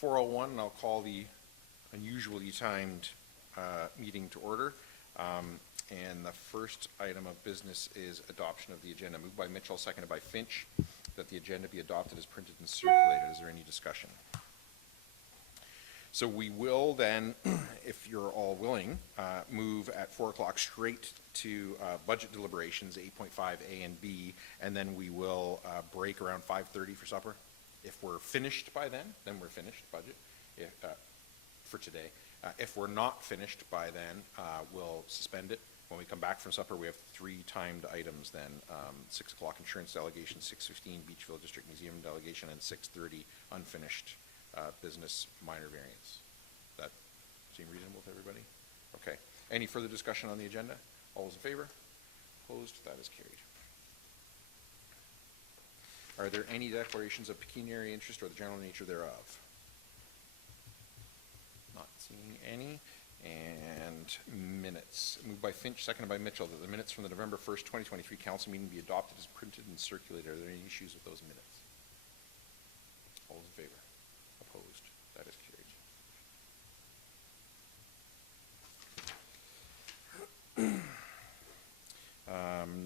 4:01, and I'll call the unusually timed meeting to order. And the first item of business is adoption of the agenda. Moved by Mitchell, seconded by Finch, that the agenda be adopted as printed and circulated. Is there any discussion? So we will then, if you're all willing, move at 4 o'clock straight to budget deliberations, 8.5 A and B, and then we will break around 5:30 for supper. If we're finished by then we're finished budget for today. If we're not finished by then, we'll suspend it. When we come back from supper, we have 3 timed items then, 6 o'clock insurance delegation, 6:15 Beachville District Museum delegation, and 6:30 unfinished business minor variance. That seem reasonable to everybody? Okay. Any further discussion on the agenda? All those in favor? Opposed? That is carried. Are there any declarations of pecuniary interest or the general nature thereof? Not seeing any. And minutes. Moved by Finch, seconded by Mitchell, that the minutes from the November 1st, 2023 council meeting be adopted as printed and circulated. Are there any issues with those minutes? All those in favor? Opposed? That is carried.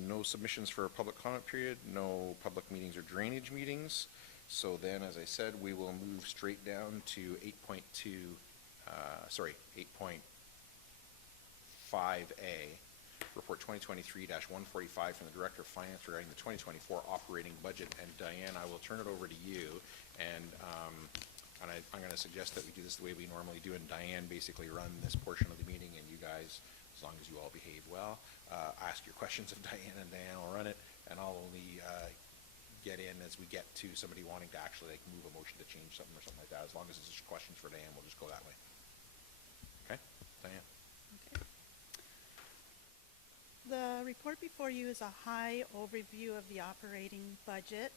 No submissions for a public comment period, no public meetings or drainage meetings. So then, as I said, we will move straight down to 8.5A, Report 2023-145 from the Director of Finance regarding the 2024 operating budget. And Diane, I will turn it over to you. And I'm going to suggest that we do this the way we normally do, and Diane basically run this portion of the meeting, and you guys, as long as you all behave well, ask your questions of Diane, and Diane will run it, and I'll only get in as we get to somebody wanting to actually move a motion to change something or something like that. As long as it's just questions for Diane, we'll just go that way. Okay, Diane. Okay. The report before you is a high overview of the operating budget.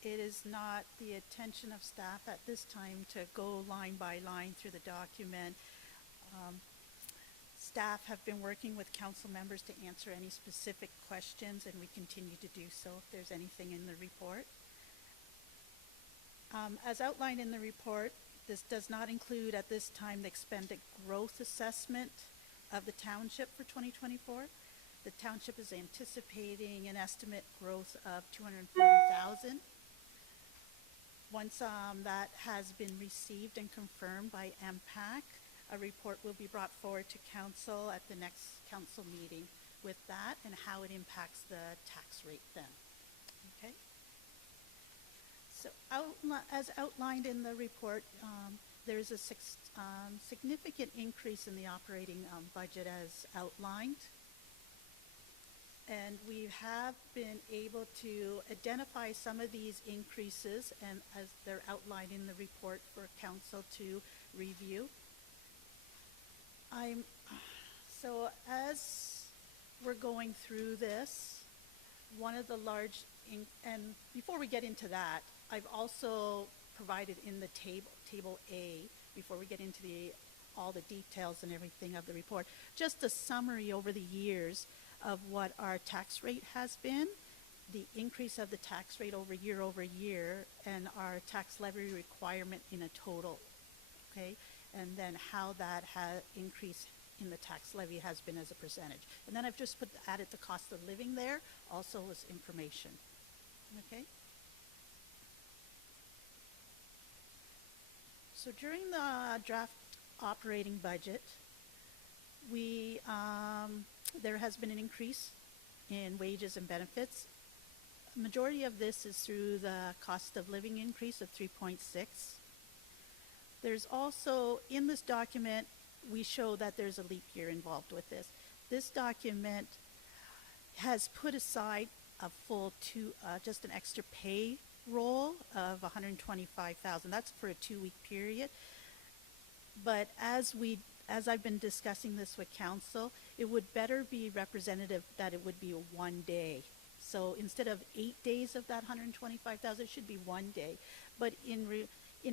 It is not the intention of staff at this time to go line by line through the document. Staff have been working with council members to answer any specific questions, and we continue to do so if there's anything in the report. As outlined in the report, this does not include at this time the expended growth assessment of the township for 2024. The township is anticipating an estimate growth of $240,000. Once that has been received and confirmed by MPAC, a report will be brought forward to council at the next council meeting with that and how it impacts the tax rate then. Okay. So as outlined in the report, there's a significant increase in the operating budget as outlined. And we have been able to identify some of these increases, and as they're outlined in the report for council to review. So as we're going through this, one of the large, and before we get into that, I've also provided in the table A, before we get into all the details and everything of the report, just a summary over the years of what our tax rate has been, the increase of the tax rate over year, and our tax levy requirement in a total, okay? And then how that increase in the tax levy has been as a percentage. And then I've just added the cost of living there, also as information, okay? So during the draft operating budget, there has been an increase in wages and benefits. A majority of this is through the cost of living increase of 3.6. There's also, in this document, we show that there's a leap year involved with this. This document has put aside a full just an extra payroll of $125,000. That's for a 2-week period. But as I've been discussing this with council, it would better be representative that it would be a 1 day. So instead of 8 days of that $125,000, it should be 1 day. But in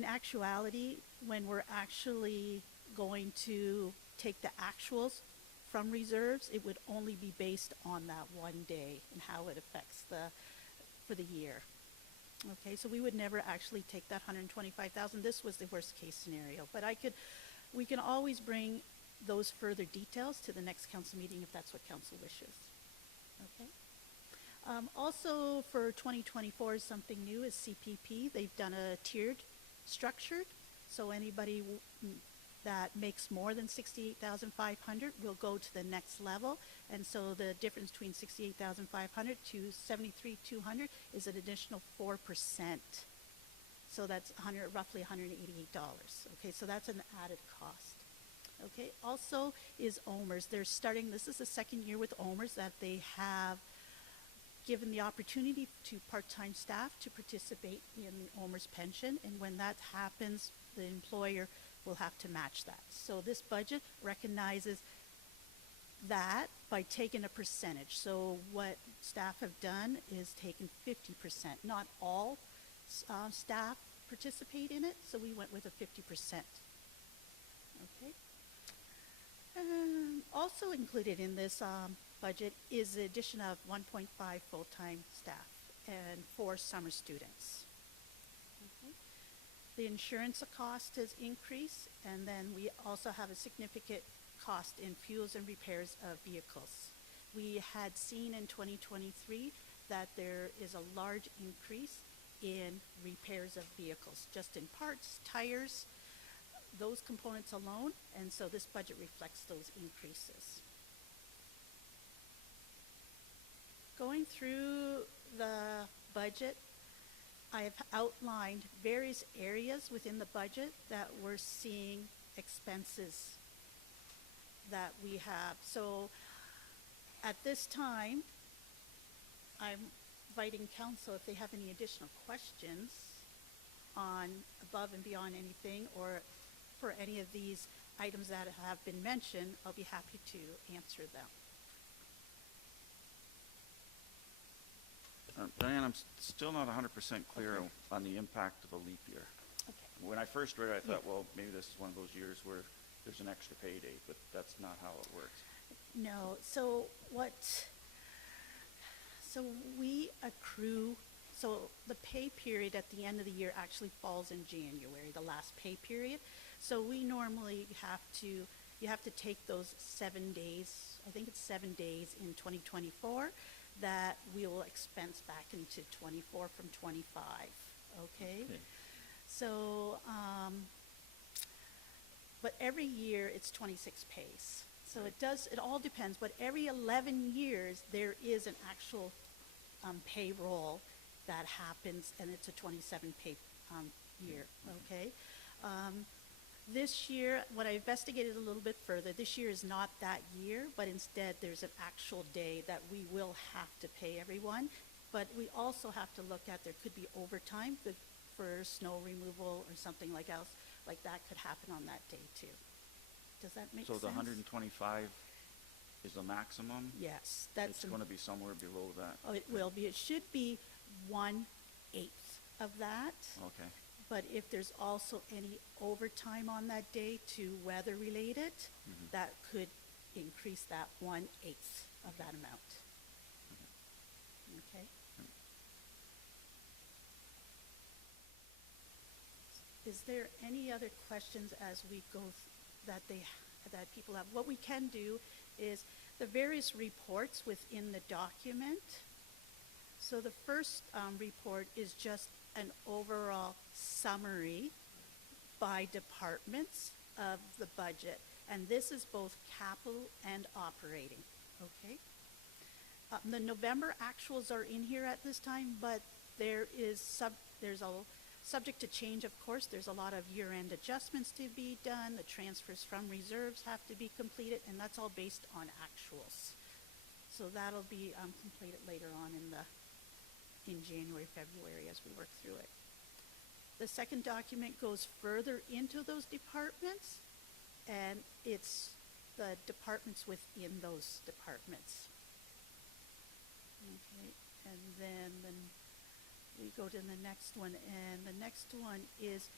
actuality, when we're actually going to take the actuals from reserves, it would only be based on that 1 day and how it affects for the year. Okay, so we would never actually take that 125,000. This was the worst case scenario, but we can always bring those further details to the next council meeting if that's what council wishes. Okay. Also for 2024, something new is CPP. They've done a tiered structure, so anybody that makes more than 68,500 will go to the next level, and so the difference between 68,500 to 73,200 is an additional 4%. So that's roughly $188. Okay, so that's an added cost. Okay, also is OMERS. They're starting, this is the second year with OMERS that they have given the opportunity to part-time staff to participate in the OMERS pension, and when that happens, the employer will have to match that. So this budget recognizes that by taking a percentage. So what staff have done is taken 50%. Not all staff participate in it, so we went with a 50%. Okay. Also included in this budget is the addition of 1.5 full-time staff and 4 summer students. Okay. The insurance cost has increased, and then we also have a significant cost in fuels and repairs of vehicles. We had seen in 2023 that there is a large increase in repairs of vehicles, just in parts, tires, those components alone, and so this budget reflects those increases. Going through the budget, I have outlined various areas within the budget that we're seeing expenses that we have. So at this time, I'm inviting council if they have any additional questions on above and beyond anything, or for any of these items that have been mentioned, I'll be happy to answer them. Diane, I'm still not 100% clear on the impact of a leap year. Okay. When I first read it, I thought, well, maybe this is one of those years where there's an extra pay day, but that's not how it works. No, so we accrue, so the pay period at the end of the year actually falls in January, the last pay period. So we normally you have to take those 7 days, I think it's 7 days in 2024, that we will expense back into 24 from 25, okay? So, but every year it's 26 pays. So it all depends, but every 11 years there is an actual payroll that happens, and it's a 27 pay year, okay? This year, when I investigated a little bit further, this year is not that year, but instead there's an actual day that we will have to pay everyone. But we also have to look at, there could be overtime for snow removal or something like else, like that could happen on that day too. Does that make sense? So the 125 is the maximum? Yes, that's. It's going to be somewhere below that? Oh, it will be. It should be 1/8 of that. Okay. But if there's also any overtime on that day to weather related, that could increase that 1/8 of that amount. Okay? Is there any other questions as we go that people have? What we can do is the various reports within the document. So the first report is just an overall summary by departments of the budget, and this is both capital and operating, okay? The November actuals are in here at this time, but there's a subject to change, of course. There's a lot of year-end adjustments to be done. The transfers from reserves have to be completed, and that's all based on actuals. So that'll be completed later on in January, February as we work through it. The second document goes further into those departments, and it's the departments within those departments. Okay, and then we go to the next one, and the next one is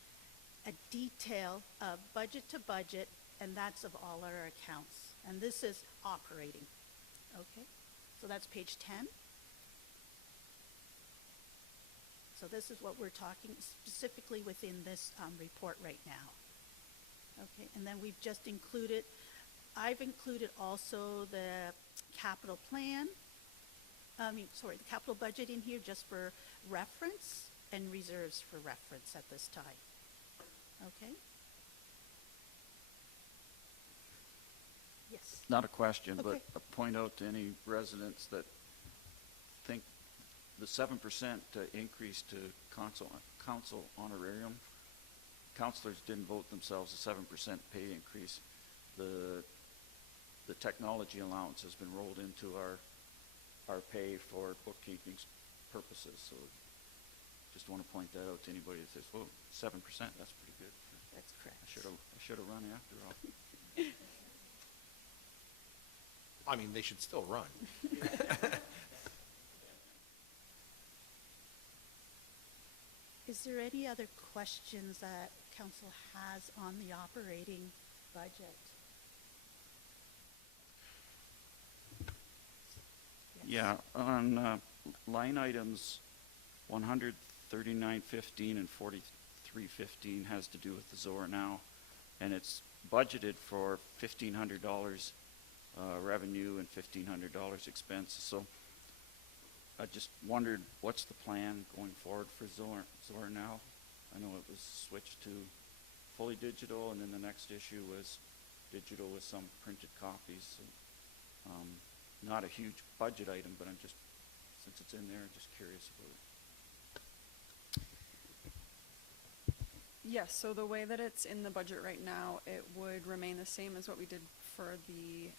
a detail of budget to budget, and that's of all our accounts. And this is operating, okay? So that's page 10. So this is what we're talking specifically within this report right now. Okay, and then we've just included, I've included also the capital plan, the capital budget in here just for reference and reserves for reference at this time. Okay? Yes. Not a question, but Okay. a point out to any residents that think the 7% increase to council honorarium, councilors didn't vote themselves a 7% pay increase. The technology allowance has been rolled into our pay for bookkeeping purposes. So just want to point that out to anybody that says, "Whoa, 7%, that's pretty good." That's correct. I should have run after all. I mean, they should still run. Is there any other questions that council has on the operating budget? Yeah, on line items 139.15 and 43.15 has to do with the Zorra now, and it's budgeted for $1,500 revenue and $1,500 expense. So I just wondered, what's the plan going forward for Zorra now? I know it was switched to fully digital, and then the next issue was digital with some printed copies. So, not a huge budget item, but I'm just, since it's in there, I'm just curious about it. Yes, so the way that it's in the budget right now, it would remain the same as what we did for the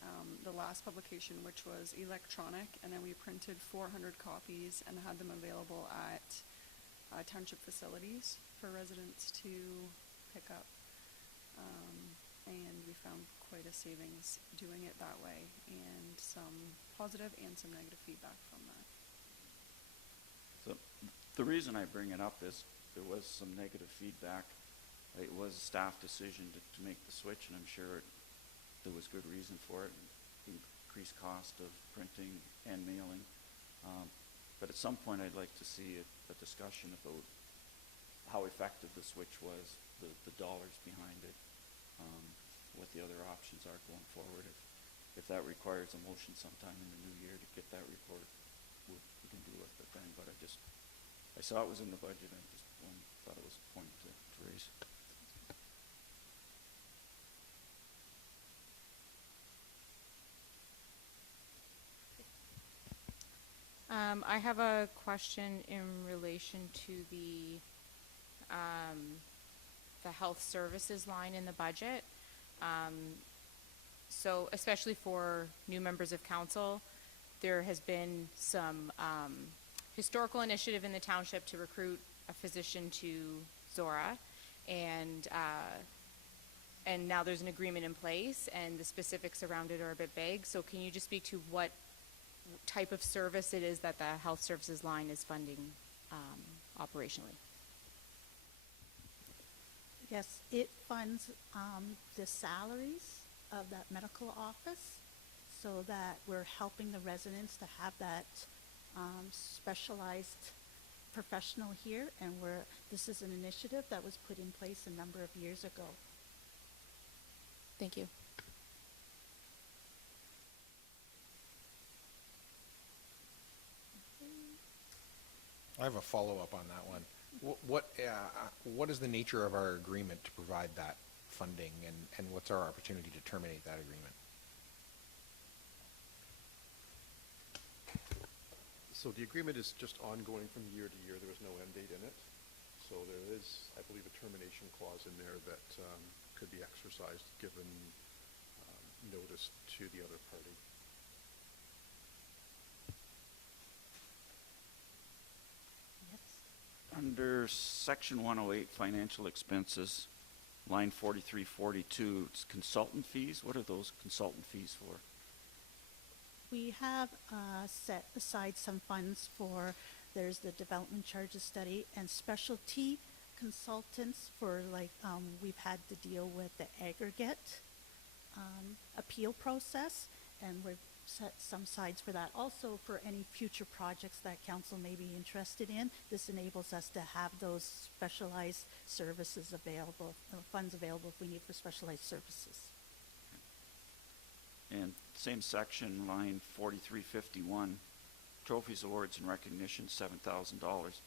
last publication, which was electronic, and then we printed 400 copies and had them available at township facilities for residents to pick up. And we found quite a savings doing it that way, and some positive and some negative feedback from that. So the reason I bring it up is there was some negative feedback. It was a staff decision to make the switch, and I'm sure there was good reason for it, increased cost of printing and mailing. But at some point, I'd like to see a discussion about how effective the switch was, the dollars behind it, what the other options are going forward. If that requires a motion sometime in the new year to get that report, we can deal with it then. But I saw it was in the budget, and just thought it was a point to raise. I have a question in relation to the health services line in the budget. So especially for new members of council, there has been some historical initiative in the township to recruit a physician to Zorra, and now there's an agreement in place, and the specifics around it are a bit vague. So can you just speak to what type of service it is that the health services line is funding operationally? Yes, it funds the salaries of that medical office, so that we're helping the residents to have that specialized professional here, and this is an initiative that was put in place a number of years ago. Thank you. I have a follow-up on that one. What is the nature of our agreement to provide that funding, and what's our opportunity to terminate that agreement? So the agreement is just ongoing from year to year. There is no end date in it. So there is, I believe, a termination clause in there that could be exercised given notice to the other party. Yes. Under section 108, financial expenses, line 4342, it's consultant fees. What are those consultant fees for? We have set aside some funds for, there's the development charges study and specialty consultants for, like, we've had to deal with the aggregate appeal process, and we're set some sides for that. Also, for any future projects that council may be interested in, this enables us to have those specialized services available, funds available if we need for specialized services. And same section, line 4351, trophies, awards, and recognition, $7,000.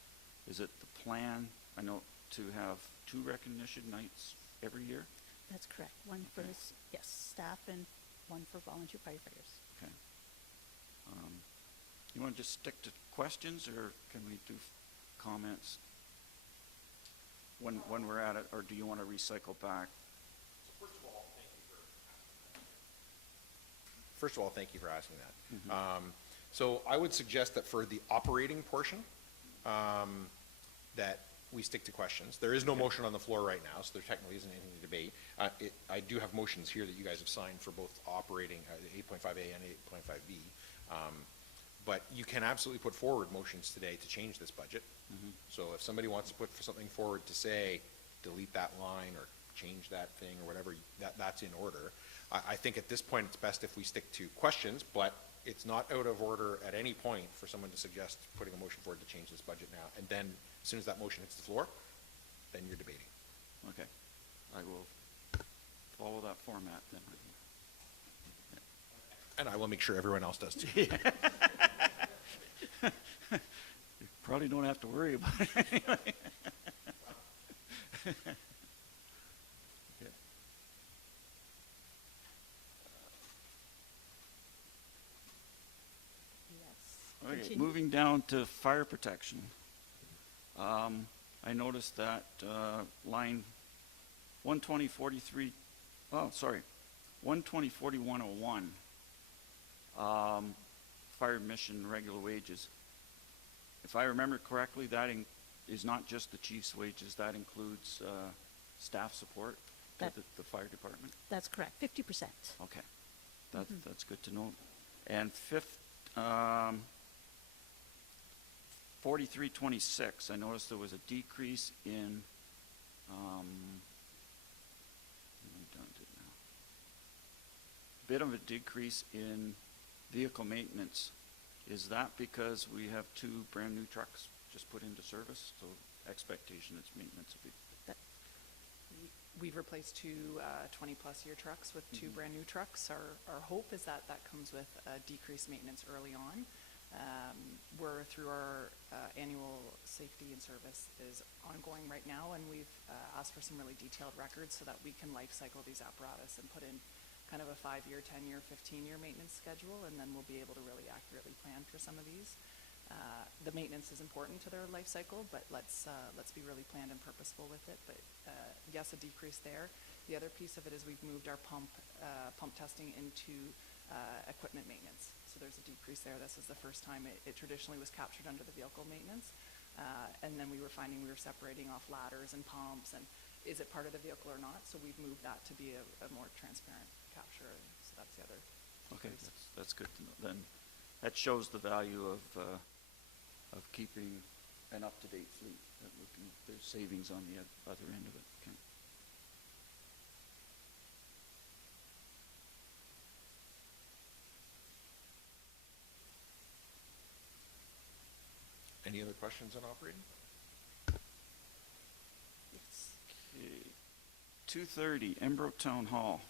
Is it the plan, I know, to have 2 recognition nights every year? That's correct. One for, Okay. yes, staff and one for volunteer firefighters. Okay. You want to just stick to questions, or can we do comments when we're at it, or do you want to recycle back? First of all, thank you for asking that. So I would suggest that for the operating portion, that we stick to questions. There is no motion on the floor right now, so there technically isn't anything to debate. I do have motions here that you guys have signed for both operating 8.5A and 8.5B. But you can absolutely put forward motions today to change this budget. So if somebody wants to put something forward to say, delete that line or change that thing or whatever, that's in order. I think at this point, it's best if we stick to questions, but it's not out of order at any point for someone to suggest putting a motion forward to change this budget now. And then, as soon as that motion hits the floor, then you're debating. Okay. I will follow that format then. And I will make sure everyone else does too. You probably don't have to worry about it anyway. Okay. Yes. Okay, Continue. moving down to fire protection. I noticed that line 12043, oh, sorry, 1204101, fire mission regular wages. If I remember correctly, that is not just the chief's wages, that includes staff support to That- the fire department? That's correct, 50%. Okay, that's good to know. And 4326, I noticed there was a decrease in, bit of a decrease in vehicle maintenance. Is that because we have 2 brand-new trucks just put into service? So expectation is maintenance will be, We've replaced 2 20-plus year trucks with 2 brand-new trucks. Our hope is that that comes with decreased maintenance early on. We're through our annual safety and service is ongoing right now, and we've asked for some really detailed records so that we can life cycle these apparatus and put in kind of a 5-year, 10-year, 15-year maintenance schedule, and then we'll be able to really accurately plan for some of these. The maintenance is important to their life cycle, but let's be really planned and purposeful with it. But yes, a decrease there. The other piece of it is we've moved our pump testing into equipment maintenance. So there's a decrease there. This is the first time it traditionally was captured under the vehicle maintenance. And then we were finding we were separating off ladders and pumps, and is it part of the vehicle or not? So we've moved that to be a more transparent capture. So that's the other. okay, that's good to know. Then that shows the value of keeping an up-to-date fleet. That there's savings on the other end of it. Okay. Any other questions on operating? Yes. Okay. 230, Embroke Town Hall.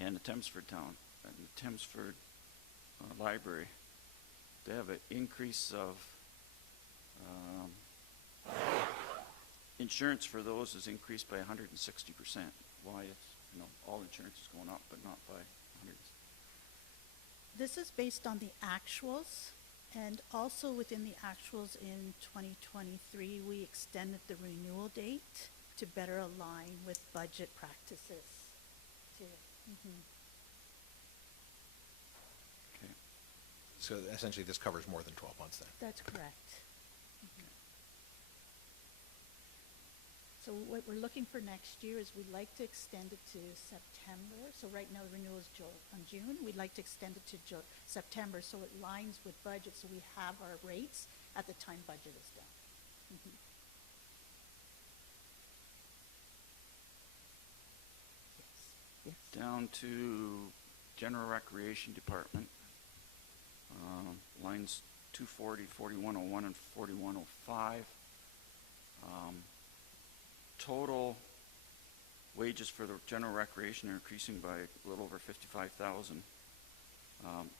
And the Thamesford Town, the Thamesford Library. They have an increase of, insurance for those is increased by 160%. Why? It's, all insurance is going up, but not by 100. This is based on the actuals, and also within the actuals in 2023, we extended the renewal date to better align with budget practices. Okay. So essentially, this covers more than 12 months then. That's correct. So what we're looking for next year is we'd like to extend it to September. So right now, the renewal is on June. We'd like to extend it to September so it lines with budget, so we have our rates at the time budget is done. Yes. down to General Recreation Department. Lines 240, 4101, and 4105. Total wages for the general recreation are increasing by a little over 55,000.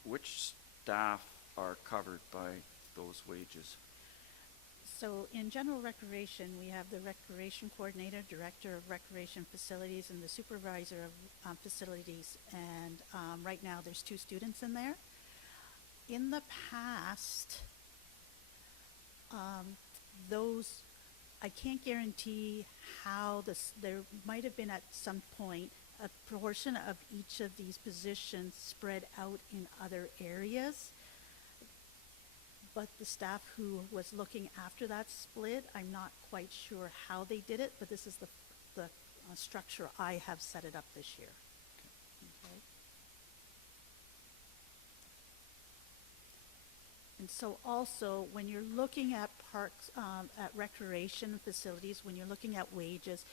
Which staff are covered by those wages? So in general recreation, we have the recreation coordinator, director of recreation facilities, and the supervisor of facilities. And right now, there's 2 students in there. In the past, those, I can't guarantee how there might have been at some point a portion of each of these positions spread out in other areas. But the staff who was looking after that split, I'm not quite sure how they did it, but this is the structure I have set it up this year. Okay. And so also, when you're looking at parks, at recreation facilities, when you're looking at wages,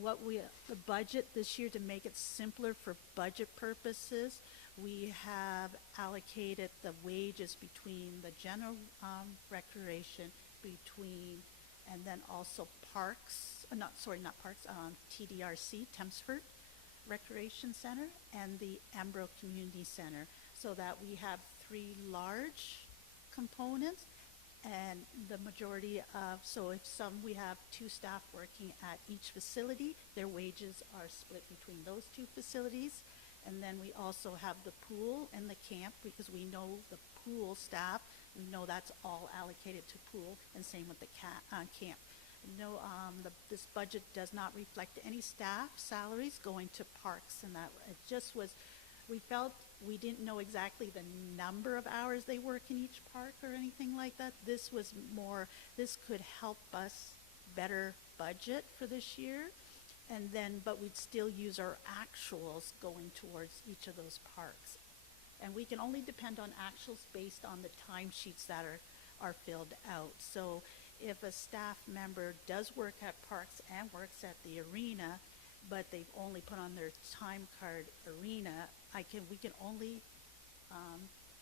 the budget this year, to make it simpler for budget purposes, we have allocated the wages between the general recreation, and then also parks, not parks, TDRC, Tempsford Recreation Center, and the Embro Community Center, so that we have 3 large components, and the majority of, so if we have 2 staff working at each facility, their wages are split between those 2 facilities. And then we also have the pool and the camp, because we know the pool staff, we know that's all allocated to pool, and same with the camp. No, this budget does not reflect any staff salaries going to parks, and that it just was, we felt we didn't know exactly the number of hours they work in each park or anything like that. This was more, this could help us better budget for this year. And then, but we'd still use our actuals going towards each of those parks. And we can only depend on actuals based on the timesheets that are filled out. So if a staff member does work at parks and works at the arena, but they've only put on their time card arena, we can only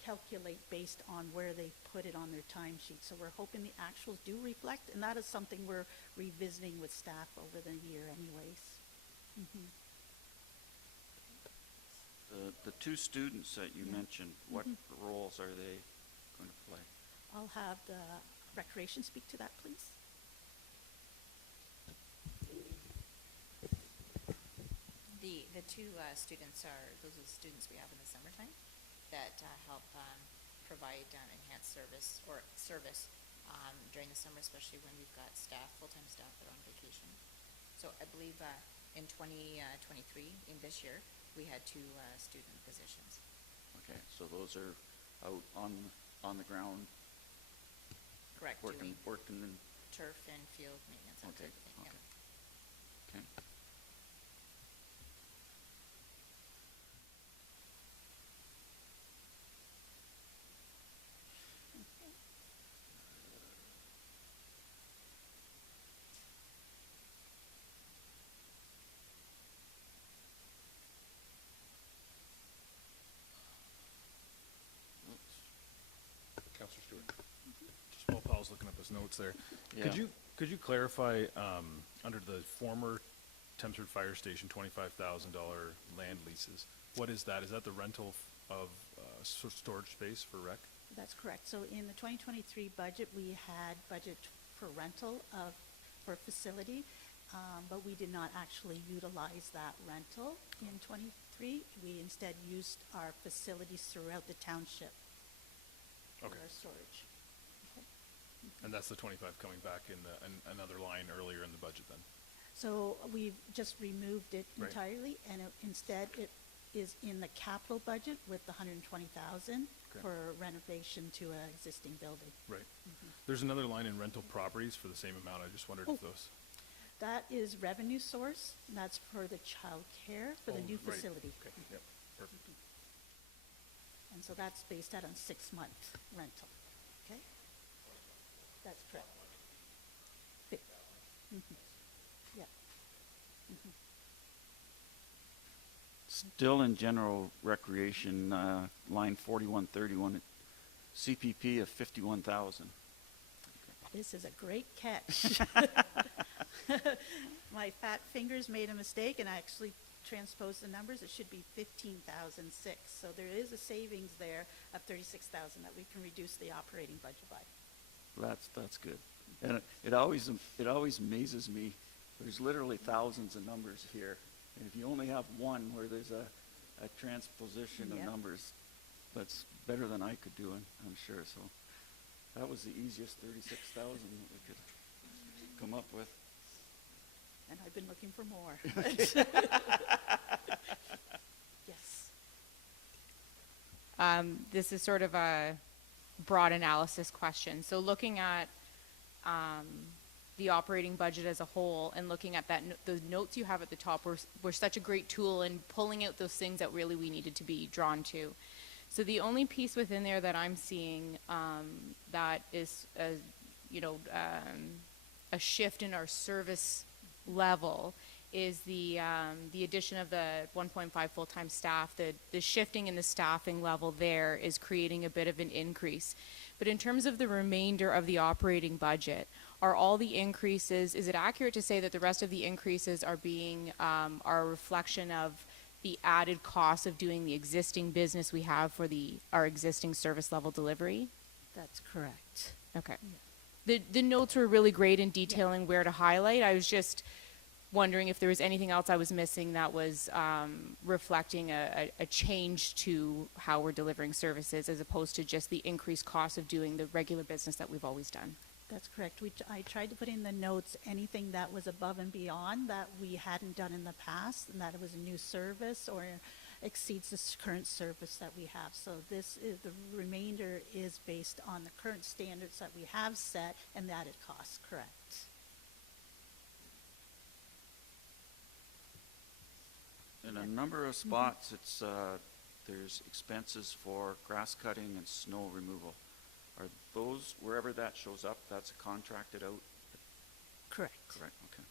calculate based on where they put it on their timesheet. So we're hoping the actuals do reflect, and that is something we're revisiting with staff over the year anyways. Mm-hmm. The 2 students that you mentioned, what roles are they going to play? I'll have the recreation speak to that, please. The 2 students those are the students we have in the summertime that help provide enhanced service during the summer, especially when we've got full-time staff that are on vacation. So I believe in 2023, in this year, we had 2 student positions. Okay, so those are out on the ground. Correct. Working in. Turf and field maintenance, that type of thing. Okay. Yeah. Okay. Councillor Stewart. Just while Paul's looking up his notes there, Yeah. could you clarify, under the former Tempsford Fire Station, $25,000 land leases, what is that? Is that the rental of storage space for rec? That's correct. So in the 2023 budget, we had budget for rental for facility, but we did not actually utilize that rental in 23. We instead used our facilities throughout the township for Okay. our storage. Okay. And that's the 25 coming back in another line earlier in the budget then? So we've just removed it Right. entirely, and instead it is in the capital budget with the 120,000 Okay. for renovation to an existing building. Right. There's another line in rental properties for the same amount. I just wondered if those. That is revenue source, and that's for the child care for the new right. facility. Okay, yep, perfect. And so that's based out on 6-month rental, okay? That's correct. Yeah. Still in general recreation, line 4131, CPP of 51,000. This is a great catch. My fat fingers made a mistake and I actually transposed the numbers. It should be 15,006. So there is a savings there of 36,000 that we can reduce the operating budget by. That's good. And it always amazes me. There's literally thousands of numbers here. And if you only have one where there's a transposition of Yep. numbers, that's better than I could do, I'm sure. So that was the easiest 36,000 that we could come up with. And I've been looking for more. Yes. This is sort of a broad analysis question. So looking at the operating budget as a whole and looking at that, those notes you have at the top were such a great tool in pulling out those things that really we needed to be drawn to. So the only piece within there that I'm seeing that is, a shift in our service level is the addition of the 1.5 full-time staff. The shifting in the staffing level there is creating a bit of an increase. But in terms of the remainder of the operating budget, are all the increases, is it accurate to say that the rest of the increases are being, are a reflection of the added cost of doing the existing business we have for our existing service level delivery? That's correct. Okay. The notes were really great in detailing where to highlight. I was just wondering if there was anything else I was missing that was reflecting a change to how we're delivering services as opposed to just the increased cost of doing the regular business that we've always done. That's correct. I tried to put in the notes anything that was above and beyond that we hadn't done in the past, and that it was a new service or exceeds the current service that we have. So the remainder is based on the current standards that we have set and the added costs, correct? In a number of spots, it's there's expenses for grass cutting and snow removal. Are those, wherever that shows up, that's contracted out? Correct. Correct, okay.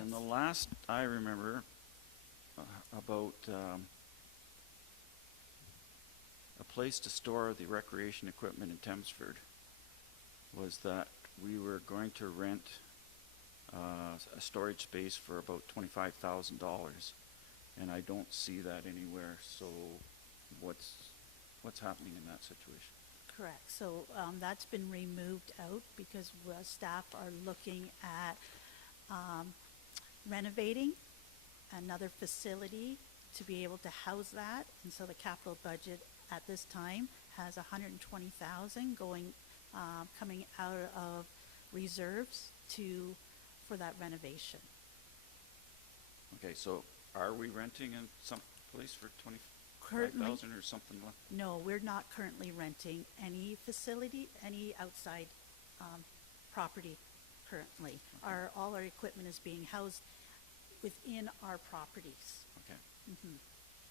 And the last I remember about a place to store the recreation equipment in Thamesford was that we were going to rent a storage space for about $25,000, and I don't see that anywhere. So, what's happening in that situation? Correct. So that's been removed out because staff are looking at renovating another facility to be able to house that, and so the capital budget at this time has $120,000 coming out of reserves for that renovation. Okay, so are we renting in some place for Currently, $25,000 or something like? no, we're not currently renting any facility, any outside property currently. Okay. All our equipment is being housed within our properties. Okay, Mhm.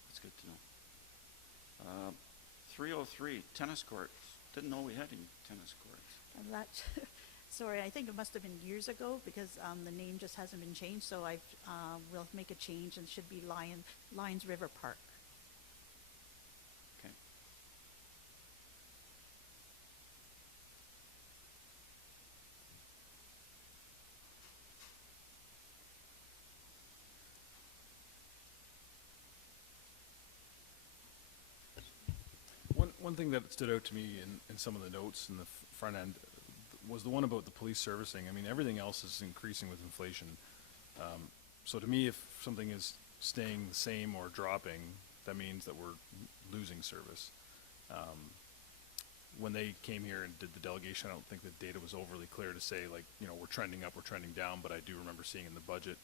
that's good to know. 303 tennis courts. Didn't know we had any tennis courts. And that, sorry, I think it must have been years ago because the name just hasn't been changed. So we'll make a change and it should be Lions River Park. Okay. One thing that stood out to me in some of the notes in the front end was the one about the police servicing. I mean, everything else is increasing with inflation. So to me, if something is staying the same or dropping, that means that we're losing service. When they came here and did the delegation, I don't think the data was overly clear to say, like, we're trending up, we're trending down, but I do remember seeing in the budget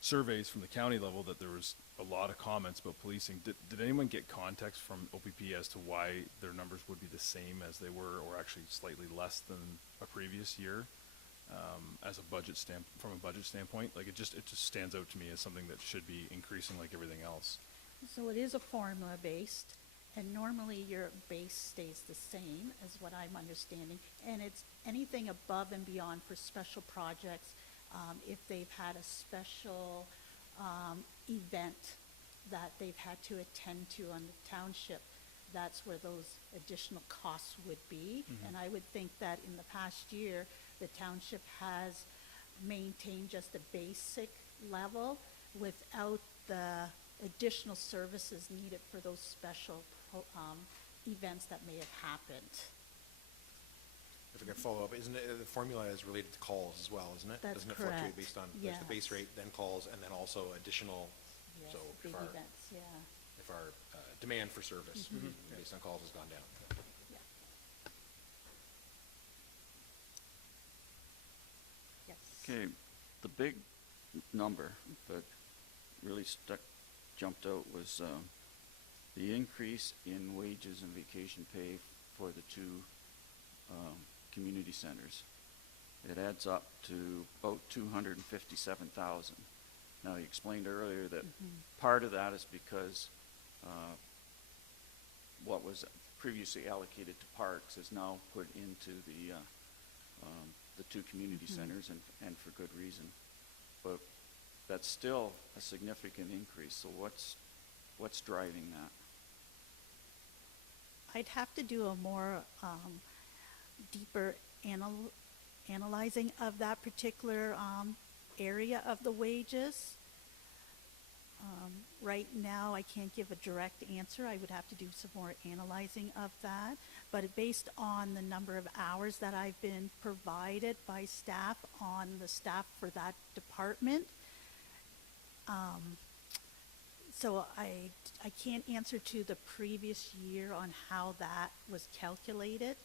surveys from the county level that there was a lot of comments about policing. Did anyone get context from OPP as to why their numbers would be the same as they were, or actually slightly less than a previous year, as a from a budget standpoint? Like, it just stands out to me as something that should be increasing like everything else. So it is a formula based, And normally your base stays the same, is what I'm understanding. And it's anything above and beyond for special projects, if they've had a special event that they've had to attend to on the township, that's where those additional costs would be. And I would think that in the past year, the township has maintained just a basic level without the additional services needed for those special events that may have happened. If I could follow up, isn't it, the formula is related to calls as well, isn't it? That's Doesn't it fluctuate correct. based on, there's the base Yes. rate, then calls, and then also additional, Yes, so big if our, events, yeah. if our demand for service based on calls has gone down. Yeah. Yes. Okay, the big number that really jumped out was the increase in wages and vacation pay for the two community centers. It adds up to about 257,000. Now, you explained earlier that part of that is because what was previously allocated to parks is now put into the two community centers, and for good reason. But that's still a significant increase. So what's driving that? I'd have to do a more deeper analyzing of that particular area of the wages. Right now, I can't give a direct answer. I would have to do some more analyzing of that. But based on the number of hours that I've been provided by staff on the staff for that department, so I can't answer to the previous year on how that was calculated,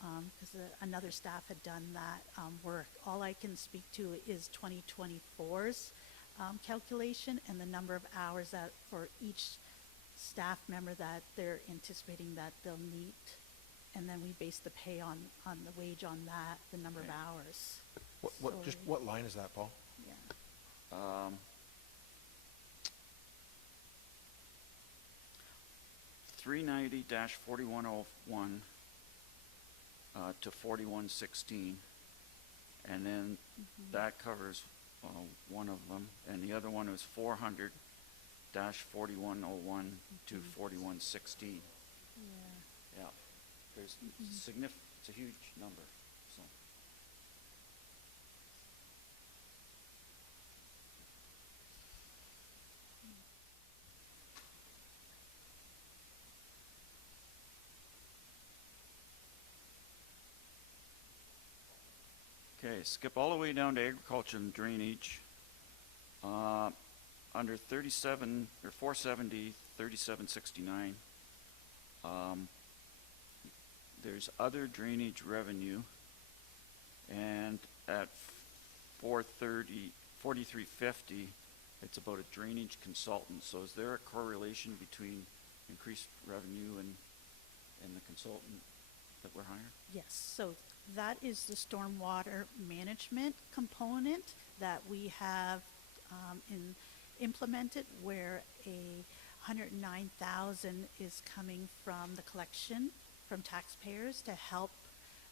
because another staff had done that work. All I can speak to is 2024's calculation and the number of hours that for each staff member that they're anticipating that they'll meet, and then we base the pay on the wage on that, the number of Okay. hours. Just So, what line is that, Paul? yeah. 390-4101 to 4116, and then that covers one of them, and the other one was 400-4101 to 4116. Yeah. Yeah, there's it's a huge number, so. Okay, skip all the way down to agriculture and drainage. Under 37, or 470, 3769, there's other drainage revenue, and at 4350, it's about a drainage consultant. So is there a correlation between increased revenue and the consultant that we're hiring? Yes, so that is the stormwater management component that we have implemented, where a 109,000 is coming from the collection from taxpayers to help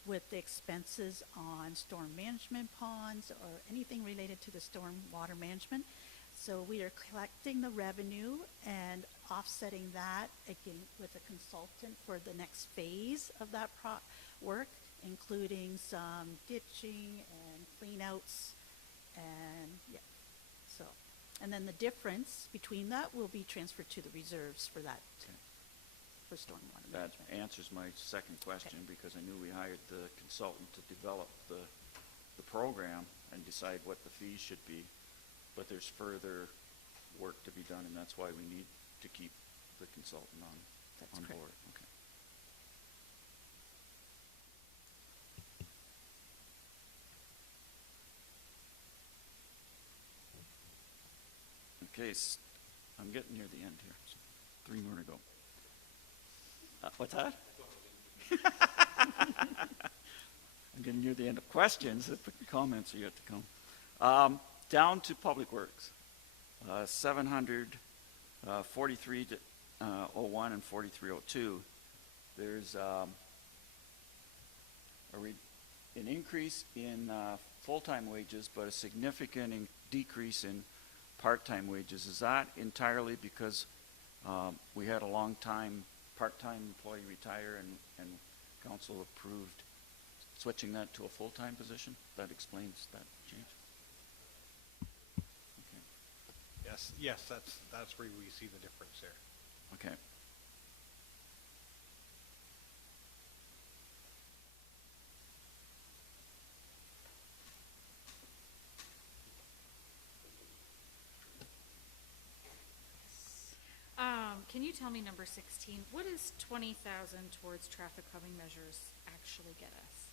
with the expenses on storm management ponds or anything related to the stormwater management. So we are collecting the revenue and offsetting that again with a consultant for the next phase of that work, including some ditching and cleanouts, and yeah, so. And then the difference between that will be transferred to the reserves for that, Okay. for stormwater That management. answers my second question, because I knew we hired the consultant to develop the program and decide what the fees should be, but there's further work to be done, and that's why we need to keep the consultant That's on correct. board. Okay. Okay, I'm getting near the end here. So 3 more to go. What's that? I'm getting near the end of questions. The comments are yet to come. Down to Public Works. 743 4301 and 4302, there's an increase in full-time wages, but a significant decrease in part-time wages. Is that entirely because we had a long-time part-time employee retire and council approved switching that to a full-time position? That explains that change? Okay. Yes, that's where we see the difference there. Okay. Can you tell me, number 16, what is 20,000 towards traffic calming measures actually get us?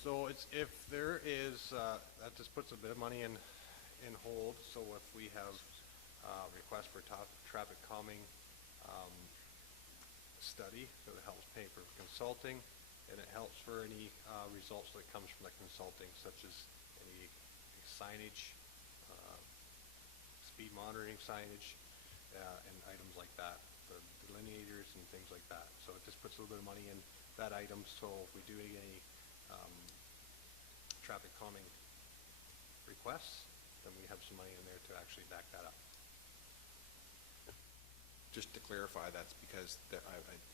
So it's, if there is, that just puts a bit of money in hold. So if we have request for traffic calming study, so it helps pay for consulting, and it helps for any results that comes from the consulting, such as any signage, speed monitoring signage, and items like that, the delineators and things like that. So it just puts a little bit of money in that item, so if we do any traffic calming requests, then we have some money in there to actually back that up. Just to clarify, that's because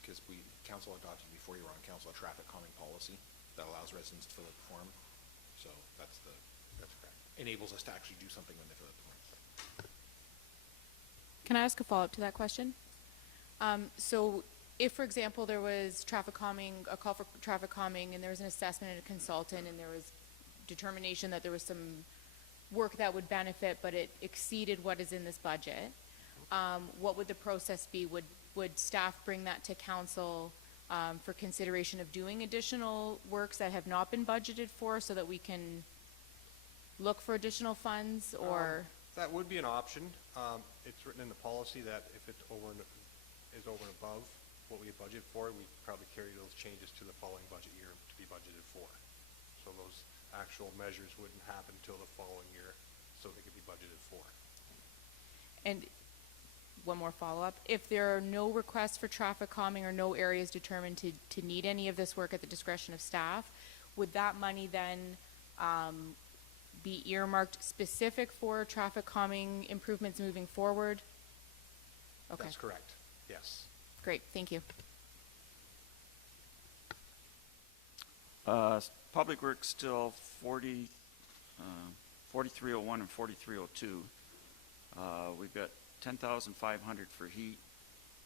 because council adopted before you were on council a traffic calming policy that allows residents to fill out the form. So that's correct. Enables us to actually do something when they fill out the form. Can I ask a follow-up to that question? So if, for example, there was traffic calming, a call for traffic calming, and there was an assessment and a consultant, and there was determination that there was some work that would benefit, but it exceeded what is in this budget, what would the process be? Would staff bring that to council for consideration of doing additional works that have not been budgeted for, so that we can look for additional funds, or? That would be an option. It's written in the policy that if it's over and above what we budget for, we probably carry those changes to the following budget year to be budgeted for. So those actual measures wouldn't happen until the following year, so they could be budgeted for. And one more follow-up. If there are no requests for traffic calming or no areas determined to need any of this work at the discretion of staff, would that money then be earmarked specific for traffic calming improvements moving forward? Okay. That's correct, yes. Great, thank you. Public Works still 4301 and 4302. We've got 10,500 for heat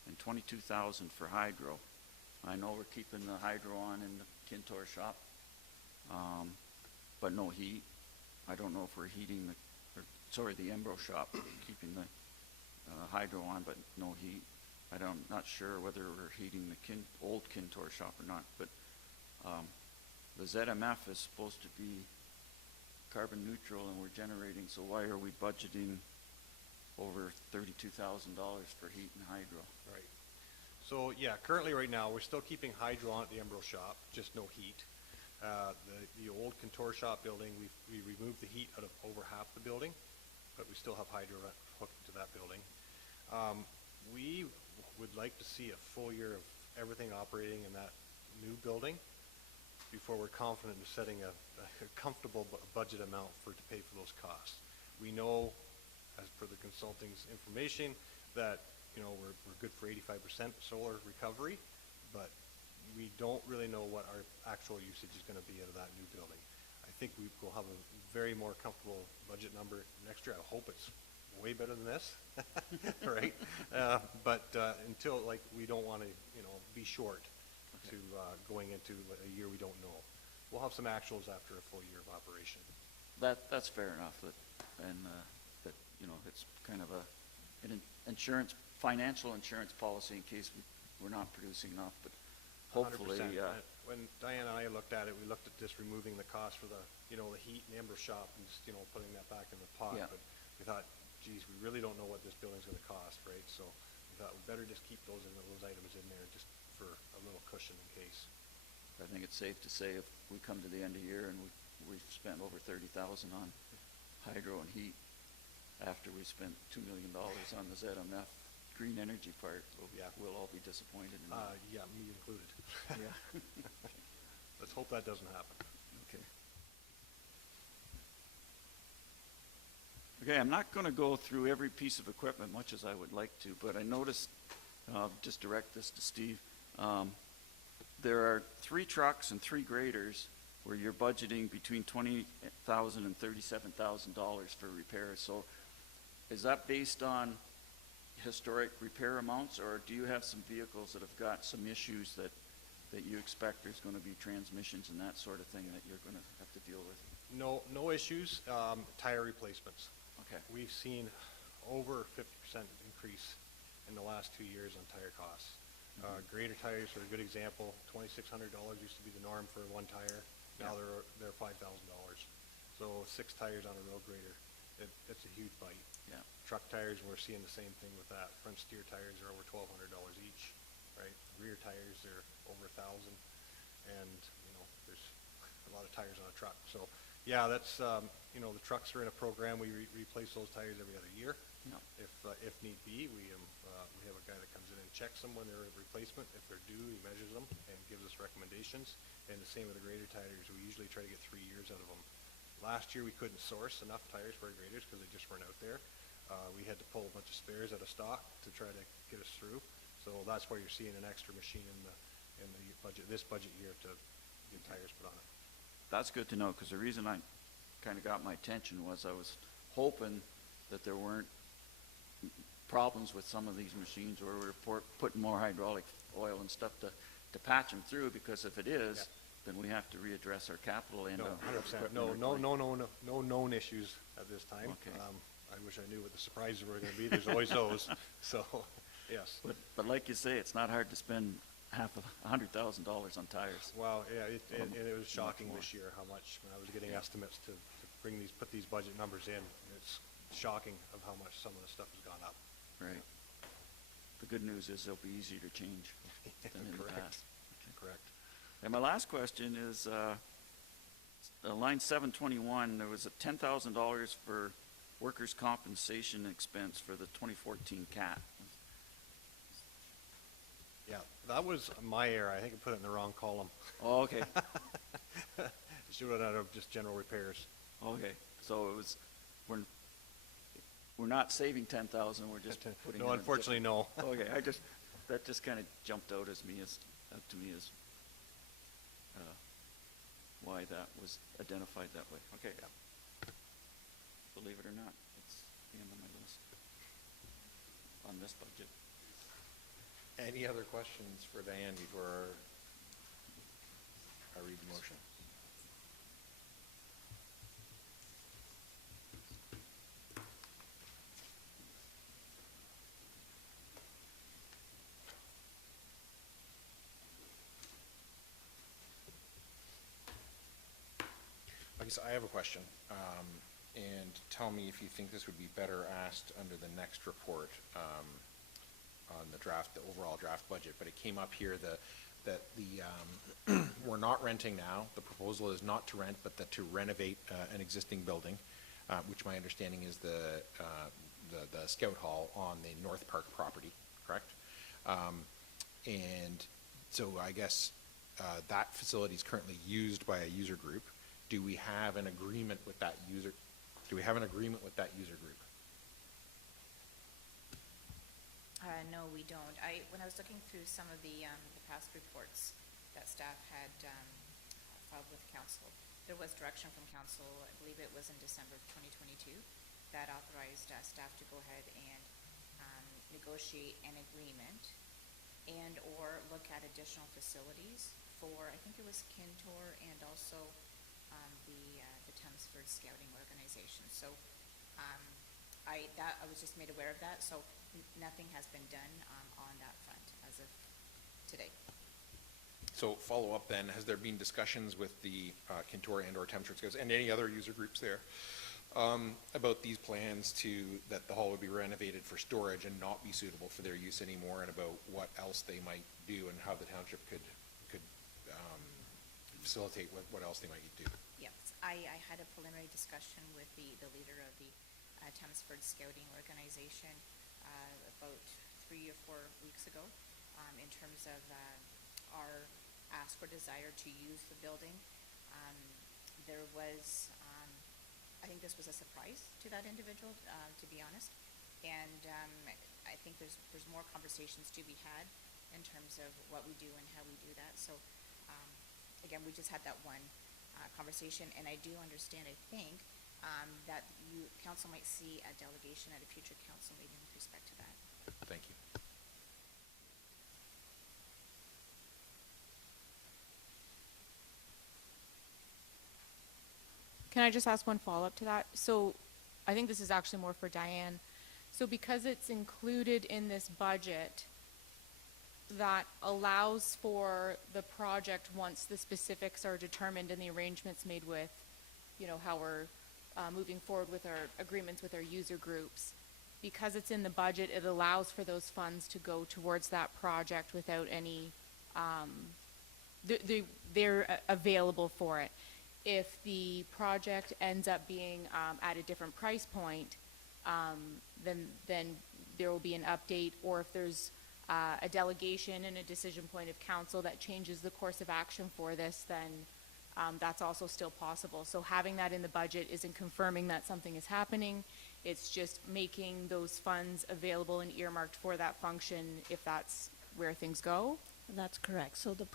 and 22,000 for hydro. I know we're keeping the hydro on in the Kintor shop, but no heat. I don't know if we're heating the Embro shop, keeping the hydro on, but no heat. I'm not sure whether we're heating the old Kintor shop or not, but the ZMF is supposed to be carbon neutral, and we're generating, so why are we budgeting over $32,000 for heat and hydro? Right. So yeah, currently right now, we're still keeping hydro on at the Embro shop, just no heat. The old Contour shop building, we removed the heat out of over half the building, but we still have hydro hooked to that building. We would like to see a full year of everything operating in that new building before we're confident in setting a comfortable budget amount to pay for those costs. We know, as per the consulting's information, that we're good for 85% solar recovery, but we don't really know what our actual usage is going to be out of that new building. I think we will have a very more comfortable budget number next year. I hope it's way better than this, right? But until, we don't want to, be short to going into a year we don't know. We'll have some actuals after a full year of operation. That's fair enough. That it's kind of an financial insurance policy in case we're not producing enough. But hopefully, 100%. When Diane and I looked at it, we looked at just removing the cost for the heat and Ember shop and just putting that back in the pot. Yeah. But we thought, geez, we really don't know what this building's going to cost, right? So we thought we better just keep those items in there just for a little cushion in case. I think it's safe to say if we come to the end of the year and we've spent over $30,000 on hydro and heat after we spent $2 million on the ZMF green energy part, Yeah. we'll all be disappointed in that. Yeah, me included. Yeah. Let's hope that doesn't happen. Okay. Okay, I'm not gonna go through every piece of equipment, much as I would like to, but I noticed, just direct this to Steve, there are 3 trucks and 3 graders where you're budgeting between $20,000 and $37,000 for repairs. So is that based on historic repair amounts, or do you have some vehicles that have got some issues that you expect there's gonna be transmissions and that sort of thing that you're gonna have to deal with? No issues, tire replacements. Okay. We've seen over 50% increase in the last 2 years on tire costs. Grader tires are a good example. $2,600 used to be the norm for one tire. Now they're $5,000. So 6 tires on a road grader, it's a huge bite. Yeah. Truck tires, we're seeing the same thing with that. Front steer tires are over $1,200 each, right? Rear tires are over $1,000, and there's a lot of tires on a truck. So yeah, that's the trucks are in a program. We replace those tires every other year. No. If need be, we have a guy that comes in and checks them when they're a replacement. If they're due, he measures them and gives us recommendations. And the same with the grader tires. We usually try to get 3 years out of them. Last year, we couldn't source enough tires for our graders because they just weren't out there. We had to pull a bunch of spares out of stock to try to get us through. So that's why you're seeing an extra machine in the budget, this budget year, to get tires put on it. That's good to know, because the reason I kind of got my attention was I was hoping that there weren't problems with some of these machines where we're putting more hydraulic oil and stuff to patch them through, because if it is, Yeah. then we have to readdress our capital and No, our 100%. equipment No replacement. known issues at this time. Okay. I wish I knew what the surprises were going to be. There's always those. So, yes. But like you say, it's not hard to spend $100,000 on tires. Well, yeah, and it was Much shocking more. this year how much, when I was getting Yeah. estimates to put these budget numbers in, it's shocking of how much some of the stuff has gone up. Right. The good news is they'll be easier to change than in the Correct. past. Correct. And my last question is, line 721, there was a $10,000 for workers' compensation expense for the 2014 CAT. Yeah, that was my error. I think I put it in the wrong column. Oh, okay. Should have done out of just general repairs. Okay, so it was, we're not saving 10,000, we're just putting. No, in a unfortunately, no. different- Okay, that just kind of jumped out to me as why that was identified that way. Okay. Believe it or not, it's the end of my list on this budget. Any other questions for Diane before I read the motion? I guess I have a question, and tell me if you think this would be better asked under the next report on the draft, the overall draft budget. But it came up here that we're not renting now. The proposal is not to rent, but that to renovate an existing building, which my understanding is the Scout Hall on the North Park property, correct? And so I guess that facility is currently used by a user group. Do we have an agreement with that user? Do we have an agreement with that user group? No, we don't. When I was looking through some of the past reports that staff had filed with council, there was direction from council, I believe it was in December of 2022, that authorized staff to go ahead and negotiate an agreement and/or look at additional facilities for, I think it was Kintor and also the Chelmsford Scouting Organization. So I was just made aware of that, so nothing has been done on that front as of today. So follow up then, has there been discussions with the Kintor and or Chelmsford Scouts and any other user groups there about these plans that the hall would be renovated for storage and not be suitable for their use anymore, and about what else they might do and how the township could facilitate what else they might do? Yes, I had a preliminary discussion with the leader of the Chelmsford Scouting Organization about 3 or 4 weeks ago, in terms of our ask or desire to use the building. There was, I think this was a surprise to that individual, to be honest. And I think there's more conversations to be had in terms of what we do and how we do that. So, again, we just had that one conversation, and I do understand, I think, that council might see a delegation at a future council meeting with respect to that. Thank you. Can I just ask one follow-up to that? So I think this is actually more for Diane. So because it's included in this budget, that allows for the project once the specifics are determined and the arrangements made with, how we're moving forward with our agreements with our user groups. Because it's in the budget, it allows for those funds to go towards that project without any, they're available for it. If the project ends up being at a different price point, then there will be an update, or if there's a delegation and a decision point of council that changes the course of action for this, then that's also still possible. So having that in the budget isn't confirming that something is happening. It's just making those funds available and earmarked for that function if that's where things go. That's correct. So the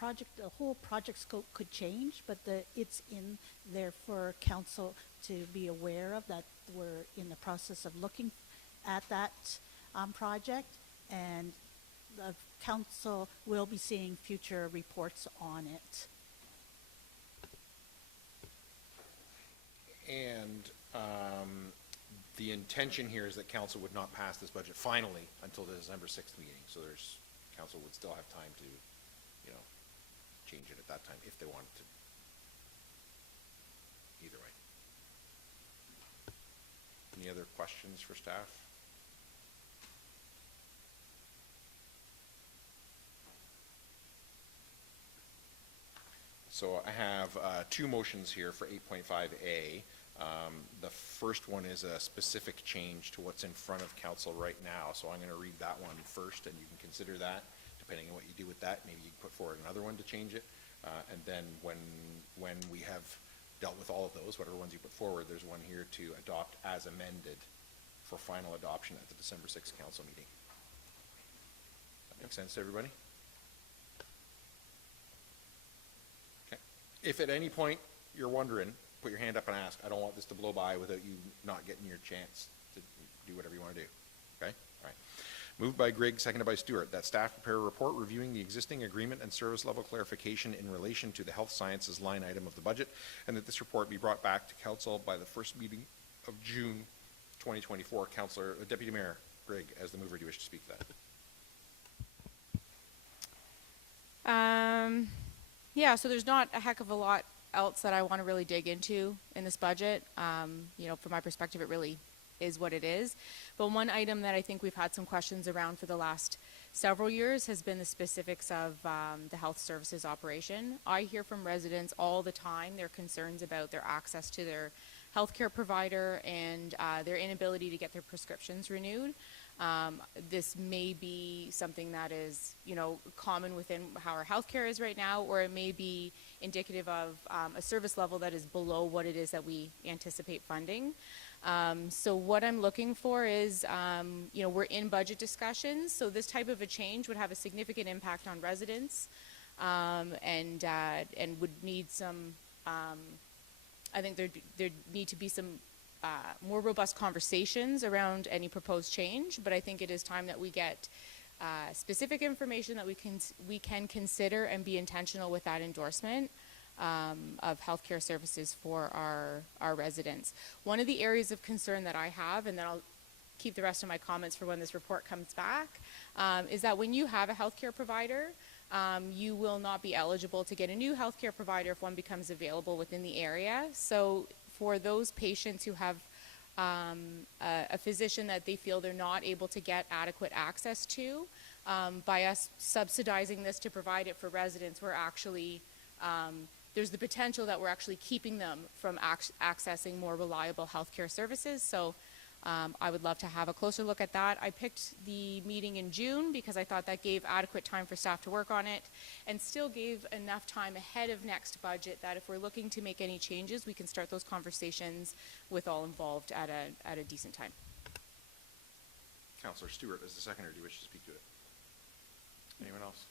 whole project scope could change, but it's in there for council to be aware of, that we're in the process of looking at that project, and the council will be seeing future reports on it. And the intention here is that council would not pass this budget finally until the December 6th meeting. So council would still have time to, change it at that time if they wanted to. Either way. Any other questions for staff? So I have two motions here for 8.5A. The first one is a specific change to what's in front of council right now. So I'm going to read that one first, and you can consider that. Depending on what you do with that, maybe you can put forward another one to change it. And then when we have dealt with all of those, whatever ones you put forward, there's one here to adopt as amended for final adoption at the December 6th council meeting. That makes sense to everybody? Okay. If at any point you're wondering, put your hand up and ask. I don't want this to blow by without you not getting your chance to do whatever you want to do. Okay? All right. Moved by Grigg, seconded by Stewart, that staff prepare a report reviewing the existing agreement and service level clarification in relation to the health sciences line item of the budget, and that this report be brought back to council by the first meeting of June 2024. Deputy Mayor Grigg, as the mover, do you wish to speak to that? Yeah, so there's not a heck of a lot else that I want to really dig into in this budget. From my perspective, it really is what it is. But one item that I think we've had some questions around for the last several years has been the specifics of the health services operation. I hear from residents all the time their concerns about their access to their healthcare provider and their inability to get their prescriptions renewed. This may be something that is, common within how our healthcare is right now, or it may be indicative of a service level that is below what it is that we anticipate funding. So what I'm looking for is, we're in budget discussions, so this type of a change would have a significant impact on residents, and would need some, I think there'd need to be some more robust conversations around any proposed change, but I think it is time that we get specific information that we can consider and be intentional with that endorsement of healthcare services for our residents. One of the areas of concern that I have, and then I'll keep the rest of my comments for when this report comes back, is that when you have a healthcare provider, you will not be eligible to get a new healthcare provider if one becomes available within the area. So for those patients who have a physician that they feel they're not able to get adequate access to, by us subsidizing this to provide it for residents, we're actually, there's the potential that we're actually keeping them from accessing more reliable healthcare services. So I would love to have a closer look at that. I picked the meeting in June because I thought that gave adequate time for staff to work on it and still gave enough time ahead of next budget that if we're looking to make any changes, we can start those conversations with all involved at a decent time. Councillor Stewart, as the seconder, do you wish to speak to it? Anyone else?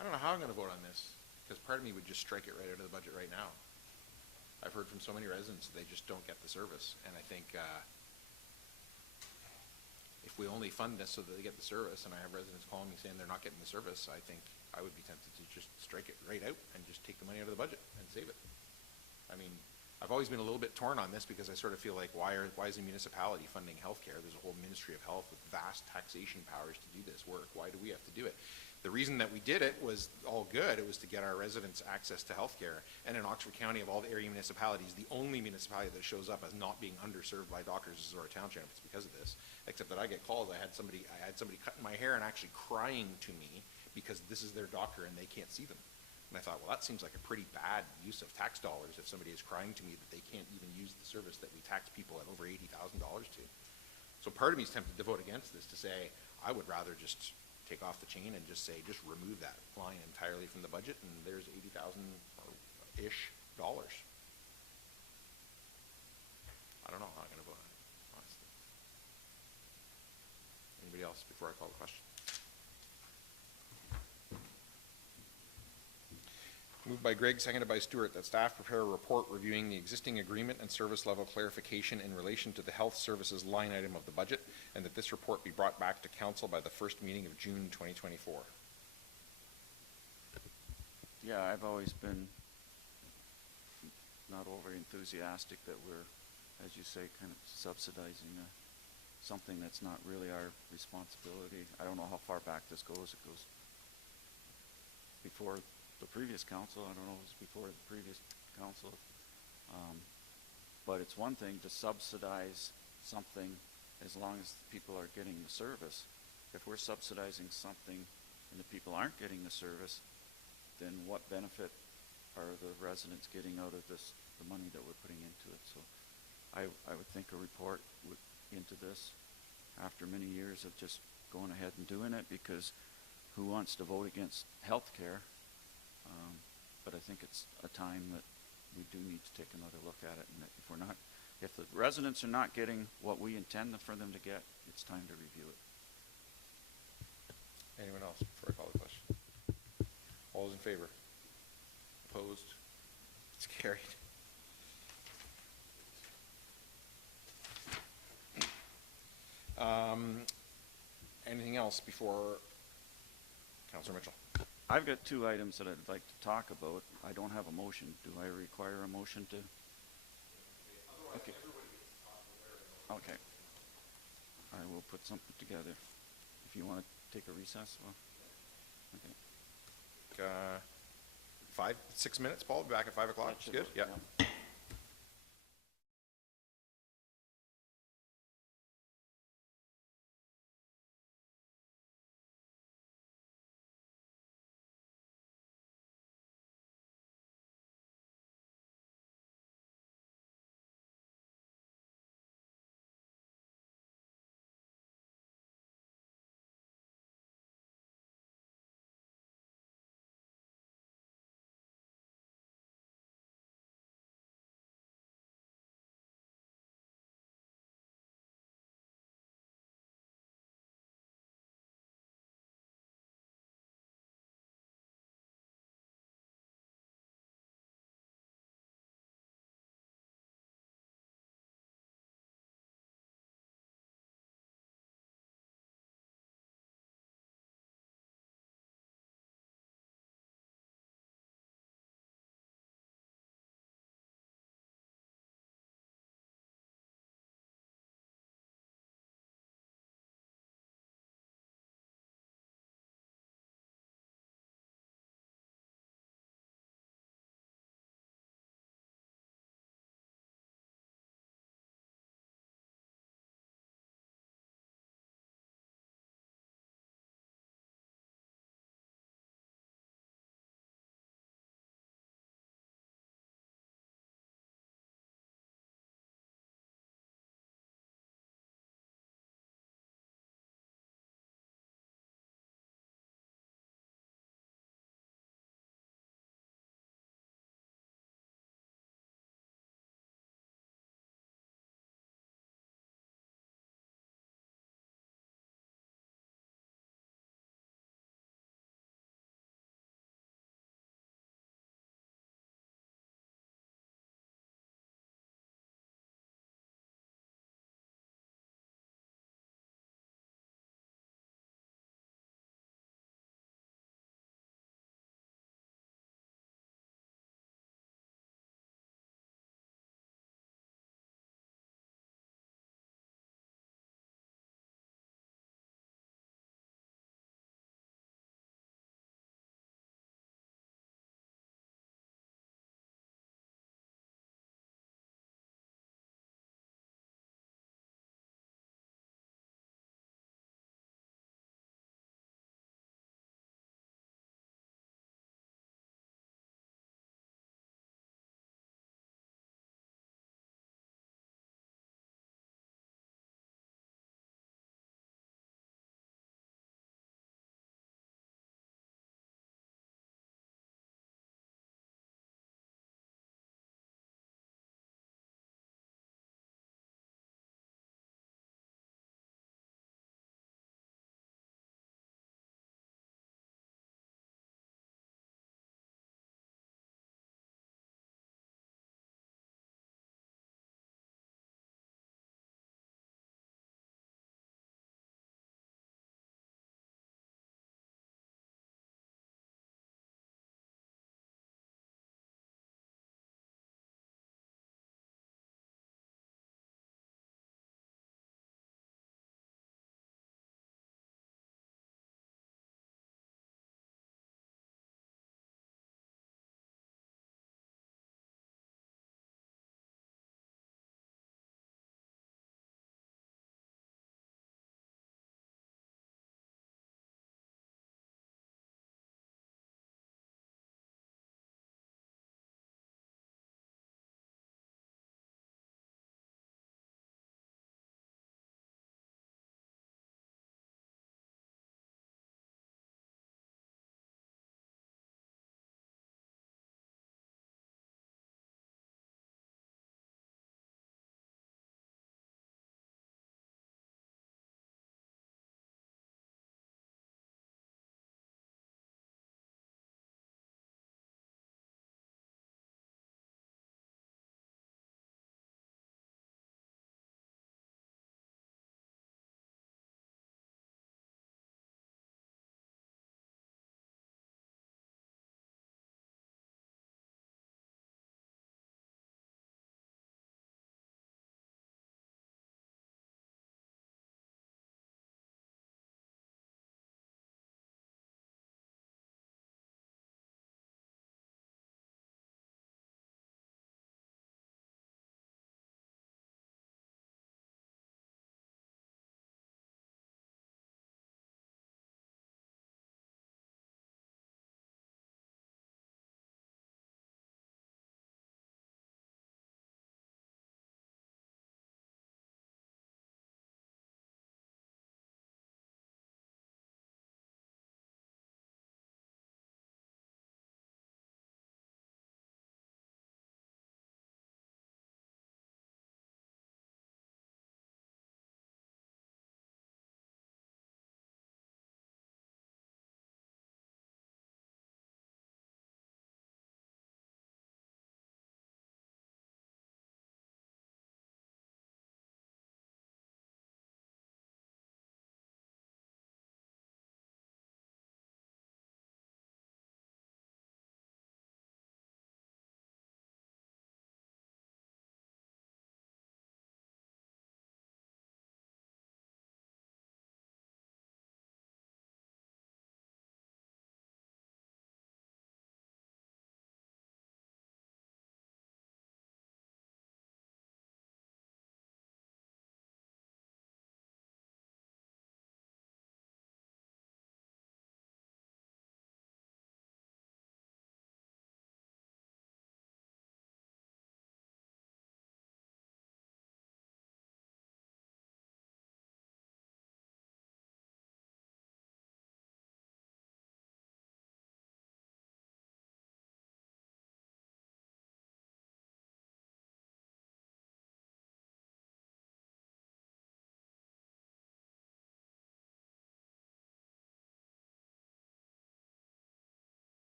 I don't know how I'm going to vote on this, because part of me would just strike it right out of the budget right now. I've heard from so many residents that they just don't get the service, and I think if we only fund this so that they get the service, and I have residents calling me saying they're not getting the service, I think I would be tempted to just strike it right out and just take the money out of the budget and save it. I mean, I've always been a little bit torn on this because I sort of feel like why is a municipality funding healthcare? There's a whole Ministry of Health with vast taxation powers to do this work. Why do we have to do it? The reason that we did it was all good. It was to get our residents access to healthcare. And in Oxford County, of all the area municipalities, the only municipality that shows up as not being underserved by doctors is Zorra Township. It's because of this. Except that I get calls. I had somebody cutting my hair and actually crying to me because this is their doctor and they can't see them. And I thought, well, that seems like a pretty bad use of tax dollars if somebody is crying to me that they can't even use the service that we tax people at over $80,000 to. So part of me is tempted to vote against this, to say I would rather just take off the chain and just say, just remove that line entirely from the budget, and there's $80,000-ish dollars. I don't know how I'm going to vote on it, honestly. Anybody else before I call the question? Moved by Greg, seconded by Stewart, that staff prepare a report reviewing the existing agreement and service level clarification in relation to the health services line item of the budget, and that this report be brought back to council by the first meeting of June 2024. Yeah, I've always been not over enthusiastic that we're, as you say, kind of subsidizing something that's not really our responsibility. I don't know how far back this goes. It goes before the previous council. I don't know if it was before the previous council. But it's one thing to subsidize something as long as people are getting the service. If we're subsidizing something and the people aren't getting the service, then what benefit are the residents getting out of this, the money that we're putting into it? So I would think a report into this after many years of just going ahead and doing it, because who wants to vote against health care? But I think it's a time that we do need to take another look at it, and that if the residents are not getting what we intend for them to get, it's time to review it. Anyone else before I call the question? All those in favor? Opposed? It's carried. Anything else before Councillor Mitchell? I've got two items that I'd like to talk about. I don't have a motion. Do I require a motion to? Okay. Okay. I will put something together. If you want to take a recess, well, okay. 6 minutes, Paul. Be back at 5 o'clock. That should Good? work, Yeah. yeah.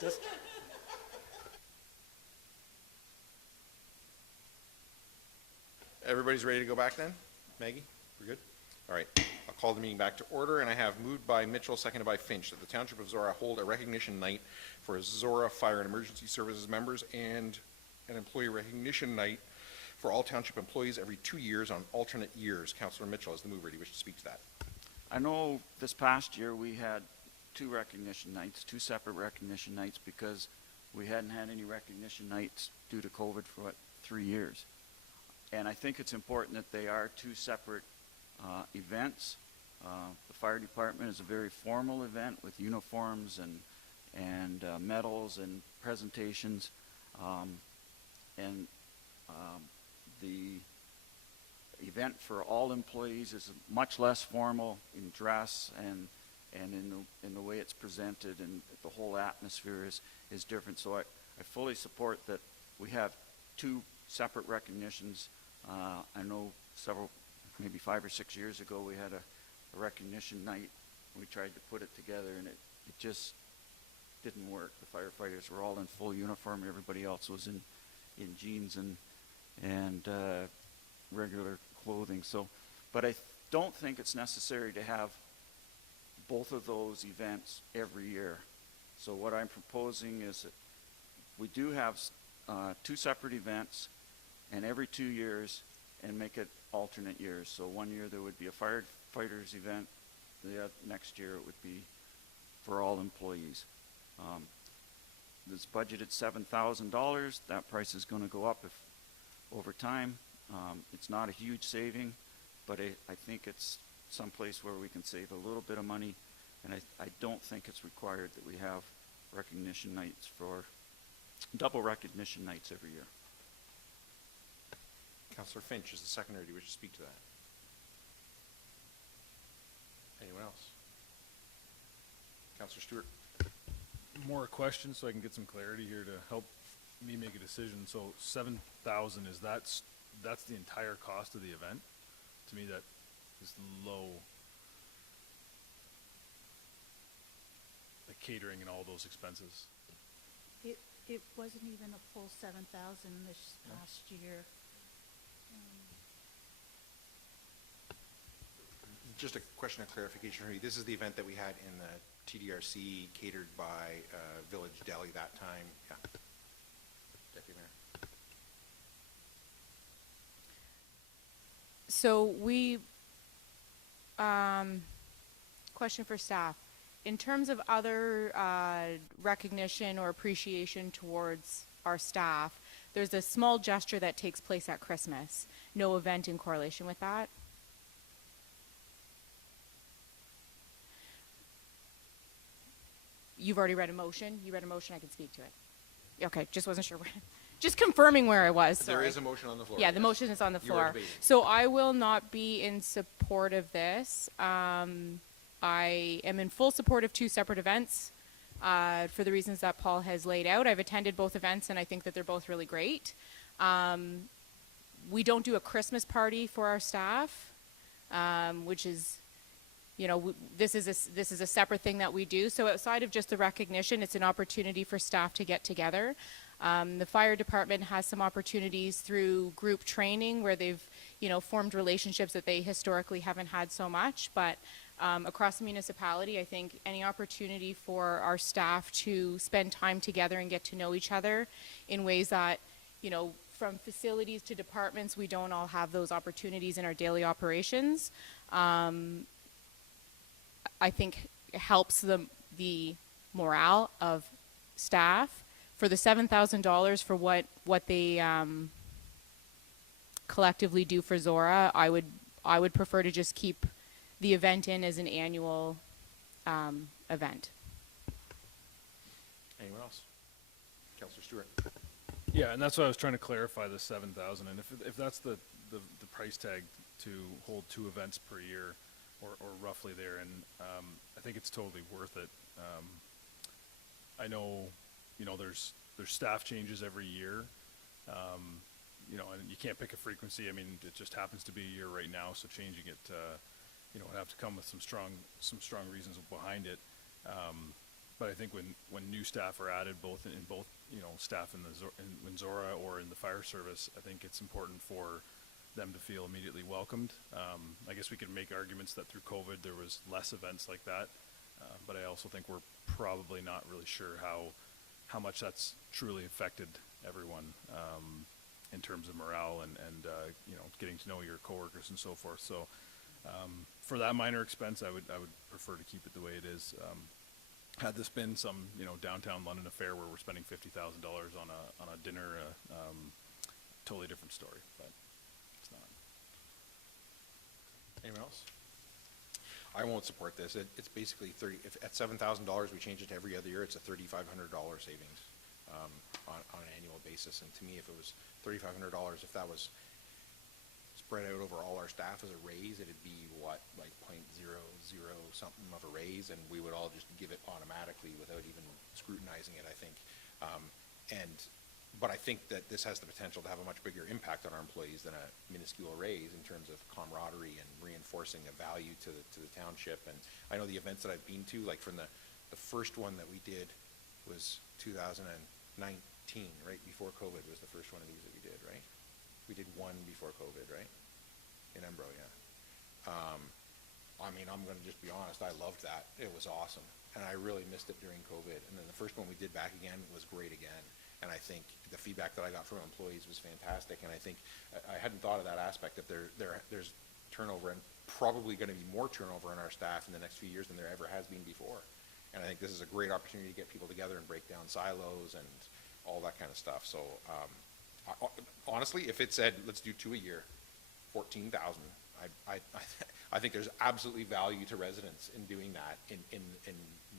Just, Everybody's ready to go back then? Maggie, we're good? All right, I'll call the meeting back to order, and I have moved by Mitchell, seconded by Finch, that the Township of Zorra hold a recognition night for Zorra Fire and Emergency Services members and an employee recognition night for all Township employees every 2 years on alternate years. Councillor Mitchell, as the mover, do you wish to speak to that? I know this past year we had two recognition nights, two separate recognition nights, because we hadn't had any recognition nights due to COVID for, 3 years. And I think it's important that they are two separate events. The fire department is a very formal event with uniforms and medals and presentations. The event for all employees is much less formal in dress and in the way it's presented, and the whole atmosphere is different. So I fully support that we have two separate recognitions. I know maybe 5 or 6 years ago, we had a recognition night. We tried to put it together, and it just didn't work. The firefighters were all in full uniform. Everybody else was in jeans and regular clothing. So, but I don't think it's necessary to have both of those events every year. So what I'm proposing is that we do have two separate events, and every 2 years, and make it alternate years. So 1 year there would be a firefighters event, the next year it would be for all employees. This budgeted $7,000. That price is going to go up over time. It's not a huge saving, but I think it's someplace where we can save a little bit of money, and I don't think it's required that we have recognition nights double recognition nights every year. Councillor Finch is the seconder. Do you wish to speak to that? Anyone else? Councillor Stewart. More questions so I can get some clarity here to help me make a decision. So 7,000 that's the entire cost of the event? To me, that is low. The catering and all those expenses. It wasn't even a full 7,000 this past year. Just a question of clarification for me. This is the event that we had in the TDRC catered by Village Deli that time. Yeah. Deputy Mayor. So question for staff. In terms of other recognition or appreciation towards our staff, there's a small gesture that takes place at Christmas. No event in correlation with that? You've already read a motion? You read a motion, I can speak to it. Okay, just wasn't sure. Just confirming where I was, sorry. There is a motion on the floor. Yeah, the motion is on the You are floor. debating. So I will not be in support of this. I am in full support of two separate events for the reasons that Paul has laid out. I've attended both events, and I think that they're both really great. We don't do a Christmas party for our staff, which is, you know, this is a separate thing that we do. So outside of just the recognition, it's an opportunity for staff to get together. The fire department has some opportunities through group training where they've, you know, formed relationships that they historically haven't had so much. But across the municipality, I think any opportunity for our staff to spend time together and get to know each other in ways that, you know, from facilities to departments, we don't all have those opportunities in our daily operations. I think it helps the morale of staff. For the $7,000 for what they collectively do for Zorra, I would prefer to just keep the event in as an annual event. Anyone else? Councillor Stewart. Yeah, and that's why I was trying to clarify the 7,000. And if that's the price tag to hold two events per year, or roughly there, and I think it's totally worth it. I know, you know, there's staff changes every year, you know, and you can't pick a frequency. I mean, it just happens to be a year right now, so changing it, you know, would have to come with some strong reasons behind it. But I think when new staff are added, both, you know, staff in in Zorra or in the fire service, I think it's important for them to feel immediately welcomed. I guess we could make arguments that through COVID there was less events like that, but I also think we're probably not really sure how much that's truly affected everyone in terms of morale and you know, getting to know your coworkers and so forth. So for that minor expense, I would prefer to keep it the way it is. Had this been some, you know, downtown London affair where we're spending $50,000 on a dinner, totally different story, but it's not. Anyone else? I won't support this. It's basically if at $7,000 we change it to every other year, it's a $3,500 savings on an annual basis. And to me, if it was $3,500, if that was spread out over all our staff as a raise, it'd be what, like 0.00 something of a raise, and we would all just give it automatically without even scrutinizing it, I think. But I think that this has the potential to have a much bigger impact on our employees than a minuscule raise in terms of camaraderie and reinforcing a value to the township. And I know the events that I've been to, like from the first one that we did was 2019, right before COVID was the first one of these that we did, right? We did one before COVID, right? In Embro, yeah. I mean, I'm going to just be honest, I loved that. It was awesome. And I really missed it during COVID. And then the first one we did back again was great again. And I think the feedback that I got from employees was fantastic. And I think I hadn't thought of that aspect, that there's turnover, and probably going to be more turnover in our staff in the next few years than there ever has been before. And I think this is a great opportunity to get people together and break down silos and all that kind of stuff. So honestly, if it said, let's do 2 a year, 14,000, I think there's absolutely value to residents in doing that, in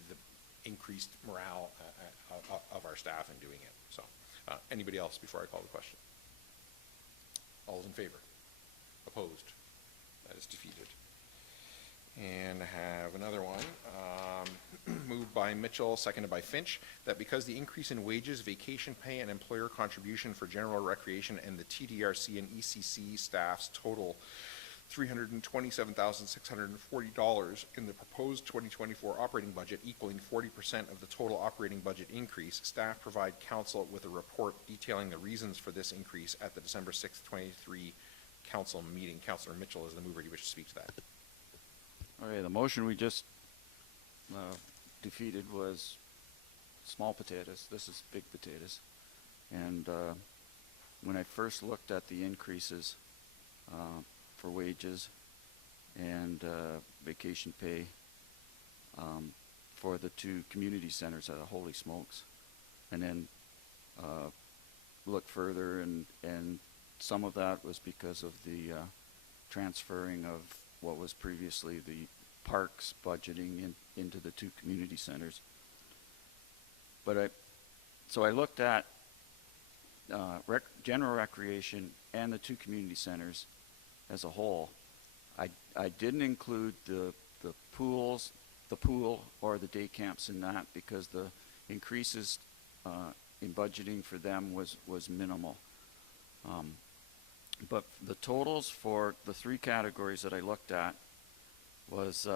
the increased morale of our staff in doing it. So anybody else before I call the question? All those in favor? Opposed? That is defeated. And have another one, moved by Mitchell, seconded by Finch, that because the increase in wages, vacation pay, and employer contribution for general recreation and the TDRC and ECC staffs total $327,640 in the proposed 2024 operating budget, equaling 40% of the total operating budget increase, staff provide council with a report detailing the reasons for this increase at the December 6th, 23 council meeting. Councillor Mitchell is the mover. Do you wish to speak to that? Okay, the motion we just defeated was small potatoes. This is big potatoes. And when I first looked at the increases for wages and vacation pay for the two community centers, holy smokes. And then look further, and some of that was because of the transferring of what was previously the parks budgeting into the two community centers. But so I looked at general recreation and the two community centers as a whole. I didn't include the pool or the day camps in that, because the increases in budgeting for them was minimal. But the totals for the three categories that I looked at was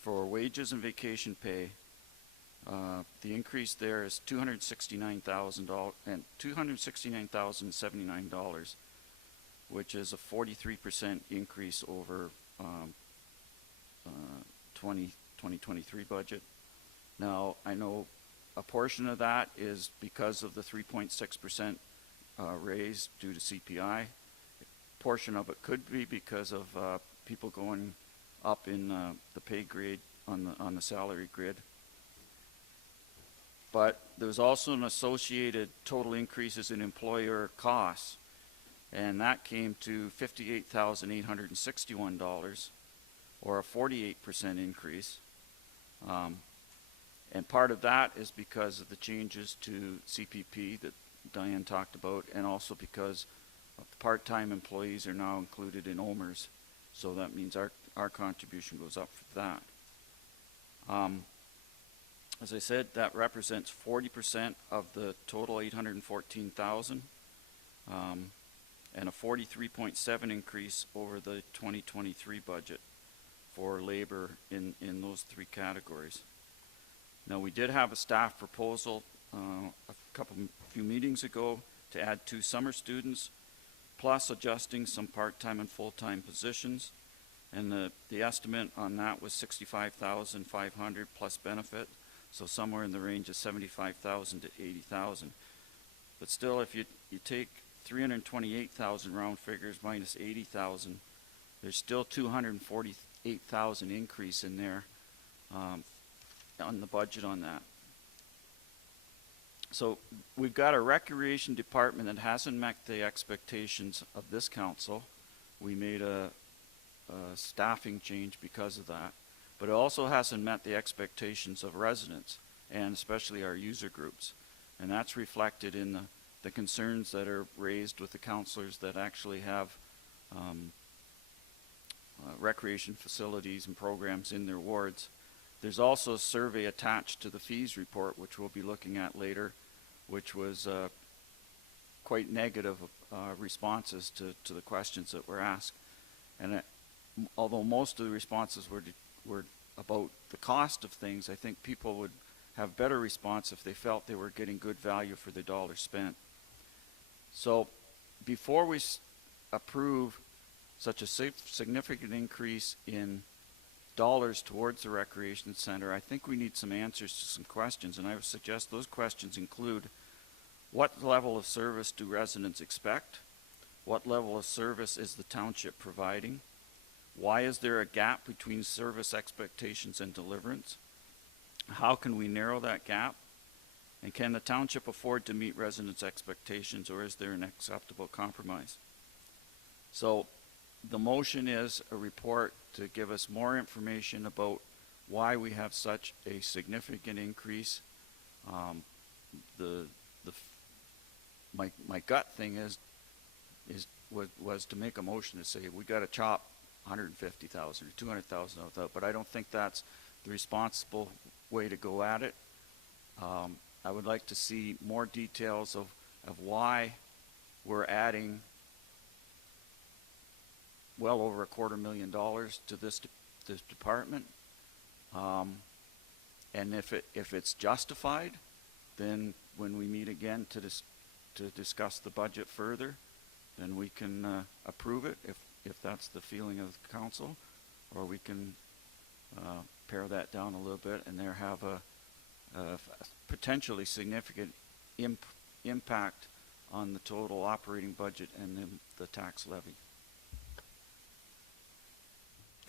for wages and vacation pay, the increase there is $269,000 and $269,079, which is a 43% increase over 2023 budget. Now, I know a portion of that is because of the 3.6% raise due to CPI. A portion of it could be because of people going up in the pay grade on the salary grid. But there's also an associated total increases in employer costs, and that came to $58,861, or a 48% increase. And part of that is because of the changes to CPP that Diane talked about, and also because part-time employees are now included in OMERS, so that means our contribution goes up for that. As I said, that represents 40% of the total 814,000, and a 43.7 increase over the 2023 budget for labor in those three categories. Now, we did have a staff proposal few meetings ago to add 2 summer students, plus adjusting some part-time and full-time positions. And the estimate on that was $65,500 plus benefit, so somewhere in the range of $75,000 to $80,000. But still, if you take 328,000 round figures minus 80,000, there's still 248,000 increase in there on the budget on that. So we've got a recreation department that hasn't met the expectations of this council. We made a staffing change because of that, but it also hasn't met the expectations of residents and especially our user groups. And that's reflected in the concerns that are raised with the councilors that actually have recreation facilities and programs in their wards. There's also a survey attached to the fees report, which we'll be looking at later, which was quite negative responses to the questions that were asked. And although most of the responses were about the cost of things, I think people would have better response if they felt they were getting good value for the dollar spent. So before we approve such a significant increase in dollars towards the recreation center, I think we need some answers to some questions, and I would suggest those questions include: what level of service do residents expect? What level of service is the township providing? Why is there a gap between service expectations and deliverance? How can we narrow that gap? And can the township afford to meet residents' expectations, or is there an acceptable compromise? So the motion is a report to give us more information about why we have such a significant increase. My gut thing was to make a motion to say we got to chop 150,000 or 200,000 of that, but I don't think that's the responsible way to go at it. I would like to see more details of why we're adding well over $250,000 to this department, and if it's justified, then when we meet again to discuss the budget further, then we can approve it if that's the feeling of the council, or we can pare that down a little bit and there have a potentially significant impact on the total operating budget and the tax levy.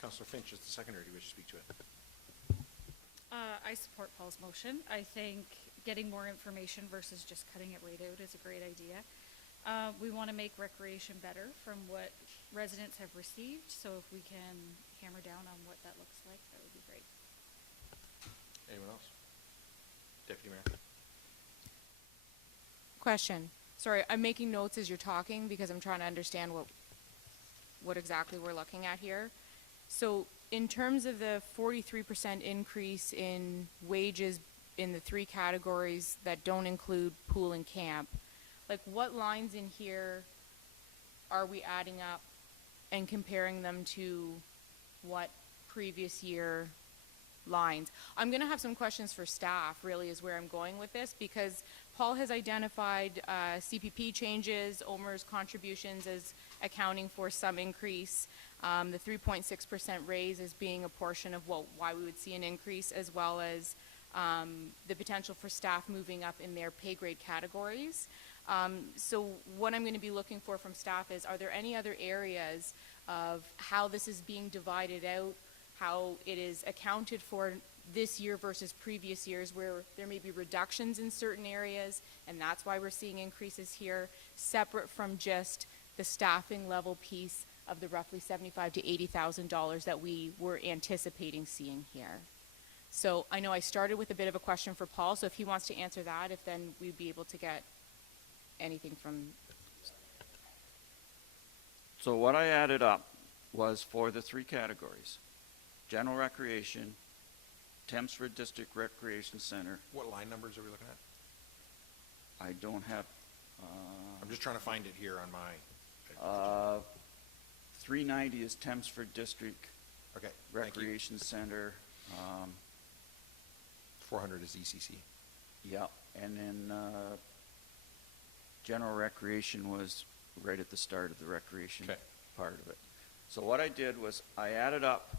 Councillor Finch is the seconder. Do you wish to speak to it? I support Paul's motion. I think getting more information versus just cutting it right out is a great idea. We want to make recreation better from what residents have received, so if we can hammer down on what that looks like, that would be great. Anyone else? Deputy Mayor. Question. Sorry, I'm making notes as you're talking because I'm trying to understand what exactly we're looking at here. So in terms of the 43% increase in wages in the 3 categories that don't include pool and camp, like what lines in here are we adding up and comparing them to what previous year lines? I'm going to have some questions for staff, really, is where I'm going with this, because Paul has identified CPP changes, OMER's contributions as accounting for some increase, the 3.6% raise as being a portion of why we would see an increase, as well as the potential for staff moving up in their pay grade categories. So what I'm going to be looking for from staff is, are there any other areas of how this is being divided out, how it is accounted for this year versus previous years, where there may be reductions in certain areas, and that's why we're seeing increases here, separate from just the staffing level piece of the roughly $75,000 to $80,000 that we were anticipating seeing here. So I know I started with a bit of a question for Paul, so if he wants to answer that, if then we'd be able to get anything from... So what I added up was for the 3 categories: general recreation, Thamesford District Recreation Center. What line numbers are we looking at? I don't have... I'm just trying to find it here on my... 390 is Thamesford District Okay, thank you. Recreation Center. 400 is ECC. Yeah, and then, general recreation was right at the start of the recreation Okay. part of it. So what I did was I added up,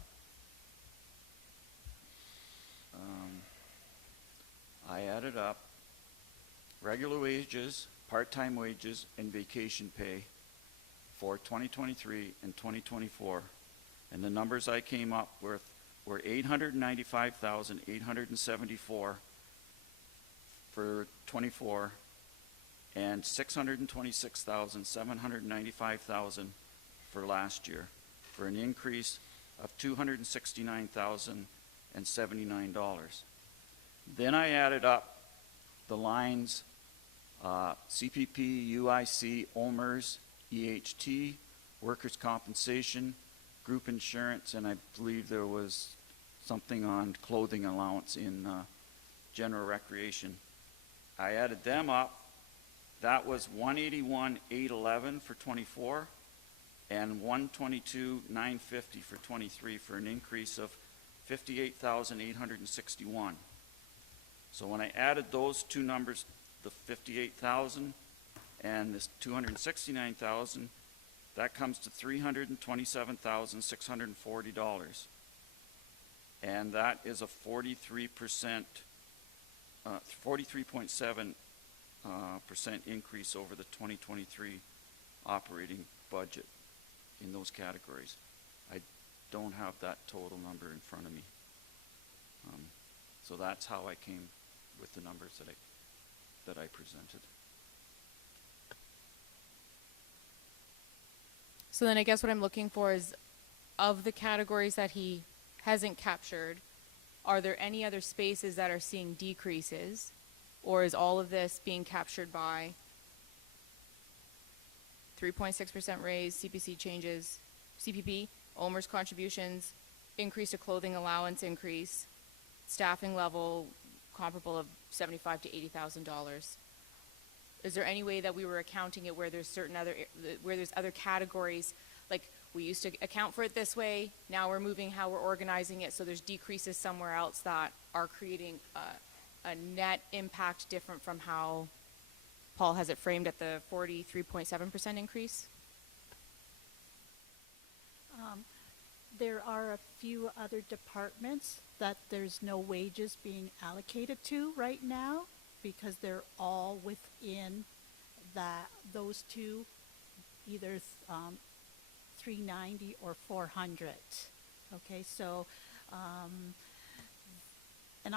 regular wages, part-time wages, and vacation pay for 2023 and 2024. And the numbers I came up with were 895,874 for 24 and 626,795,000 for last year, for an increase of $269,079. Then I added up the lines CPP, UIC, OMERS, EHT, workers' compensation, group insurance, and I believe there was something on clothing allowance in general recreation. I added them up. That was 181,811 for 24 and 122,950 for 23, for an increase of 58,861. So when I added those two numbers, the 58,000 and this 269,000, that comes to $327,640. And that is a 43%, 43.7% increase over the 2023 operating budget in those categories. I don't have that total number in front of me. So that's how I came with the numbers that I presented. So then I guess what I'm looking for is, of the categories that he hasn't captured, are there any other spaces that are seeing decreases? Or is all of this being captured by 3.6% raise, CPC changes, CPP, OMERS contributions, increase to clothing allowance increase, staffing level comparable of $75,000 to $80,000? Is there any way that we were accounting it where there's certain other, where there's other categories, like we used to account for it this way, now we're moving how we're organizing it, so there's decreases somewhere else that are creating a net impact different from how Paul has it framed at the 43.7% increase? There are a few other departments that there's no wages being allocated to right now, because they're all within those two, either 390 or 400. Okay, so and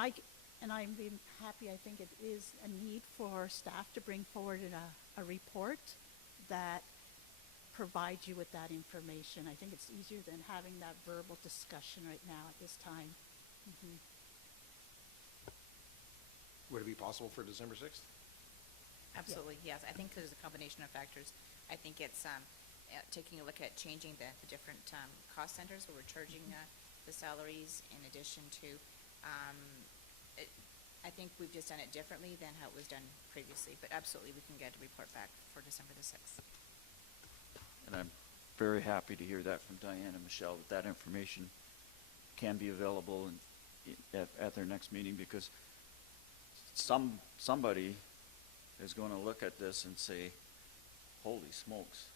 I'm being happy. I think it is a need for staff to bring forward a report that provides you with that information. I think it's easier than having that verbal discussion right now at this time. Mm-hmm. Would it be possible for December 6th? Absolutely, yes. I think there's a combination of factors. I think it's taking a look at changing the different cost centers where we're charging the salaries, in addition to, I think we've just done it differently than how it was done previously. But absolutely, we can get a report back for December the 6th. And I'm very happy to hear that from Diane and Michelle, that information can be available at their next meeting, because somebody is going to look at this and say, holy smokes,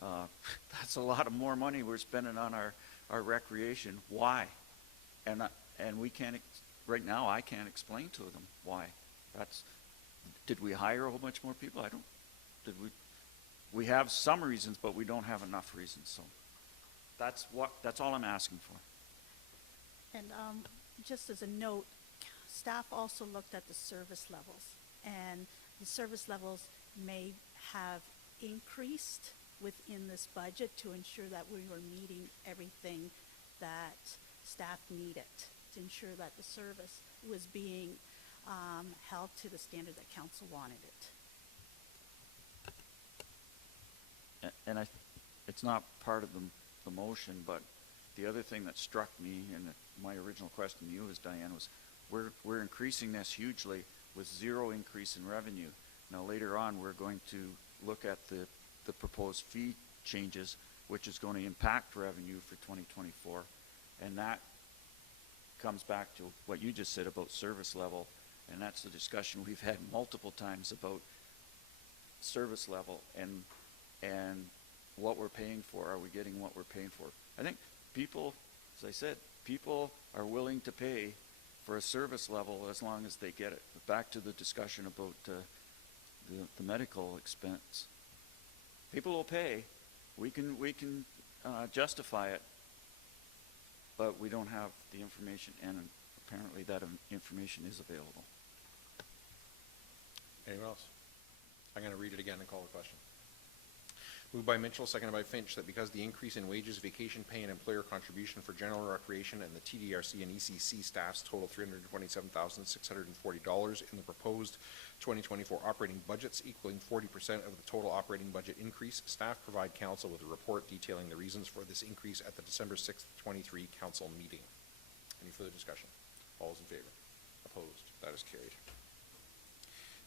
that's a lot of more money we're spending on our recreation. Why? And we can't, right now I can't explain to them why. Did we hire a whole bunch more people? We have some reasons, but we don't have enough reasons. So that's all I'm asking for. And just as a note, staff also looked at the service levels, and the service levels may have increased within this budget to ensure that we were meeting everything that staff needed, to ensure that the service was being held to the standard that council wanted it. And it's not part of the motion, but the other thing that struck me, and my original question to you is, Diane, was we're increasing this hugely with zero increase in revenue. Now later on, we're going to look at the proposed fee changes, which is going to impact revenue for 2024, and that comes back to what you just said about service level, and that's the discussion we've had multiple times about service level and what we're paying for. Are we getting what we're paying for? I think people, as I said, people are willing to pay for a service level as long as they get it. But back to the discussion about the medical expense. People will pay. We can justify it, but we don't have the information, and apparently that information is available. Anyone else? I'm going to read it again and call the question. Moved by Mitchell, seconded by Finch, that because the increase in wages, vacation pay, and employer contribution for general recreation and the TDRC and ECC staffs total $327,640 in the proposed 2024 operating budgets, equaling 40% of the total operating budget increase, staff provide council with a report detailing the reasons for this increase at the December 6th, 23 council meeting. Any further discussion? All those in favor? Opposed? That is carried.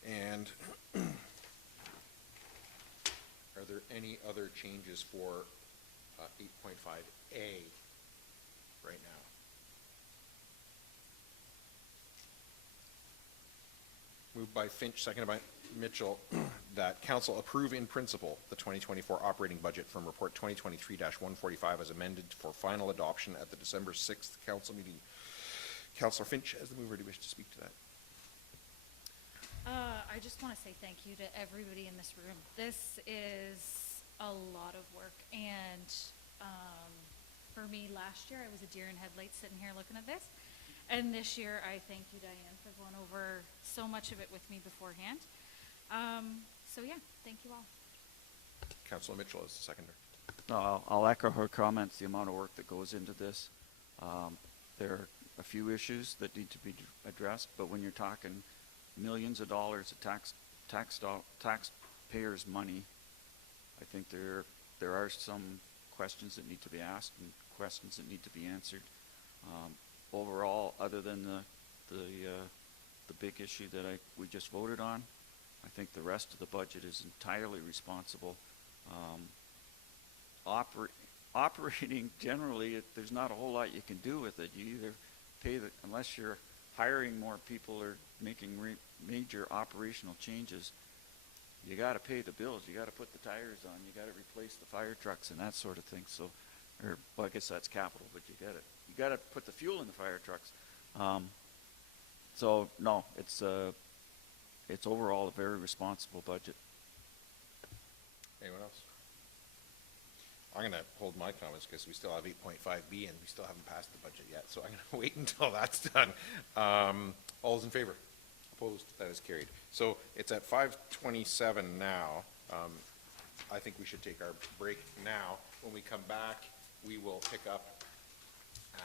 And are there any other changes for 8.5A right now? Moved by Finch, seconded by Mitchell, that council approve in principle the 2024 operating budget from report 2023-145 as amended for final adoption at the December 6th council meeting. Councillor Finch, as the mover, do you wish to speak to that? I just want to say thank you to everybody in this room. This is a lot of work, and for me, last year I was a deer in headlights sitting here looking at this, and this year I thank you, Diane, for going over so much of it with me beforehand. So yeah, thank you all. Councillor Mitchell is the seconder. No, I'll echo her comments, the amount of work that goes into this. There are a few issues that need to be addressed, but when you're talking millions of dollars of taxpayers' money, I think there are some questions that need to be asked and questions that need to be answered. Overall, other than the big issue that we just voted on, I think the rest of the budget is entirely responsible. Operating generally, there's not a whole lot you can do with it. You either pay unless you're hiring more people or making major operational changes, you got to pay the bills. You got to put the tires on. You got to replace the fire trucks and that sort of thing. So, well, I guess that's capital, but you got to put the fuel in the fire trucks. So no, it's overall a very responsible budget. Anyone else? I'm going to hold my comments because we still have 8.5B and we still haven't passed the budget yet. So I'm going to wait until that's done. All those in favor? Opposed? That is carried. So it's at 5:27 now. I think we should take our break now. When we come back, we will pick up at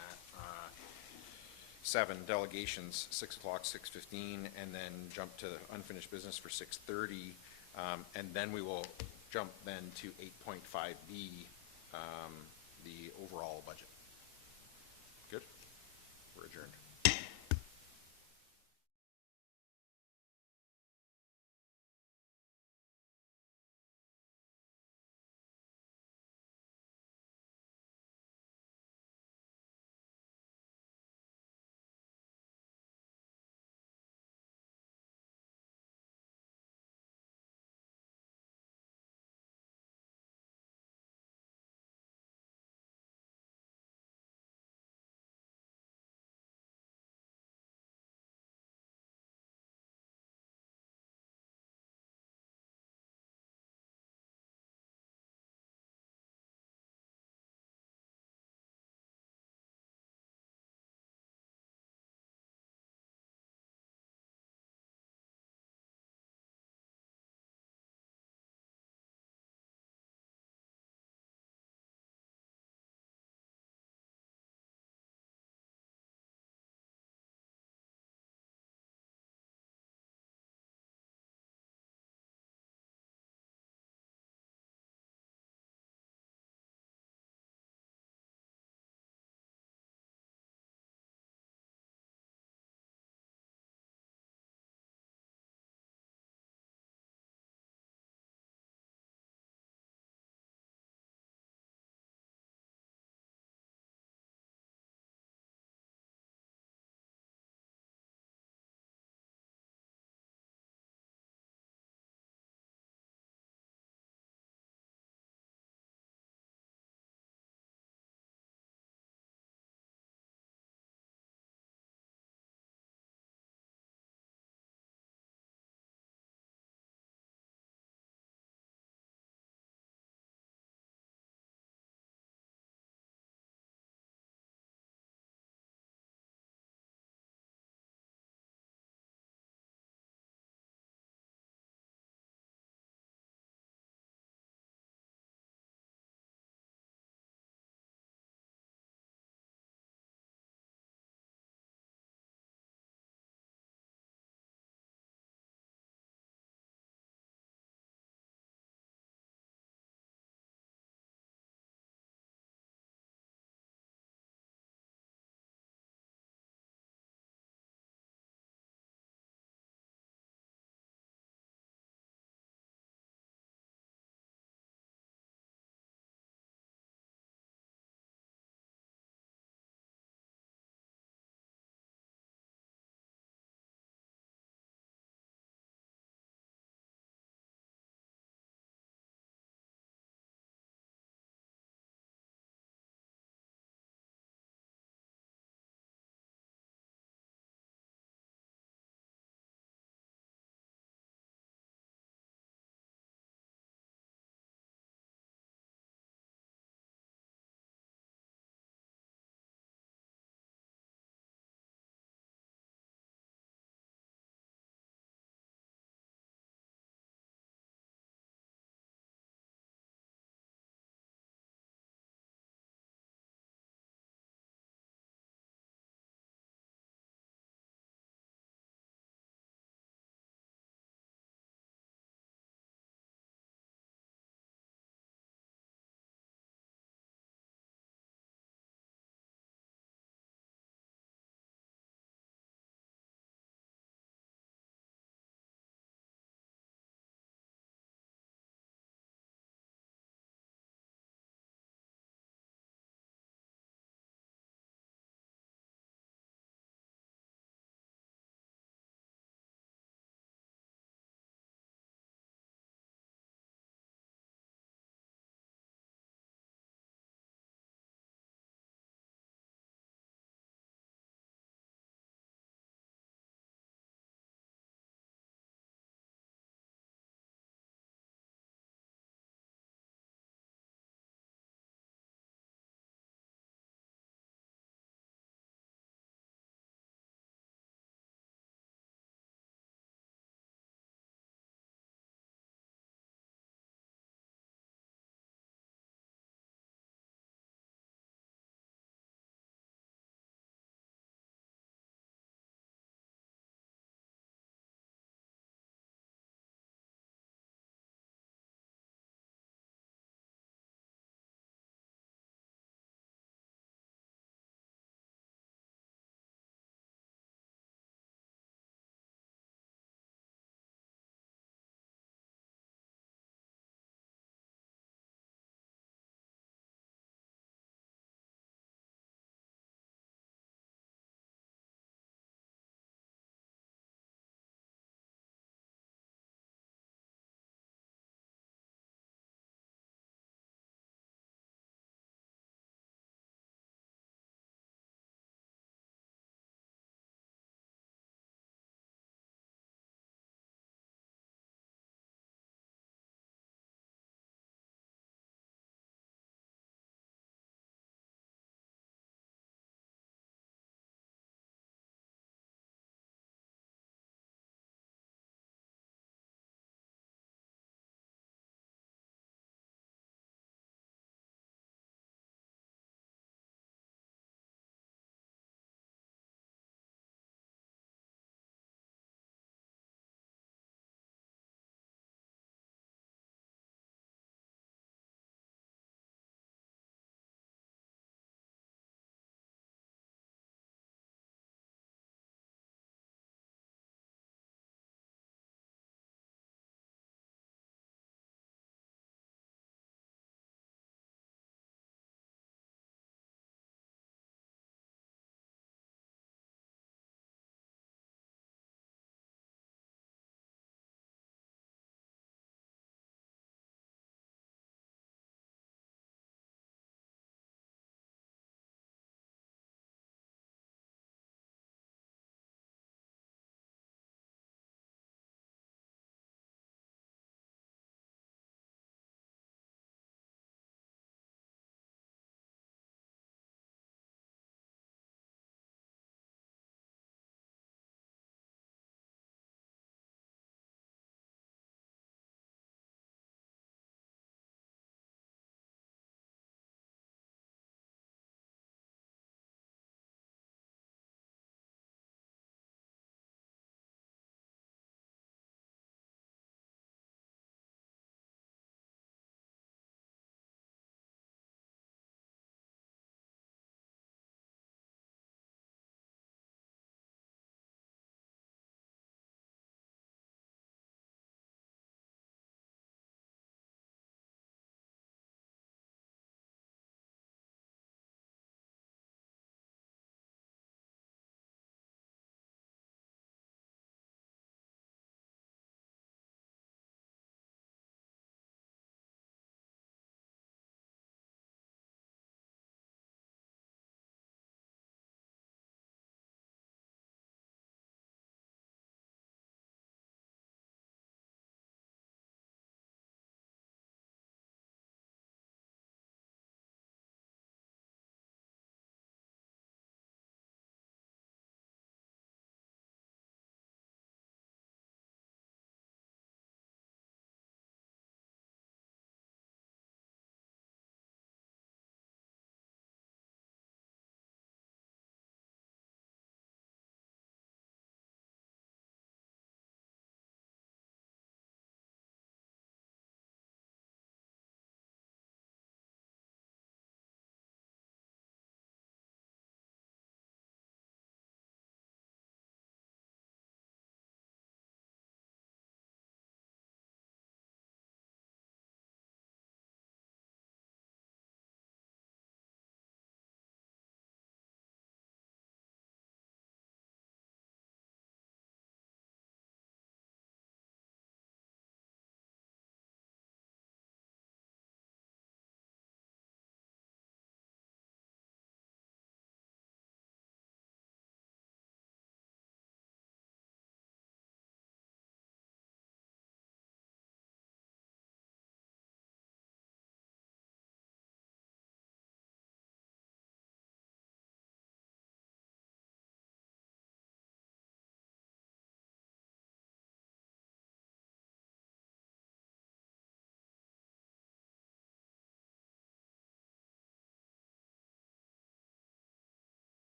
7 delegations, 6 o'clock, 6:15, and then jump to unfinished business for 6:30. And then we will jump then to 8.5B, the overall budget. Good? We're adjourned.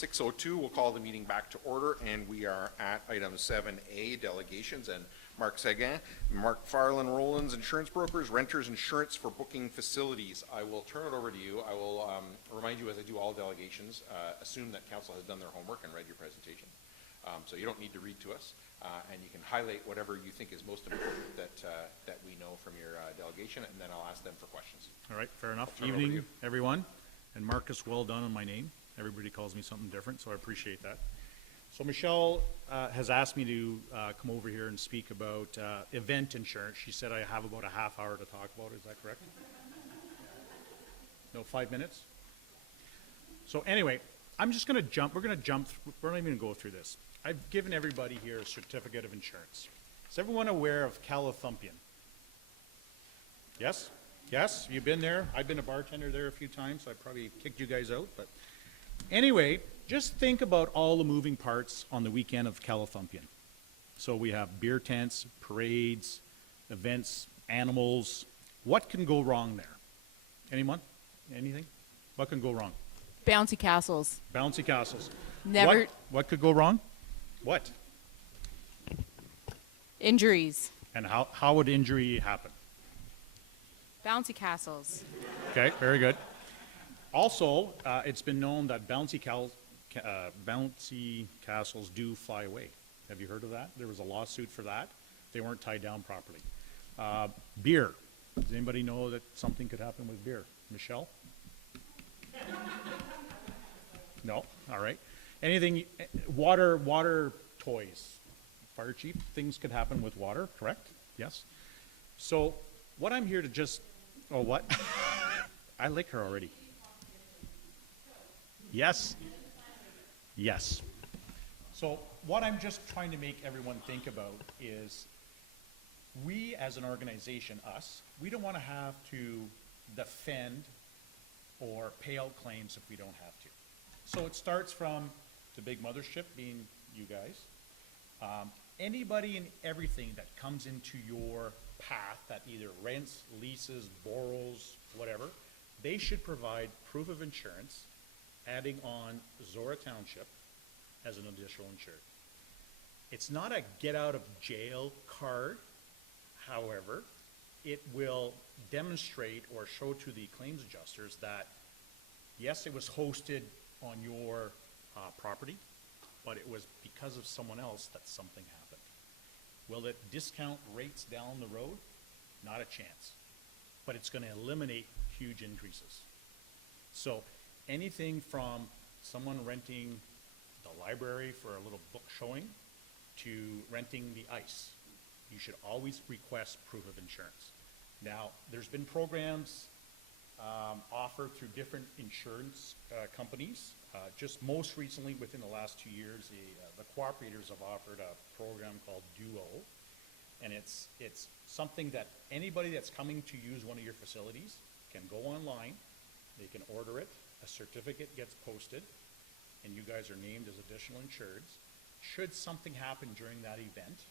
6:02, we'll call the meeting back to order, and we are at item 7A, delegations, and Marc Seguin, McFarlan, Rowlands, insurance brokers, renters insurance for booking facilities. I will turn it over to you. I will remind you, as I do all delegations, assume that council has done their homework and read your presentation. So you don't need to read to us, and you can highlight whatever you think is most important that we know from your delegation, and then I'll ask them for questions. All right, fair enough. Turn it over to Evening, you. everyone. And Marcus, well done on my name. Everybody calls me something different, so I appreciate that. So Michelle has asked me to come over here and speak about event insurance. She said I have about a half hour to talk about it. Is that correct? No, 5 minutes? So anyway, I'm just going to jump. We're not even going to go through this. I've given everybody here a certificate of insurance. Is everyone aware of Calithumpian? Yes? Yes? You've been there? I've been a bartender there a few times, so I probably kicked you guys out. But anyway, just think about all the moving parts on the weekend of Calithumpian. So we have beer tents, parades, events, animals. What can go wrong there? Anyone? Anything? What can go wrong? Bouncy castles. Bouncy castles. Never. What could go wrong? What? Injuries. And how would injury happen? Bouncy castles. Okay, very good. Also, it's been known that bouncy castles do fly away. Have you heard of that? There was a lawsuit for that. They weren't tied down properly. Beer. Does anybody know that something could happen with beer? Michelle? No? All right. Anything, water toys. Fire chief, things could happen with water, correct? Yes? So, what I'm here to just, oh, what? I like her already. Yes. Yes. So what I'm just trying to make everyone think about is we as an organization, us, we don't want to have to defend or pay out claims if we don't have to. So it starts from the big mothership being you guys. Anybody and everything that comes into your path that either rents, leases, borrows, whatever, they should provide proof of insurance, adding on Zorra Township as an additional insured. It's not a get out of jail card, however, it will demonstrate or show to the claims adjusters that yes, it was hosted on your property, but it was because of someone else that something happened. Will it discount rates down the road? Not a chance. But it's going to eliminate huge increases. So anything from someone renting the library for a little book showing to renting the ice, you should always request proof of insurance. Now, there's been programs offered through different insurance companies. Just most recently, within the last 2 years, the cooperators have offered a program called Duo, and it's something that anybody that's coming to use one of your facilities can go online, they can order it, a certificate gets posted, and you guys are named as additional insureds. Should something happen during that event,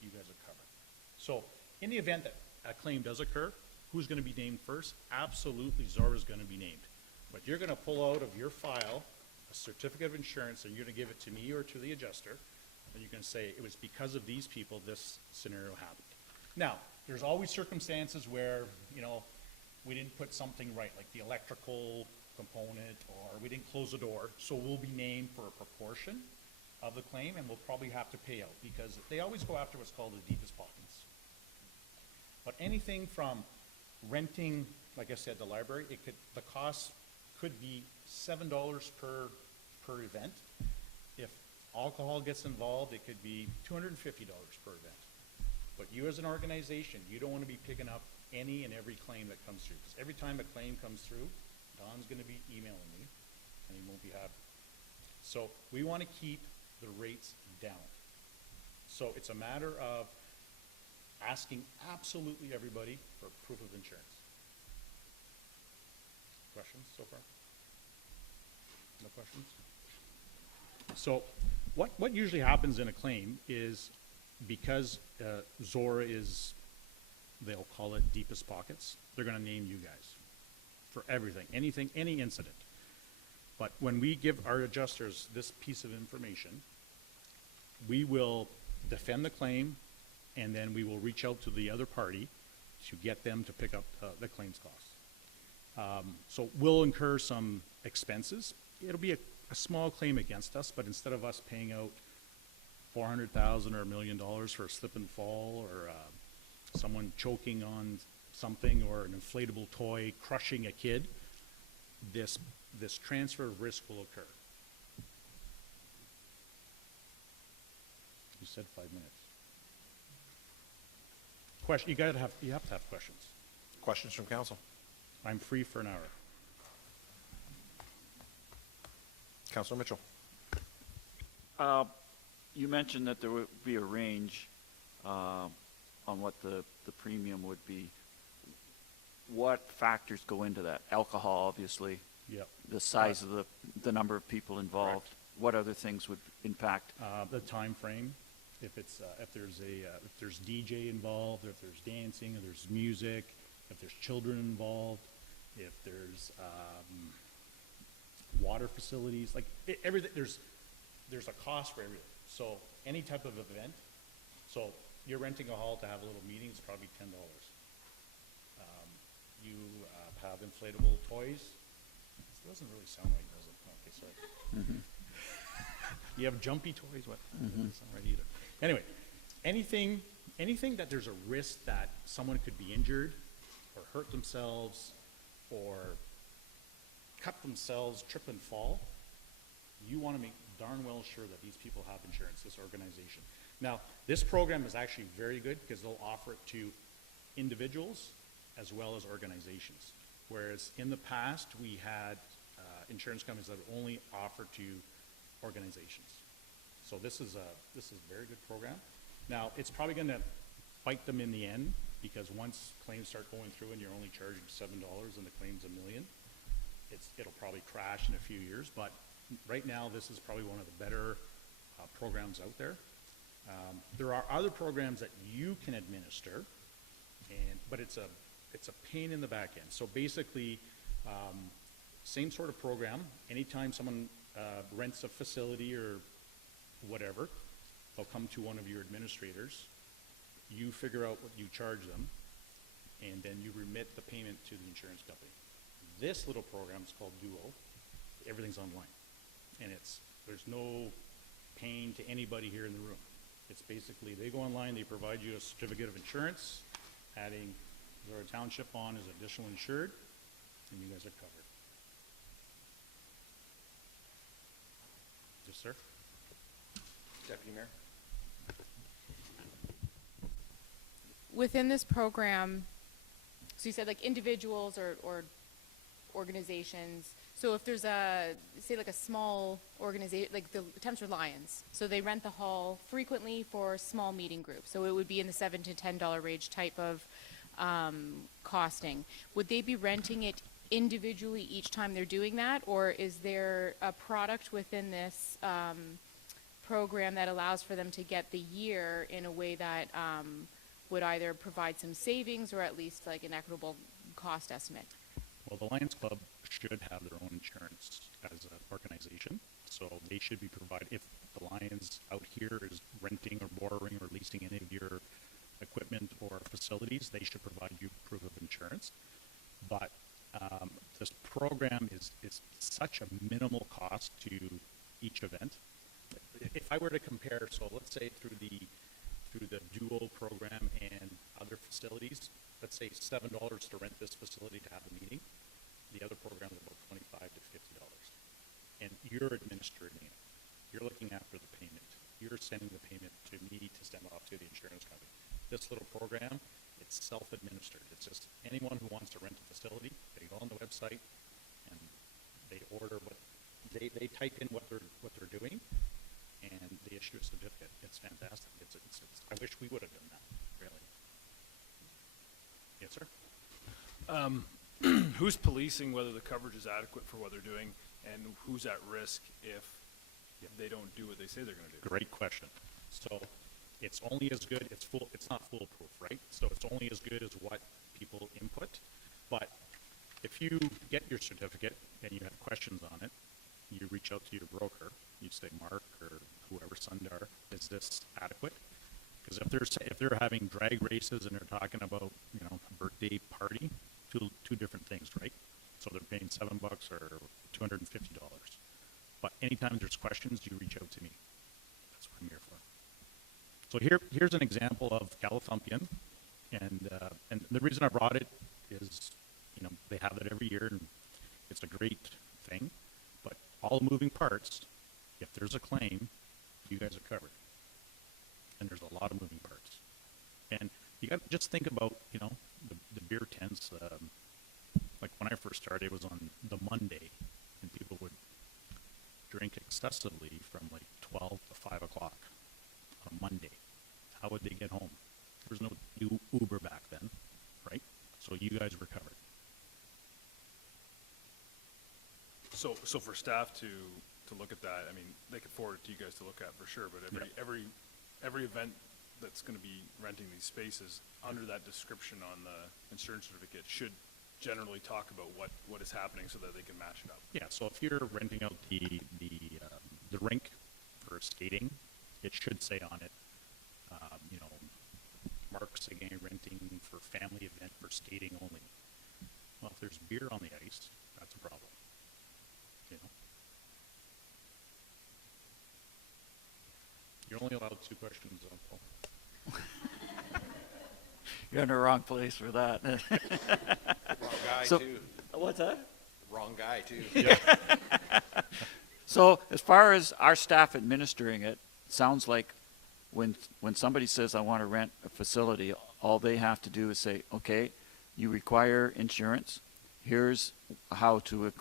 you guys are covered. So in the event that a claim does occur, who's going to be named first? Absolutely, Zorra is going to be named. But you're going to pull out of your file a certificate of insurance, and you're going to give it to me or to the adjuster, and you can say, it was because of these people this scenario happened. Now, there's always circumstances where, you know, we didn't put something right, like the electrical component, or we didn't close the door, so we'll be named for a proportion of the claim, and we'll probably have to pay out, because they always go after what's called the deepest pockets. But anything from renting, like I said, the library, the cost could be $7 per event. If alcohol gets involved, it could be $250 per event. But you as an organization, you don't want to be picking up any and every claim that comes through. Because every time a claim comes through, Don's going to be emailing me, and he won't be happy. So we want to keep the rates down. So it's a matter of asking absolutely everybody for proof of insurance. Questions so far? No questions? So what usually happens in a claim is, because Zorra is, they'll call it deepest pockets, they're going to name you guys for everything, anything, any incident. But when we give our adjusters this piece of information, we will defend the claim, and then we will reach out to the other party to get them to pick up the claims costs. So we'll incur some expenses. It'll be a small claim against us, but instead of us paying out $400,000 or $1 million for a slip and fall, or someone choking on something, or an inflatable toy crushing a kid, this transfer of risk will occur. You said 5 minutes. Question, you have to have questions. Questions from council? I'm free for an hour. Councilor Mitchell? You mentioned that there would be a range on what the premium would be. What factors go into that? Alcohol, obviously. Yep. The size of the number of people involved. Correct. What other things would impact? The time frame, if there's DJ involved, or if there's dancing, or there's music, if there's children involved, if there's water facilities, like everything, there's a cost for everything. So any type of event, so you're renting a hall to have a little meeting, it's probably $10. You have inflatable toys. It doesn't really sound right, does it? Okay, sorry. Mm-hmm. You have jumpy toys, what? That's not right either. Anyway, anything that there's a risk that someone could be injured or hurt themselves or cut themselves, trip and fall, you want to make darn well sure that these people have insurance, this organization. Now, this program is actually very good because they'll offer it to individuals as well as organizations. Whereas in the past, we had insurance companies that only offer to organizations. So this is a very good program. Now, it's probably going to bite them in the end, because once claims start going through and you're only charging $7 and the claim's $1 million, it'll probably crash in a few years. But right now, this is probably one of the better programs out there. There are other programs that you can administer, but it's a pain in the back end. So basically, same sort of program. Anytime someone rents a facility or whatever, they'll come to one of your administrators. You figure out what you charge them, and then you remit the payment to the insurance company. This little program is called Duo. Everything's online, and there's no pain to anybody here in the room. It's basically, they go online, they provide you a certificate of insurance, adding Zorra Township on as additional insured, and you guys are covered. Yes, sir? Deputy Mayor? Within this program, so you said like individuals or organizations. So if there's say like a small organization, like the Township Lions, so they rent the hall frequently for small meeting groups. So it would be in the $7 to $10 range type of costing. Would they be renting it individually each time they're doing that, or is there a product within this program that allows for them to get the year in a way that would either provide some savings or at least like an equitable cost estimate? Well, the Lions Club should have their own insurance as an organization, so they should be provided. If the Lions out here is renting or borrowing or leasing any of your equipment or facilities, they should provide you proof of insurance. But this program is such a minimal cost to each event. If I were to compare, so let's say through the Duo program and other facilities, let's say $7 to rent this facility to have a meeting. The other program is about $25 to $50. And you're administering it. You're looking after the payment. You're sending the payment to me to send off to the insurance company. This little program, it's self-administered. It's just anyone who wants to rent a facility, they go on the website and they order what they type in what they're doing, and they issue a certificate. It's fantastic. I wish we would have done that, really. Yes, sir? Who's policing whether the coverage is adequate for what they're doing, and who's at risk if they don't do what they say they're going to do? Great question. So it's only as good, it's not foolproof, right? So it's only as good as what people input. But if you get your certificate and you have questions on it, you reach out to your broker. You say, Mark or whoever, Sundar, is this adequate? Because if they're having drag races and they're talking about, you know, a birthday party, two different things, right? So they're paying $7 or $250. But anytime there's questions, you reach out to me. That's what I'm here for. So here's an example of Californian, and the reason I brought it is, you know, they have it every year, and it's a great thing. But all moving parts, if there's a claim, you guys are covered. And there's a lot of moving parts. And you got to just think about, you know, the beer tents. Like when I first started, it was on the Monday, and people would drink excessively from like 12 to 5 o'clock on a Monday. How would they get home? There was no Uber back then, right? So you guys were covered. So for staff to look at that, I mean, they could forward it to you guys to look at for sure, but every event that's gonna be renting these spaces, under that description on the insurance certificate should generally talk about what is happening so that they can match it up. Yeah, so if you're renting out the rink for skating, it should say on it, you know, Marc Seguin renting for family event for skating only. Well, if there's beer on the ice, that's a problem. You know? You're only allowed 2 questions, Paul. You're in the wrong place for that. Wrong guy, So- too. What's that? Wrong guy, too. So as far as our staff administering it, sounds like when somebody says, I want to rent a facility, all they have to do is say, okay, you require insurance. Here's how to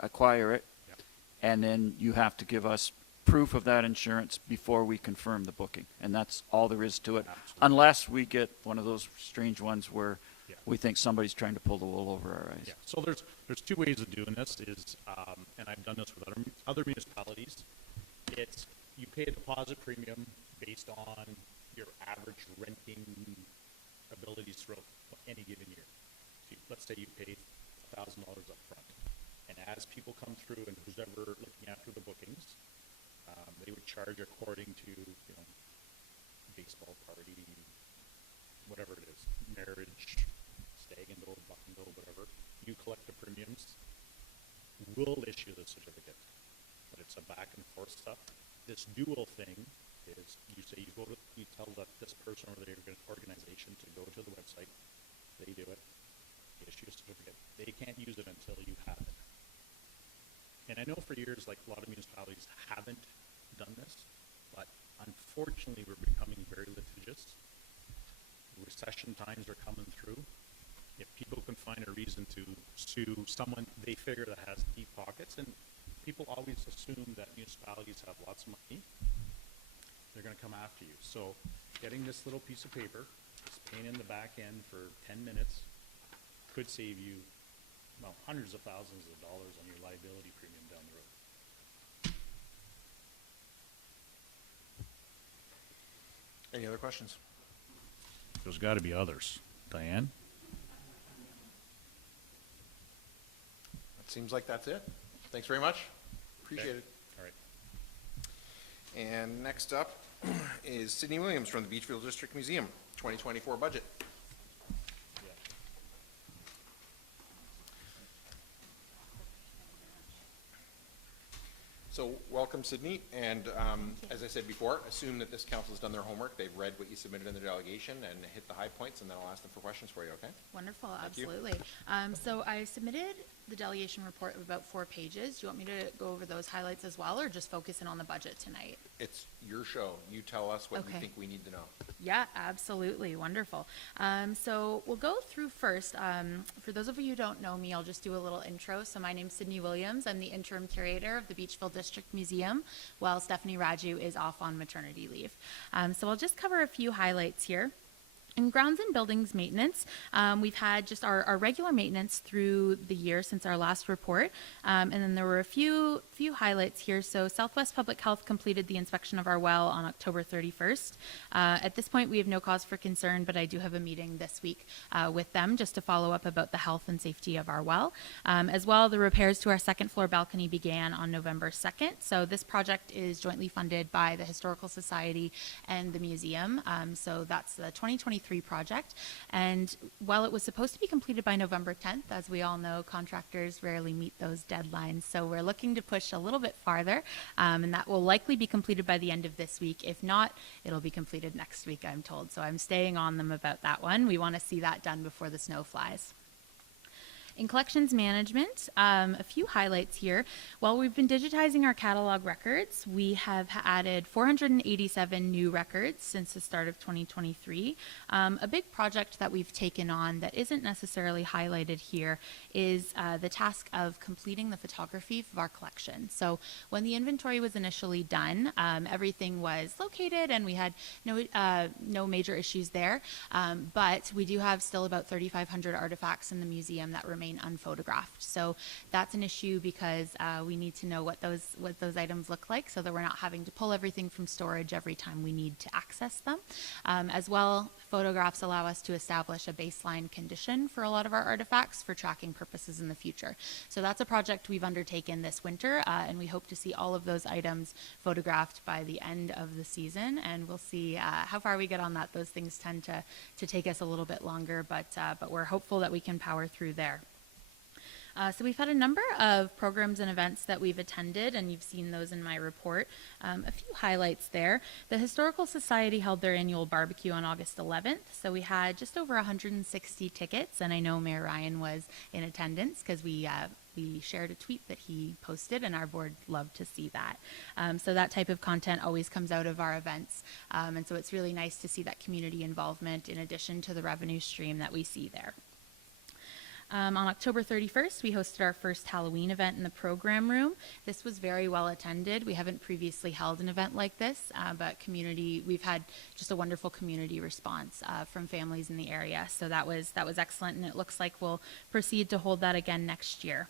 acquire it. Yep. And then you have to give us proof of that insurance before we confirm the booking. And that's all there is to it. Absolutely. Unless we get one of those strange ones where Yeah. we think somebody's trying to pull the wool over our eyes. Yeah, so there's 2 ways of doing this is, and I've done this with other municipalities. It's, you pay a deposit premium based on your average renting abilities throughout any given year. So let's say you paid $1,000 up front. And as people come through and who's ever looking after the bookings, they would charge according to, you know, baseball party, whatever it is, marriage, stag and do, buck and do, whatever. You collect the premiums, we'll issue the certificate. But it's a back and forth stuff. This dual thing is you say you tell this person or their organization to go to the website, they do it, they issue a certificate. They can't use it until you have it. And I know for years, like a lot of municipalities haven't done this, but unfortunately we're becoming very litigious. Recession times are coming through. If people can find a reason to sue someone they figure that has deep pockets, and people always assume that municipalities have lots of money, they're going to come after you. So getting this little piece of paper, just paying in the back end for 10 minutes, could save you, well, hundreds of thousands of dollars on your liability premium down the road. Any other questions? There's got to be others. Diane? It seems like that's it. Thanks very much. Appreciate Okay. it. All right. And next up is Sidney Williams from the Beachville District Museum, 2024 budget. Yeah. So welcome, Sidney, and as I said before, assume that this council has done their homework. They've read what you submitted in the delegation and hit the high points, and then I'll ask them for questions for you, okay? Wonderful, Thank you. absolutely. So I submitted the delegation report of about 4 pages. Do you want me to go over those highlights as well, or just focus in on the budget tonight? It's your show. You tell us what you Okay. think we need to know. Yeah, absolutely. Wonderful. So we'll go through first. For those of you who don't know me, I'll just do a little intro. So my name's Sidney Williams. I'm the interim curator of the Beachville District Museum, while Stephanie Raju is off on maternity leave. So I'll just cover a few highlights here. In grounds and buildings maintenance, we've had just our regular maintenance through the year since our last report. And then there were a few highlights here. So Southwest Public Health completed the inspection of our well on October 31st. At this point, we have no cause for concern, but I do have a meeting this week with them just to follow up about the health and safety of our well. As well, the repairs to our second floor balcony began on November 2nd. So this project is jointly funded by the Historical Society and the museum. So that's the 2023 project. And while it was supposed to be completed by November 10th, as we all know, contractors rarely meet those deadlines. So we're looking to push a little bit farther, and that will likely be completed by the end of this week. If not, it'll be completed next week, I'm told. So I'm staying on them about that one. We want to see that done before the snow flies. In collections management, a few highlights here. While we've been digitizing our catalog records, we have added 487 new records since the start of 2023. A big project that we've taken on that isn't necessarily highlighted here is the task of completing the photography of our collection. So when the inventory was initially done, everything was located and we had no major issues there. But we do have still about 3,500 artifacts in the museum that remain unphotographed. So that's an issue because we need to know what those items look like so that we're not having to pull everything from storage every time we need to access them. As well, photographs allow us to establish a baseline condition for a lot of our artifacts for tracking purposes in the future. So that's a project we've undertaken this winter, and we hope to see all of those items photographed by the end of the season, and we'll see how far we get on that. Those things tend to take us a little bit longer, but we're hopeful that we can power through there. So we've had a number of programs and events that we've attended, and you've seen those in my report. A few highlights there. The Historical Society held their annual barbecue on August 11th, so we had just over 160 tickets, and I know Mayor Ryan was in attendance because we shared a tweet that he posted, and our board loved to see that. So that type of content always comes out of our events, and so it's really nice to see that community involvement in addition to the revenue stream that we see there. On October 31st, we hosted our first Halloween event in the program room. This was very well attended. We haven't previously held an event like this, but we've had just a wonderful community response from families in the area. So that was excellent, and it looks like we'll proceed to hold that again next year.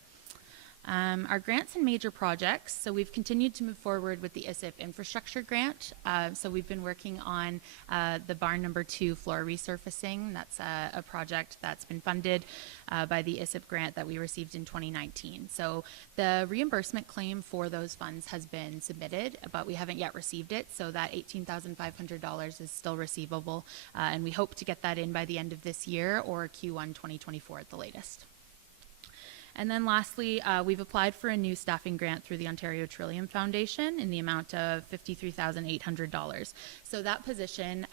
Our grants and major projects, so we've continued to move forward with the ISIP infrastructure grant. So we've been working on the barn number 2 floor resurfacing. That's a project that's been funded by the ISIP grant that we received in 2019. So the reimbursement claim for those funds has been submitted, but we haven't yet received it. So that $18,500 is still receivable, and we hope to get that in by the end of this year or Q1 2024 at the latest. And then lastly, we've applied for a new staffing grant through the Ontario Trillium Foundation in the amount of $53,800. So that position,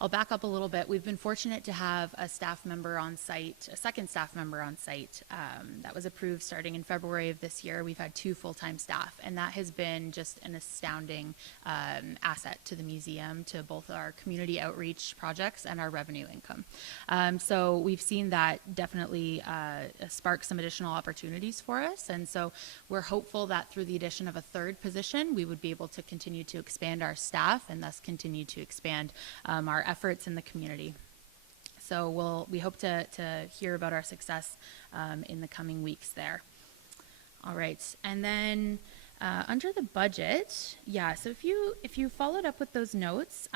I'll back up a little bit. We've been fortunate to have a staff member on site, a second staff member on site that was approved starting in February of this year. We've had 2 full-time staff, and that has been just an astounding asset to the museum, to both our community outreach projects and our revenue income. So we've seen that definitely spark some additional opportunities for us, and so we're hopeful that through the addition of a 3rd position, we would be able to continue to expand our staff and thus continue to expand our efforts in the community. So we hope to hear about our success in the coming weeks there. All right, and then under the budget, so if you followed up with those notes,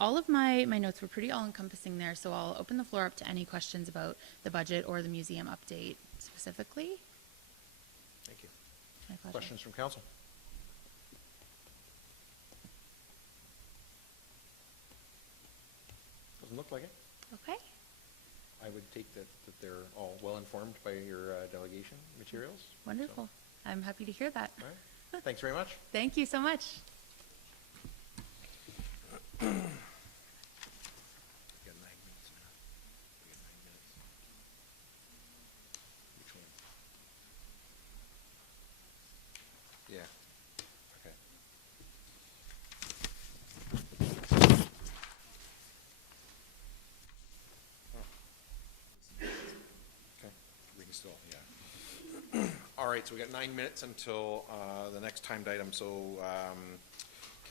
all of my notes were pretty all-encompassing there, so I'll open the floor up to any questions about the budget or the museum update specifically. Thank you. My pleasure. Questions from council? Doesn't look like it. Okay. I would take that they're all well informed by your delegation materials. Wonderful. I'm happy to hear that. All right. Thanks very much. Thank you so much. We got 9 minutes now. We got 9 minutes. Which one? Yeah. Okay. Okay. We can still, yeah. All right, so we got 9 minutes until the next timed item. So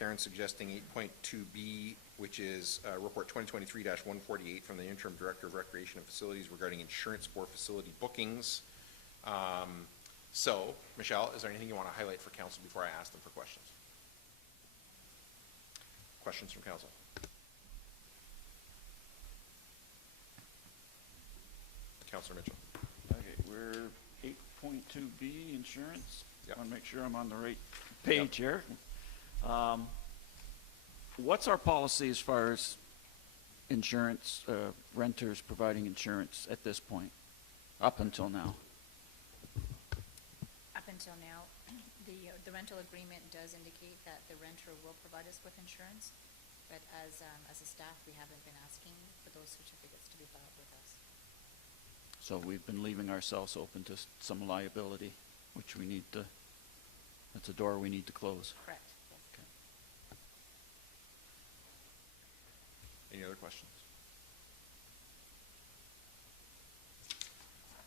Karen's suggesting 8.2B, which is Report 2023-148 from the Interim Director of Recreation and Facilities regarding insurance for facility bookings. So, Michelle, is there anything you want to highlight for council before I ask them for questions? Questions from council? Councilor Mitchell. Okay, we're 8.2B, insurance. Yep. I want to make sure I'm on the right page here. What's our policy as far as insurance, renters providing insurance at this point, up until now? Up until now, the rental agreement does indicate that the renter will provide us with insurance, but as a staff, we haven't been asking for those certificates to be filed with us. So we've been leaving ourselves open to some liability, which we need to, that's a door we need to close. Correct, yes. Okay. Any other questions?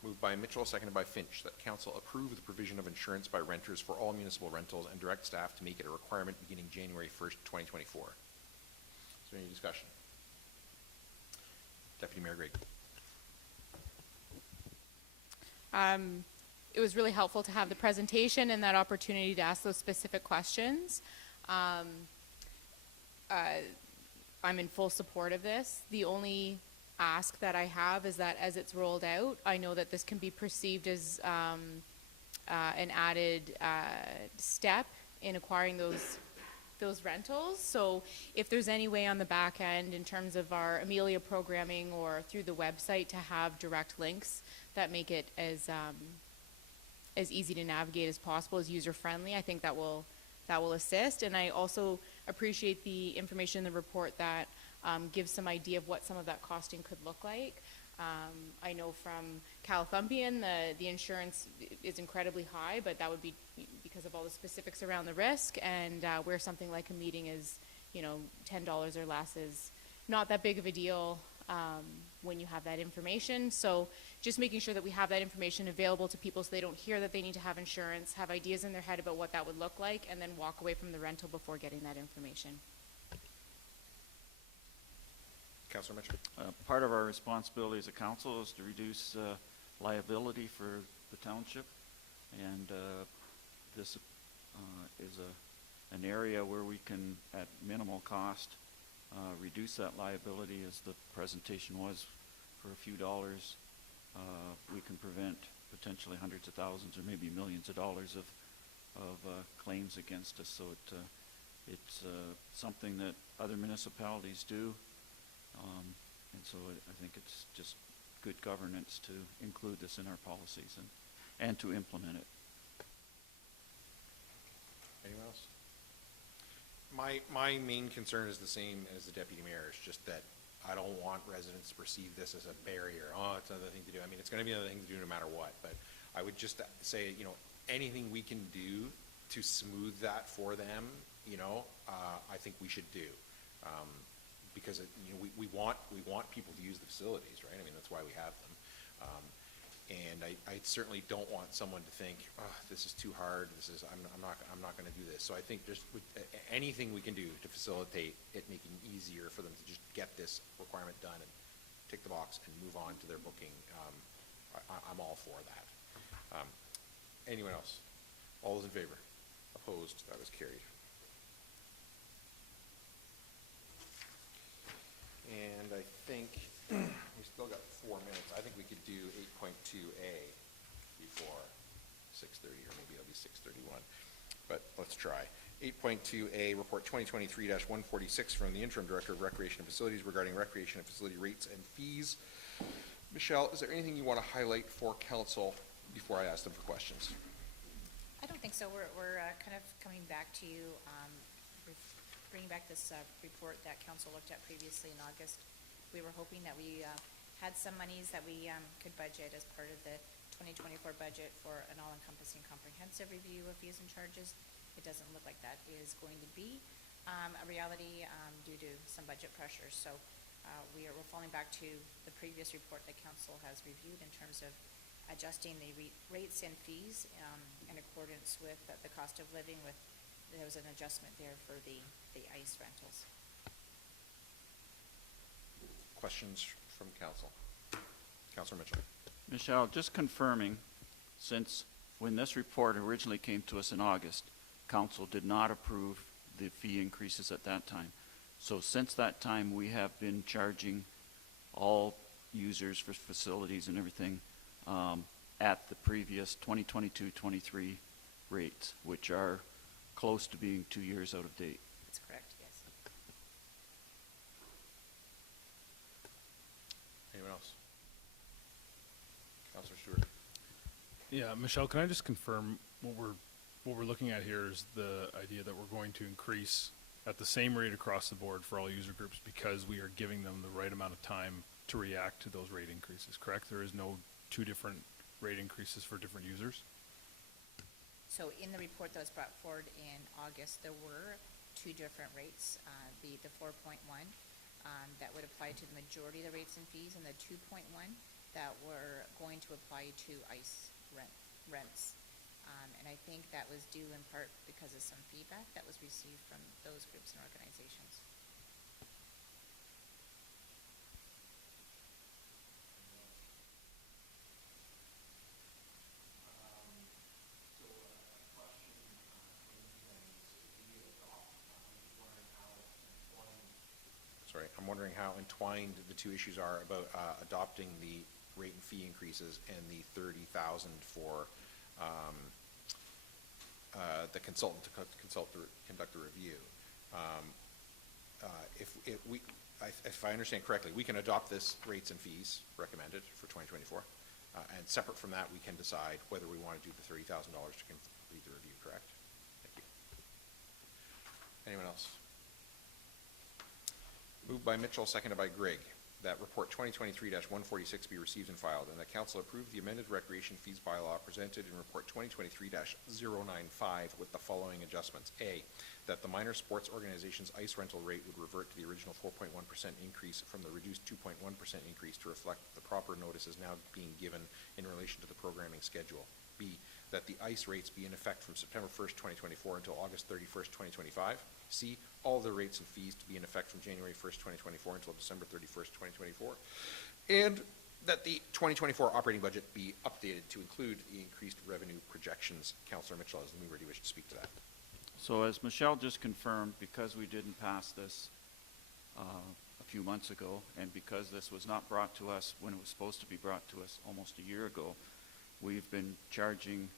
Moved by Mitchell, seconded by Finch, that council approve the provision of insurance by renters for all municipal rentals and direct staff to make it a requirement beginning January 1st, 2024. Is there any discussion? Deputy Mayor Greg. It was really helpful to have the presentation and that opportunity to ask those specific questions. I'm in full support of this. The only ask that I have is that as it's rolled out, I know that this can be perceived as an added step in acquiring those rentals. So if there's any way on the back end in terms of our Amelia programming or through the website to have direct links that make it as easy to navigate as possible, as user friendly, I think that will assist. And I also appreciate the information in the report that gives some idea of what some of that costing could look like. I know from Calathumpian, the insurance is incredibly high, but that would be because of all the specifics around the risk, and where something like a meeting is, $10 or less is not that big of a deal when you have that information. So just making sure that we have that information available to people so they don't hear that they need to have insurance, have ideas in their head about what that would look like, and then walk away from the rental before getting that information. Councilor Mitchell. Part of our responsibility as a council is to reduce liability for the township, and this is an area where we can, at minimal cost, reduce that liability. As the presentation was, for a few dollars, we can prevent potentially hundreds of thousands or maybe millions of dollars of claims against us. So it's something that other municipalities do. And so I think it's just good governance to include this in our policies and to implement it. Anyone else? My main concern is the same as the deputy mayor. It's just that I don't want residents to perceive this as a barrier. Oh, it's another thing to do. I mean, it's going to be another thing to do no matter what. But I would just say, anything we can do to smooth that for them, I think we should do. Because we want people to use the facilities, right? I mean, that's why we have them. And I certainly don't want someone to think, oh, this is too hard. I'm not going to do this. So I think there's anything we can do to facilitate it, making it easier for them to just get this requirement done and tick the box and move on to their booking. I'm all for that. Anyone else? All those in favor? Opposed? That was carried. And I think we still got 4 minutes. I think we could do 8.2A before 6:30, or maybe it'll be 6:31. But let's try. 8.2A, Report 2023-146 from the Interim Director of Recreation and Facilities regarding recreation and facility rates and fees. Michelle, is there anything you want to highlight for council before I ask them for questions? I don't think so. We're kind of coming back to you, bringing back this report that council looked at previously in August. We were hoping that we had some monies that we could budget as part of the 2024 budget for an all-encompassing comprehensive review of fees and charges. It doesn't look like that is going to be a reality due to some budget pressures. So we're falling back to the previous report that council has reviewed in terms of adjusting the rates and fees in accordance with the cost of living, with there was an adjustment there for the ice rentals. Questions from council? Councilor Mitchell. Michelle, just confirming, since when this report originally came to us in August, council did not approve the fee increases at that time. So since that time, we have been charging all users for facilities and everything at the previous 2022-23 rates, which are close to being 2 years out of date. That's correct, yes. Anyone else? Councilor Stewart. Yeah, Michelle, can I just confirm what we're looking at here is the idea that we're going to increase at the same rate across the board for all user groups because we are giving them the right amount of time to react to those rate increases, correct? There is no two different rate increases for different users? So in the report that was brought forward in August, there were two different rates. The 4.1 that would apply to the majority of the rates and fees, and the 2.1 that were going to apply to ice rents. And I think that was due in part because of some feedback that was received from those groups and organizations. Sorry, I'm wondering how entwined the two issues are about adopting the rate and fee increases and the 30,000 for the consultant to conduct the review. If I understand correctly, we can adopt this rates and fees recommended for 2024, and separate from that, we can decide whether we want to do the $30,000 to complete the review, correct? Thank you. Anyone else? Moved by Mitchell, seconded by Grigg, that report 2023-146 be received and filed, and that council approve the amended recreation fees bylaw presented in report 2023-095 with the following adjustments. A, that the minor sports organization's ice rental rate would revert to the original 4.1% increase from the reduced 2.1% increase to reflect the proper notices now being given in relation to the programming schedule. B, that the ice rates be in effect from September 1st, 2024 until August 31st, 2025. C, all the rates and fees to be in effect from January 1st, 2024 until December 31st, 2024. And that the 2024 operating budget be updated to include the increased revenue projections. Councillor Mitchell, is the ready wish to speak to that? So as Michelle just confirmed, because we didn't pass this a few months ago, and because this was not brought to us when it was supposed to be brought to us almost a year ago, we've been charging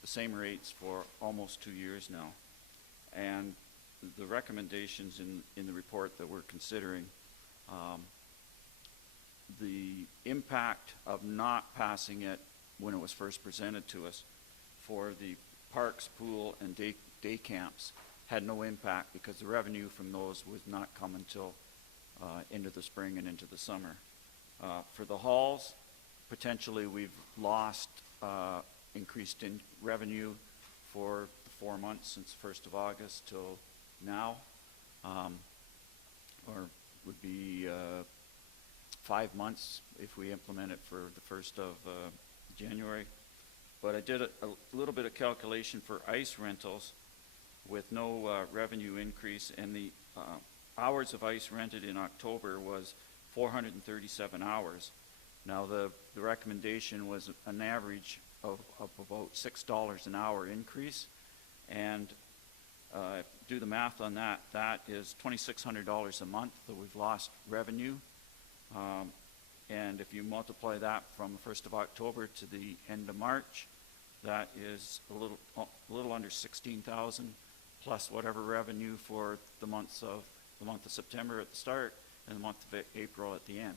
the same rates for almost 2 years now. And the recommendations in the report that we're considering, the impact of not passing it when it was first presented to us for the parks, pool, and day camps had no impact because the revenue from those would not come until into the spring and into the summer. For the halls, potentially we've lost increased in revenue for the 4 months since 1st of August till now, or would be 5 months if we implement it for the 1st of January. But I did a little bit of calculation for ice rentals with no revenue increase, and the hours of ice rented in October was 437 hours. Now the recommendation was an average of about $6 an hour increase, and do the math on that, that is $2,600 a month that we've lost revenue. And if you multiply that from the 1st of October to the end of March, that is a little under 16,000 plus whatever revenue for the month of September at the start and the month of April at the end.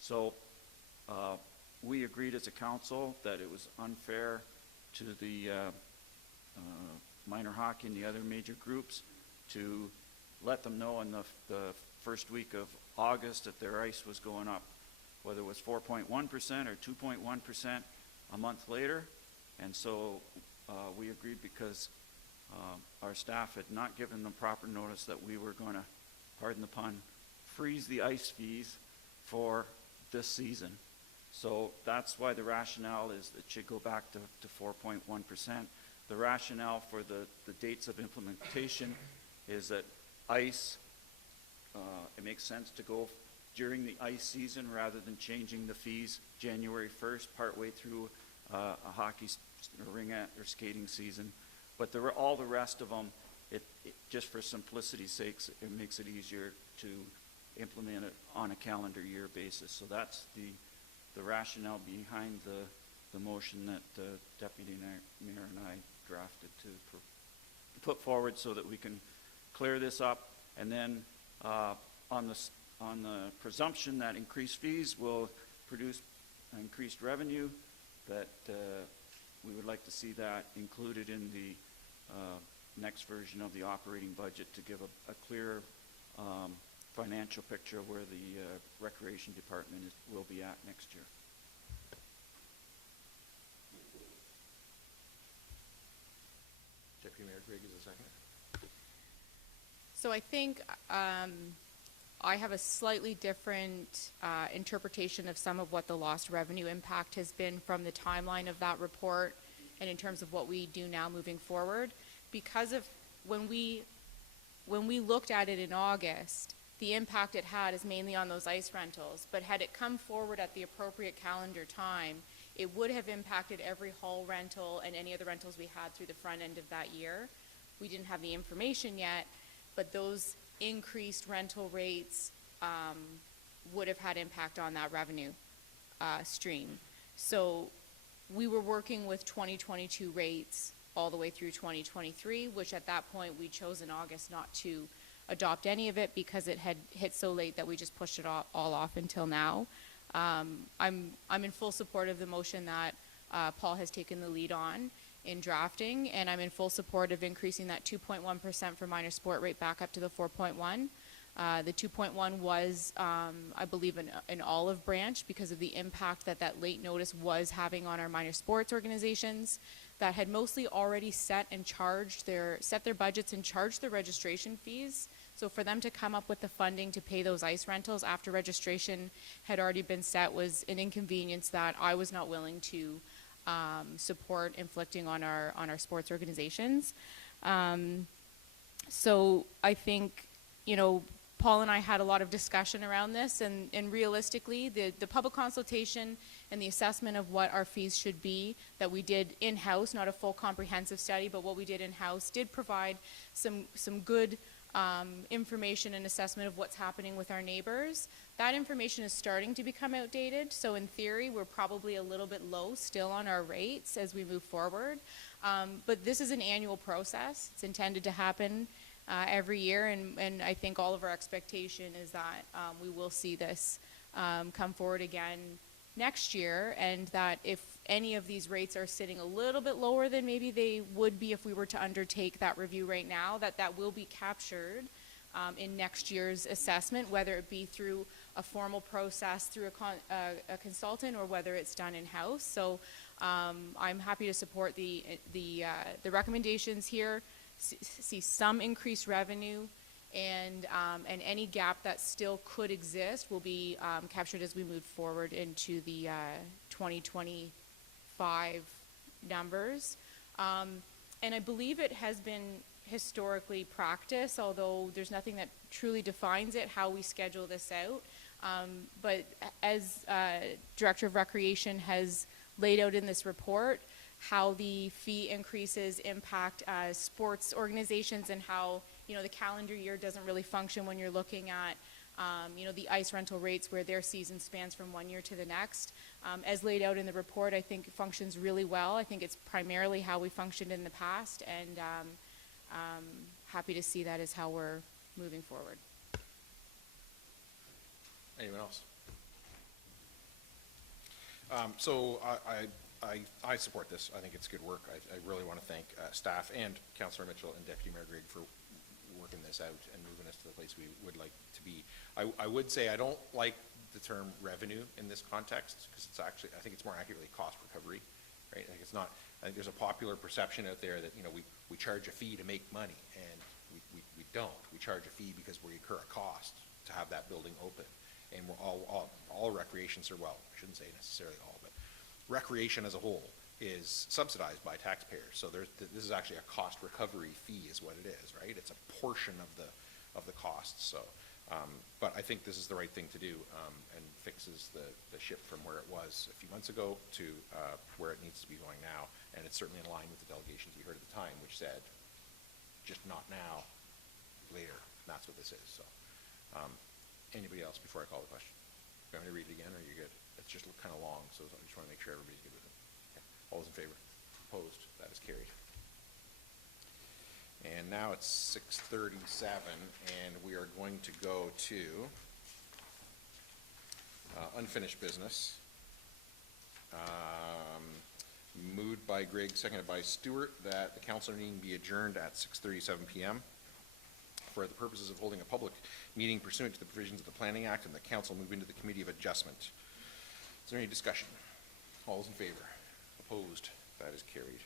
So we agreed as a council that it was unfair to the minor hockey and the other major groups to let them know in the first week of August that their ice was going up, whether it was 4.1% or 2.1% a month later. And so we agreed because our staff had not given them proper notice that we were going to, pardon the pun, freeze the ice fees for this season. So that's why the rationale is that it should go back to 4.1%. The rationale for the dates of implementation is that ice, it makes sense to go during the ice season rather than changing the fees January 1st, partway through a hockey ringette or skating season. But all the rest of them, just for simplicity's sakes, it makes it easier to implement it on a calendar year basis. So that's the rationale behind the motion that Deputy Mayor and I drafted to put forward so that we can clear this up. And then on the presumption that increased fees will produce increased revenue, that we would like to see that included in the next version of the operating budget to give a clear financial picture of where the Recreation Department will be at next year. Deputy Mayor Grigg is the second. So I think I have a slightly different interpretation of some of what the lost revenue impact has been from the timeline of that report and in terms of what we do now moving forward. Because of when we looked at it in August, the impact it had is mainly on those ice rentals. But had it come forward at the appropriate calendar time, it would have impacted every hall rental and any other rentals we had through the front end of that year. We didn't have the information yet, but those increased rental rates would have had impact on that revenue stream. So we were working with 2022 rates all the way through 2023, which at that point we chose in August not to adopt any of it because it had hit so late that we just pushed it all off until now. I'm in full support of the motion that Paul has taken the lead on in drafting, and I'm in full support of increasing that 2.1% for minor sport rate back up to the 4.1. The 2.1 was, I believe, an olive branch because of the impact that late notice was having on our minor sports organizations that had mostly already set their budgets and charged their registration fees. So for them to come up with the funding to pay those ice rentals after registration had already been set was an inconvenience that I was not willing to support inflicting on our sports organizations. So I think, Paul and I had a lot of discussion around this, and realistically, the public consultation and the assessment of what our fees should be that we did in-house, not a full comprehensive study, but what we did in-house did provide some good information and assessment of what's happening with our neighbors. That information is starting to become outdated, so in theory, we're probably a little bit low still on our rates as we move forward. But this is an annual process. It's intended to happen every year, and I think all of our expectation is that we will see this come forward again next year, and that if any of these rates are sitting a little bit lower than maybe they would be if we were to undertake that review right now, that will be captured in next year's assessment, whether it be through a formal process through a consultant or whether it's done in-house. So I'm happy to support the recommendations here, see some increased revenue, and any gap that still could exist will be captured as we move forward into the 2025 numbers. And I believe it has been historically practiced, although there's nothing that truly defines it, how we schedule this out. But as Director of Recreation has laid out in this report, how the fee increases impact sports organizations and how the calendar year doesn't really function when you're looking at the ice rental rates where their season spans from one year to the next. As laid out in the report, I think it functions really well. I think it's primarily how we functioned in the past, and happy to see that as how we're moving forward. Anyone else? So I support this. I think it's good work. I really want to thank staff and Councillor Mitchell and Deputy Mayor Grigg for working this out and moving us to the place we would like to be. I would say I don't like the term revenue in this context because it's actually, I think it's more accurately cost recovery, right? Like it's not, I think there's a popular perception out there that, we charge a fee to make money, and we don't. We charge a fee because we incur a cost to have that building open. And we're all recreations are, well, I shouldn't say necessarily all, but recreation as a whole is subsidized by taxpayers. So this is actually a cost recovery fee is what it is, right? It's a portion of the cost, so. But I think this is the right thing to do, and fixes the ship from where it was a few months ago to where it needs to be going now. And it's certainly in line with the delegations we heard at the time, which said, just not now, later. And that's what this is, so. Anybody else before I call the question? Do you want me to read it again, or are you good? It's just kind of long, so I just want to make sure everybody's good with it. Okay. All those in favor? Opposed? That is carried. And now it's 6:37, and we are going to go to unfinished business. Moved by Greg, seconded by Stewart, that the council meeting be adjourned at 6:37 p.m. for the purposes of holding a public meeting pursuant to the provisions of the Planning Act, and the council move into the Committee of Adjustment. Is there any discussion? All those in favor? Opposed? That is carried.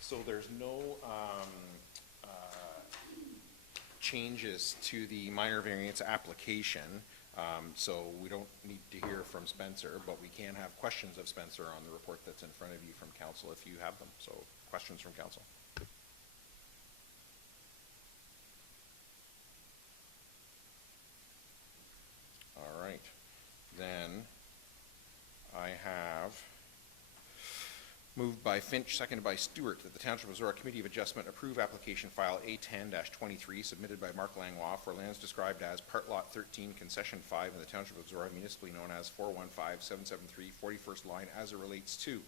So there's no changes to the minor variance application, so we don't need to hear from Spencer, but we can have questions of Spencer on the report that's in front of you from council if you have them. So questions from council. All right, then I have moved by Finch, seconded by Stewart, that the Township of Zorra Committee of Adjustment approve application file A10-23 submitted by Marc Langlois for lands described as Part Lot 13, Concession 5 in the Township of Zorra, municipally known as 415773, 41st line, as it relates to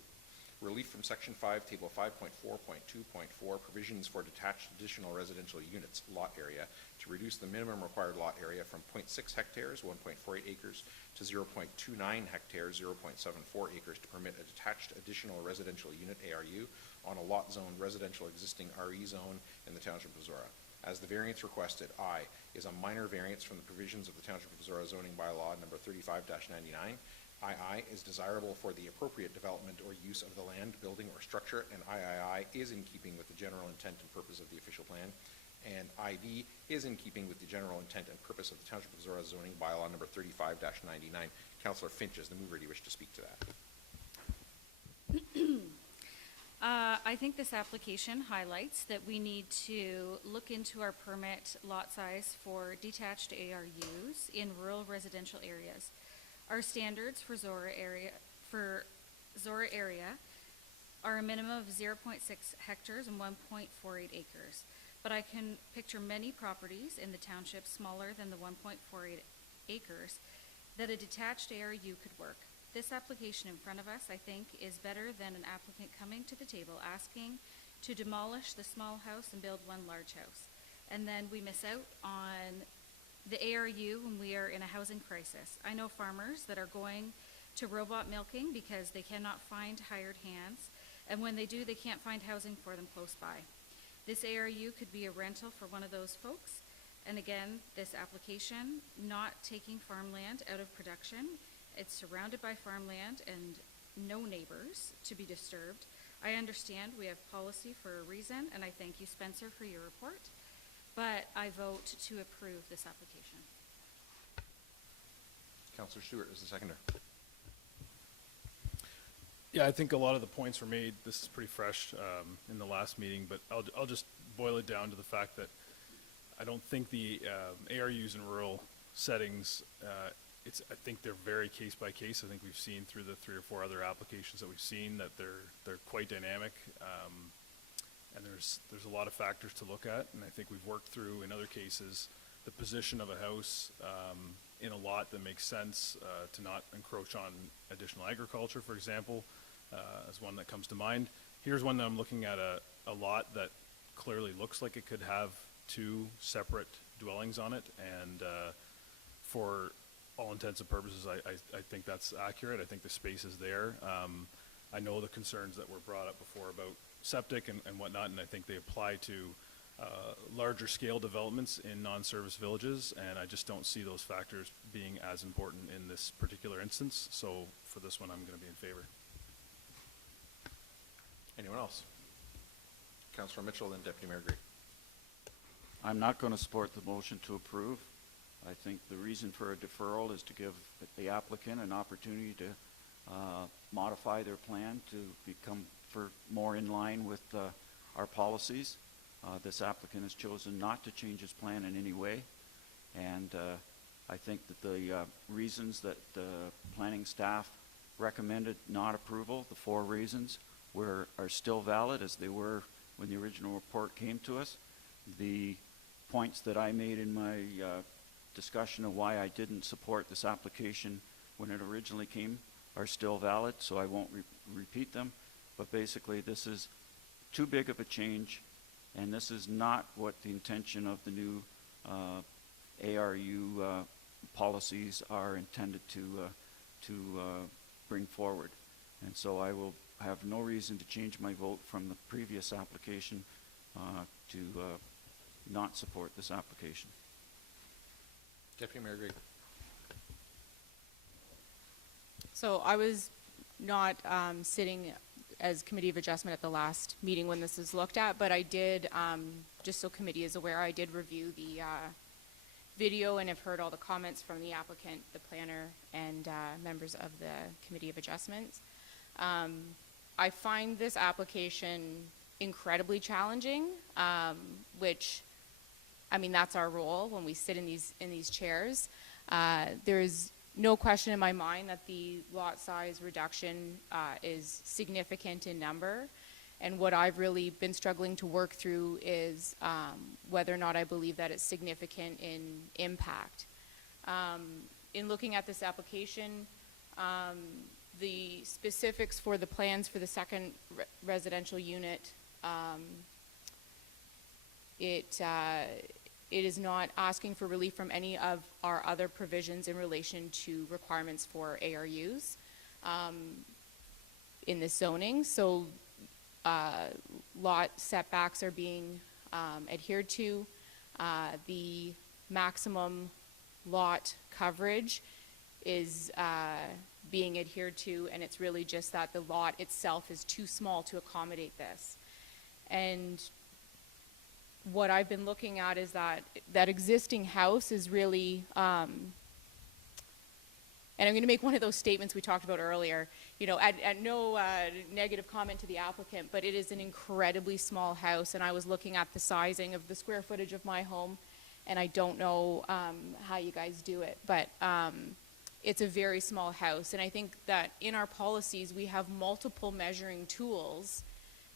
relief from Section 5, Table 5.4.2.4, provisions for detached additional residential units lot area to reduce the minimum required lot area from 0.6 hectares, 1.48 acres, to 0.29 hectares, 0.74 acres, to permit a detached additional residential unit, ARU, on a lot zoned residential existing RE zone in the Township of Zorra. As the variance requested, I, is a minor variance from the provisions of the Township of Zorra zoning bylaw number 35-99. II is desirable for the appropriate development or use of the land, building, or structure, and III is in keeping with the general intent and purpose of the official plan, and IV is in keeping with the general intent and purpose of the Township of Zorra zoning bylaw number 35-99. Councillor Finch, as the mover, do you wish to speak to that? I think this application highlights that we need to look into our permit lot size for detached ARUs in rural residential areas. Our standards for Zorra area are a minimum of 0.6 hectares and 1.48 acres. But I can picture many properties in the township smaller than the 1.48 acres that a detached ARU could work. This application in front of us, I think, is better than an applicant coming to the table asking to demolish the small house and build one large house. And then we miss out on the ARU when we are in a housing crisis. I know farmers that are going to robot milking because they cannot find hired hands, and when they do, they can't find housing for them close by. This ARU could be a rental for one of those folks, and again, this application not taking farmland out of production. It's surrounded by farmland and no neighbors to be disturbed. I understand we have policy for a reason, and I thank you, Spencer, for your report. But I vote to approve this application. Councillor Stewart is the seconder. Yeah, I think a lot of the points were made. This is pretty fresh in the last meeting, but I'll just boil it down to the fact that I don't think the ARUs in rural settings, I think they're very case by case. I think we've seen through the 3 or 4 other applications that we've seen that they're quite dynamic. And there's a lot of factors to look at, and I think we've worked through, in other cases, the position of a house in a lot that makes sense to not encroach on additional agriculture, for example, as one that comes to mind. Here's one that I'm looking at, a lot that clearly looks like it could have 2 separate dwellings on it, and for all intents and purposes, I think that's accurate. I think the space is there. I know the concerns that were brought up before about septic and whatnot, and I think they apply to larger scale developments in non-service villages, and I just don't see those factors being as important in this particular instance. So for this one, I'm going to be in favor. Anyone else? Councillor Mitchell, then Deputy Mayor Gray. I'm not going to support the motion to approve. I think the reason for a deferral is to give the applicant an opportunity to modify their plan to become more in line with our policies. This applicant has chosen not to change his plan in any way, and I think that the reasons that the planning staff recommended not approval, the 4 reasons, are still valid as they were when the original report came to us. The points that I made in my discussion of why I didn't support this application when it originally came are still valid, so I won't repeat them. But basically, this is too big of a change, and this is not what the intention of the new ARU policies are intended to bring forward. And so I will have no reason to change my vote from the previous application to not support this application. Deputy Mayor Greg. So I was not sitting as Committee of Adjustment at the last meeting when this was looked at, but I did, just so committee is aware, I did review the video and have heard all the comments from the applicant, the planner, and members of the Committee of Adjustments. I find this application incredibly challenging, which, I mean, that's our role when we sit in these chairs. There's no question in my mind that the lot size reduction is significant in number. And what I've really been struggling to work through is whether or not I believe that it's significant in impact. In looking at this application, the specifics for the plans for the second residential unit, it is not asking for relief from any of our other provisions in relation to requirements for ARUs in this zoning. So lot setbacks are being adhered to. The maximum lot coverage is being adhered to, and it's really just that the lot itself is too small to accommodate this. And what I've been looking at is that existing house is really, and I'm going to make one of those statements we talked about earlier, you know, at no negative comment to the applicant, but it is an incredibly small house, and I was looking at the sizing of the square footage of my home, and I don't know how you guys do it, but it's a very small house, and I think that in our policies we have multiple measuring tools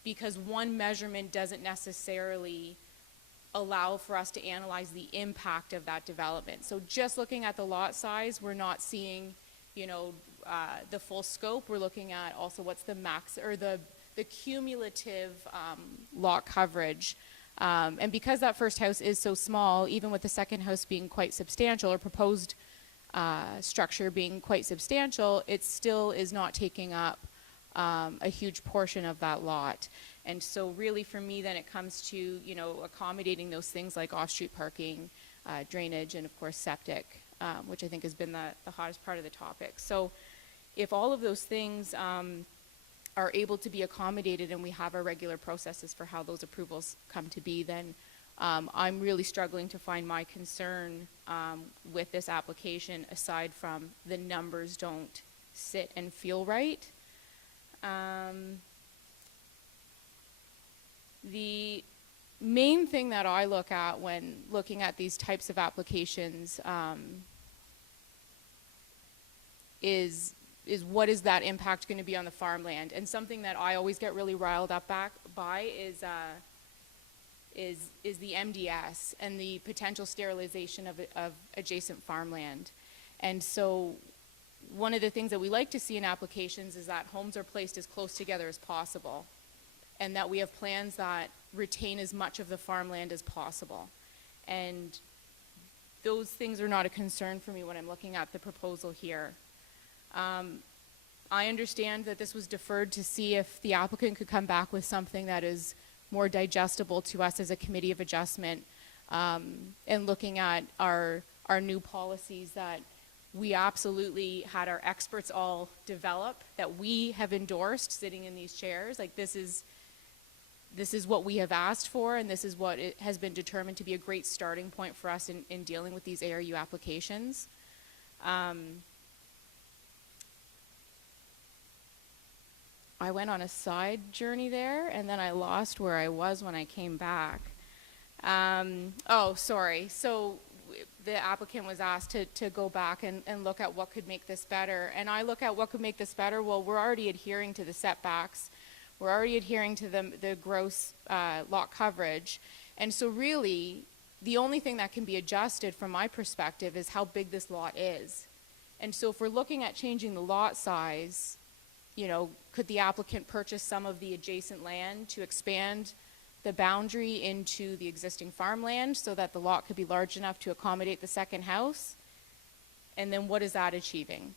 because one measurement doesn't necessarily allow for us to analyze the impact of that development. So just looking at the lot size, we're not seeing, you know, the full scope. We're looking at also what's the max or the cumulative lot coverage. And because that first house is so small, even with the second house being quite substantial or proposed structure being quite substantial, it still is not taking up a huge portion of that lot. And so really for me then it comes to, you know, accommodating those things like off-street parking, drainage, and of course septic, which I think has been the hottest part of the topic. So if all of those things are able to be accommodated and we have our regular processes for how those approvals come to be, then I'm really struggling to find my concern with this application aside from the numbers don't sit and feel right. The main thing that I look at when looking at these types of applications is what is that impact going to be on the farmland? And something that I always get really riled up by is the MDS and the potential sterilization of adjacent farmland. And so one of the things that we like to see in applications is that homes are placed as close together as possible, and that we have plans that retain as much of the farmland as possible. And those things are not a concern for me when I'm looking at the proposal here. I understand that this was deferred to see if the applicant could come back with something that is more digestible to us as a Committee of Adjustment, and looking at our new policies that we absolutely had our experts all develop, that we have endorsed sitting in these chairs. Like this is what we have asked for, and this is what it has been determined to be a great starting point for us in dealing with these ARU applications. I went on a side journey there, and then I lost where I was when I came back. Oh, sorry. So the applicant was asked to go back and look at what could make this better. And I look at what could make this better. Well, we're already adhering to the setbacks. We're already adhering to the gross lot coverage. And so really, the only thing that can be adjusted from my perspective is how big this lot is. And so if we're looking at changing the lot size, you know, could the applicant purchase some of the adjacent land to expand the boundary into the existing farmland so that the lot could be large enough to accommodate the second house? And then what is that achieving?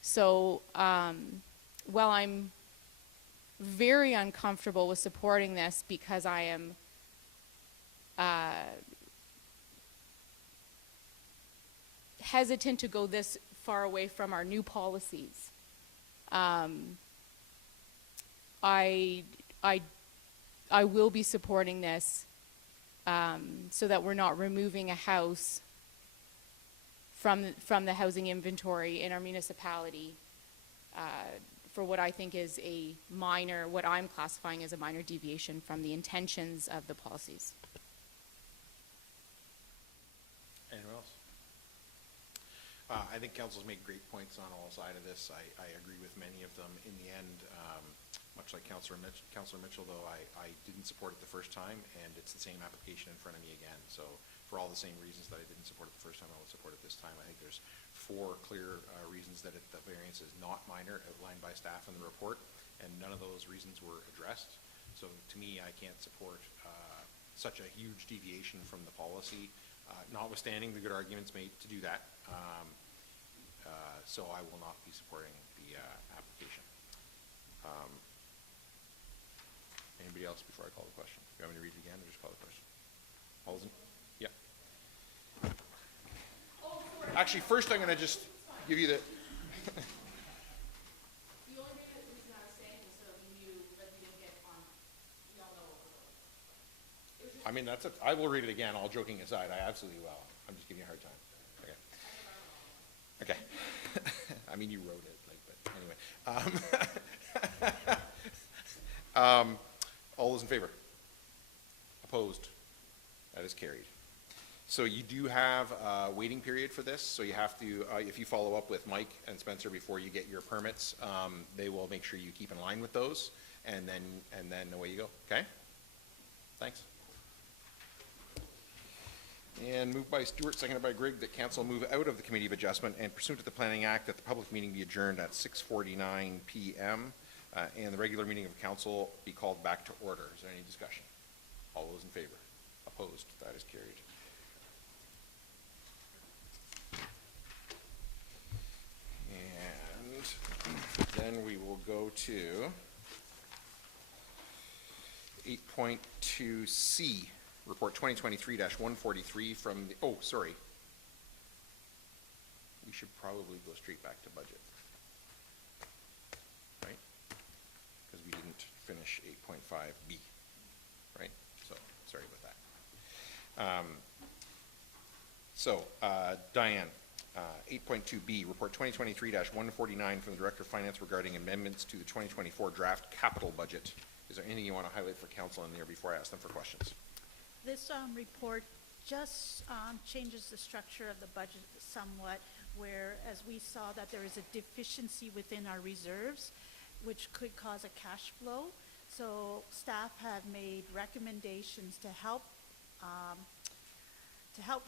So while I'm very uncomfortable with supporting this because I am hesitant to go this far away from our new policies, I will be supporting this so that we're not removing a house from the housing inventory in our municipality for what I think is a minor, what I'm classifying as a minor deviation from the intentions of the policies. Anyone else? I think council's made great points on all sides of this. I agree with many of them. In the end, much like Councillor Mitchell, though, I didn't support it the first time, and it's the same application in front of me again. So for all the same reasons that I didn't support it the first time, I will support it this time. I think there's 4 clear reasons that the variance is not minor, outlined by staff in the report, and none of those reasons were addressed. So to me, I can't support such a huge deviation from the policy, notwithstanding the good arguments made to do that. So I will not be supporting the application. Anybody else before I call the question? Do you want me to read it again or just call the question? All those in? Yeah. Actually, first I'm going to just give you the... The only reason I was saying was so that we knew that we didn't get on, we all know what we're doing. I mean, that's it. I will read it again, all joking aside. I absolutely will. I'm just giving you a hard time. Okay. Okay. I mean, you wrote it, like, but anyway. All those in favor? Opposed? That is carried. So you do have a waiting period for this, so you have to, if you follow up with Mike and Spencer before you get your permits, they will make sure you keep in line with those, and then away you go, okay? Thanks. And moved by Stewart, seconded by Grigg, that council move out of the Committee of Adjustment and pursuant to the Planning Act that the public meeting be adjourned at 6:49 p.m. And the regular meeting of council be called back to order. Is there any discussion? All those in favor? Opposed? That is carried. And then we will go to 8.2C. Report 2023-143 from the, oh, sorry. We should probably go straight back to budget. Right? Because we didn't finish 8.5B. Right? So, sorry about that. Diane, 8.2B, Report 2023-149 from the Director of Finance regarding amendments to the 2024 draft capital budget. Is there anything you want to highlight for council in there before I ask them for questions? This report just changes the structure of the budget somewhat, where as we saw that there is a deficiency within our reserves, which could cause a cash flow. So staff have made recommendations to help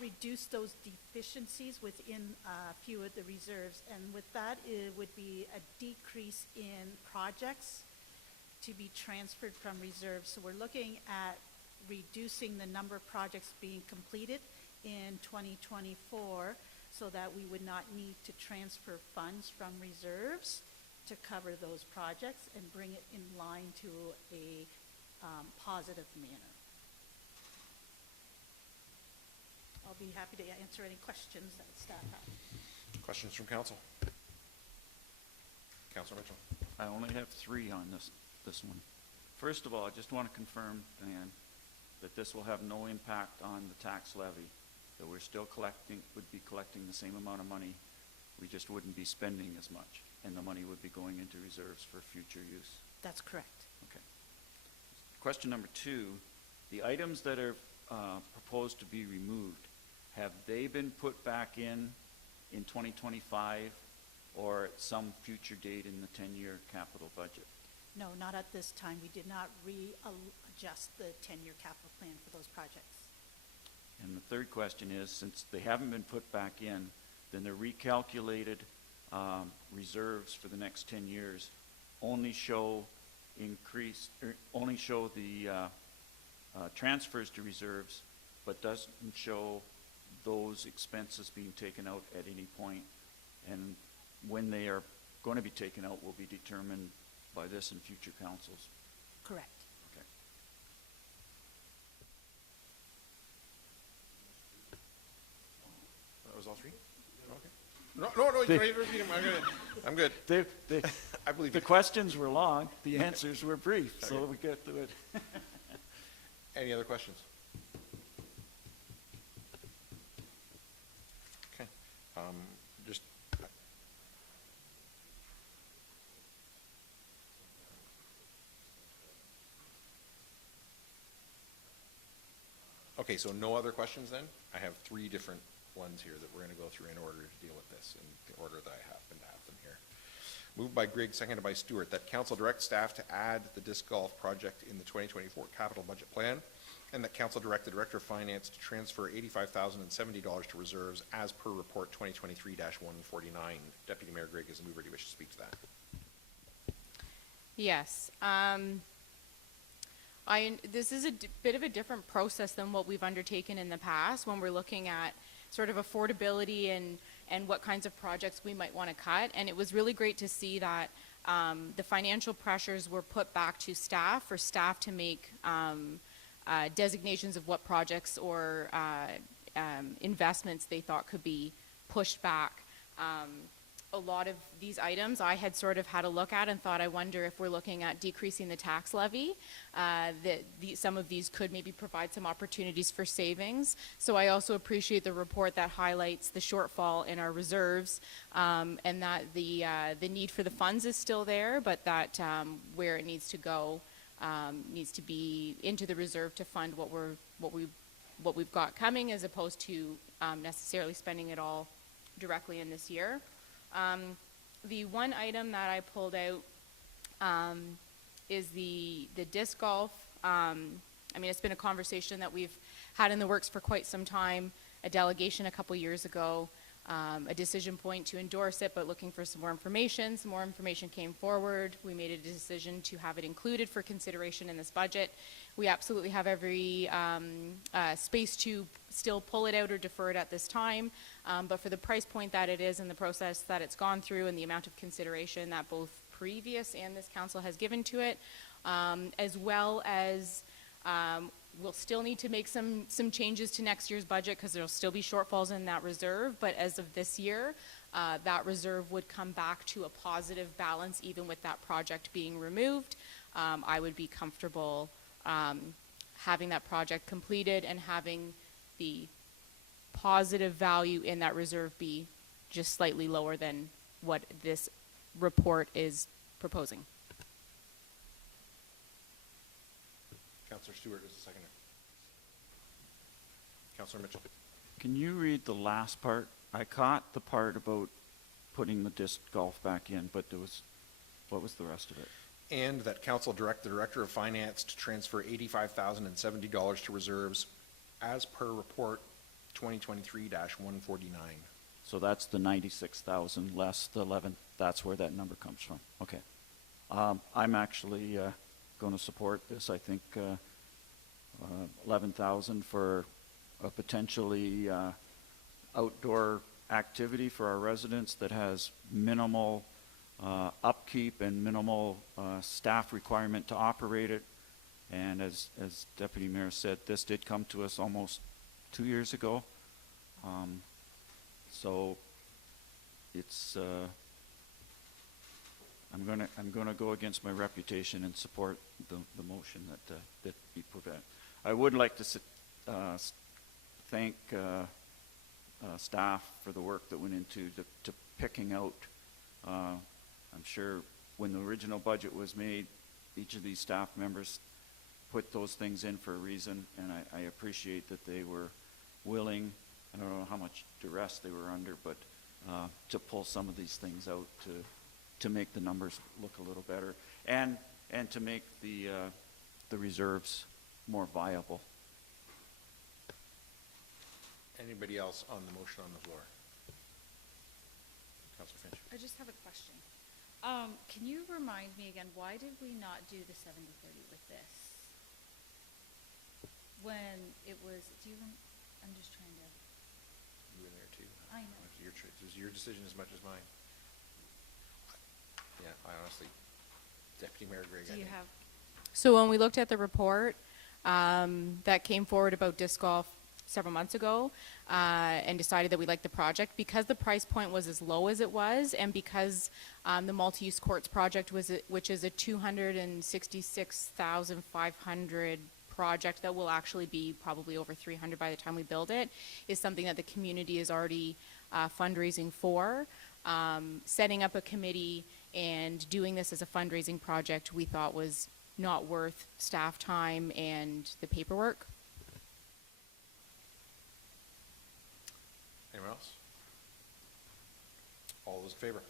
reduce those deficiencies within a few of the reserves. And with that, it would be a decrease in projects to be transferred from reserves. So we're looking at reducing the number of projects being completed in 2024 so that we would not need to transfer funds from reserves to cover those projects and bring it in line to a positive manner. I'll be happy to answer any questions that staff have. Questions from council? Councilor Mitchell. I only have 3 on this one. First of all, I just want to confirm, Diane, that this will have no impact on the tax levy, that we're still would be collecting the same amount of money, we just wouldn't be spending as much, and the money would be going into reserves for future use. That's correct. Okay. Question number 2, the items that are proposed to be removed, have they been put back in 2025 or at some future date in the 10-year capital budget? No, not at this time. We did not readjust the 10-year capital plan for those projects. And the third question is, since they haven't been put back in, then the recalculated reserves for the next 10 years only show only show the transfers to reserves, but doesn't show those expenses being taken out at any point. And when they are going to be taken out will be determined by this and future councils. Correct. Okay. That was all 3? Okay. No, you can repeat them. I'm good. I believe The you. questions were long, the answers were brief, so we get to it. Any other questions? Okay. Just. Okay, so no other questions then? I have 3 different ones here that we're going to go through in order to deal with this in the order that I happen to have them here. Moved by Grigg, seconded by Stewart, that council direct staff to add the disc golf project in the 2024 capital budget plan, and that council direct the director of finance to transfer $85,070 to reserves as per report 2023-149. Deputy Mayor Grigg is the mover. Do you wish to speak to that? Yes. This is a bit of a different process than what we've undertaken in the past when we're looking at sort of affordability and what kinds of projects we might want to cut. And it was really great to see that the financial pressures were put back to staff for staff to make designations of what projects or investments they thought could be pushed back. A lot of these items I had sort of had a look at and thought, I wonder if we're looking at decreasing the tax levy, some of these could maybe provide some opportunities for savings. So I also appreciate the report that highlights the shortfall in our reserves, and that the need for the funds is still there, but that where it needs to go needs to be into the reserve to fund what we've got coming, as opposed to necessarily spending it all directly in this year. The one item that I pulled out is the disc golf. I mean, it's been a conversation that we've had in the works for quite some time, a delegation a couple years ago, a decision point to endorse it, but looking for some more information. Some more information came forward. We made a decision to have it included for consideration in this budget. We absolutely have every space to still pull it out or defer it at this time, but for the price point that it is and the process that it's gone through and the amount of consideration that both previous and this council has given to it, as well as we'll still need to make some changes to next year's budget because there'll still be shortfalls in that reserve, but as of this year, that reserve would come back to a positive balance even with that project being removed. I would be comfortable having that project completed and having the positive value in that reserve be just slightly lower than what this report is proposing. Councillor Stewart is the seconder. Councillor Mitchell. Can you read the last part? I caught the part about putting the disc golf back in, but what was the rest of it? And that council direct the director of finance to transfer $85,070 to reserves as per report 2023-149. So that's the 96,000 less the 11. That's where that number comes from. Okay. I'm actually going to support this. I think 11,000 for a potentially outdoor activity for our residents that has minimal upkeep and minimal staff requirement to operate it. And as Deputy Mayor said, this did come to us almost 2 years ago. So it's I'm gonna go against my reputation and support the motion that we put out. I would like to thank staff for the work that went into to picking out. I'm sure when the original budget was made, each of these staff members put those things in for a reason, and I appreciate that they were willing, I don't know how much duress they were under, but to pull some of these things out to make the numbers look a little better, and to make the reserves more viable. Anybody else on the motion on the floor? Councilor Finch. I just have a question. Can you remind me again, why did we not do the 70-30 with this? When it was, I'm just trying to. You were there too. I know. It was your decision as much as mine. Yeah, I honestly, Deputy Mayor Gregg. Do you have? So when we looked at the report that came forward about disc golf several months ago and decided that we liked the project, because the price point was as low as it was, and because the multi-use courts project which is a $266,500 project that will actually be probably over 300 by the time we build it, is something that the community is already fundraising for. Setting up a committee and doing this as a fundraising project we thought was not worth staff time and the paperwork. Anyone else? All those in favor?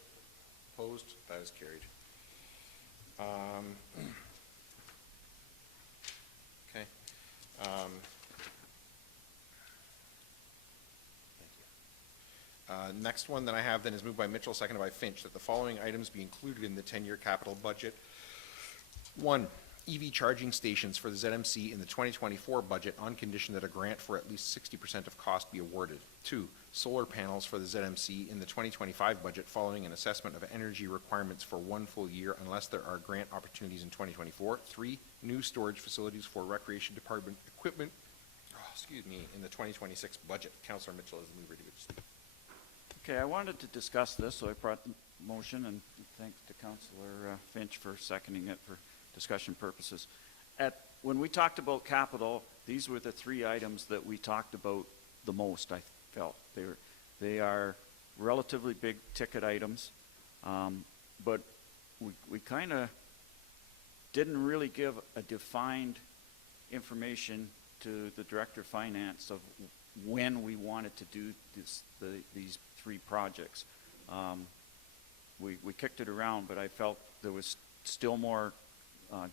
Opposed? That is carried. Okay. Thank you. Next one that I have then is moved by Mitchell, seconded by Finch, that the following items be included in the 10-year capital budget. 1, EV charging stations for the ZMC in the 2024 budget on condition that a grant for at least 60% of cost be awarded. 2, solar panels for the ZMC in the 2025 budget following an assessment of energy requirements for 1 full year unless there are grant opportunities in 2024. 3, new storage facilities for Recreation Department equipment, in the 2026 budget. Councillor Mitchell is the mover to speak. Okay, I wanted to discuss this, so I brought the motion, and thanks to Councillor Finch for seconding it for discussion purposes. When we talked about capital, these were the 3 items that we talked about the most, I felt. They are relatively big ticket items, but we kind of didn't really give a defined information to the Director of Finance of when we wanted to do these 3 projects. We kicked it around, but I felt there was still more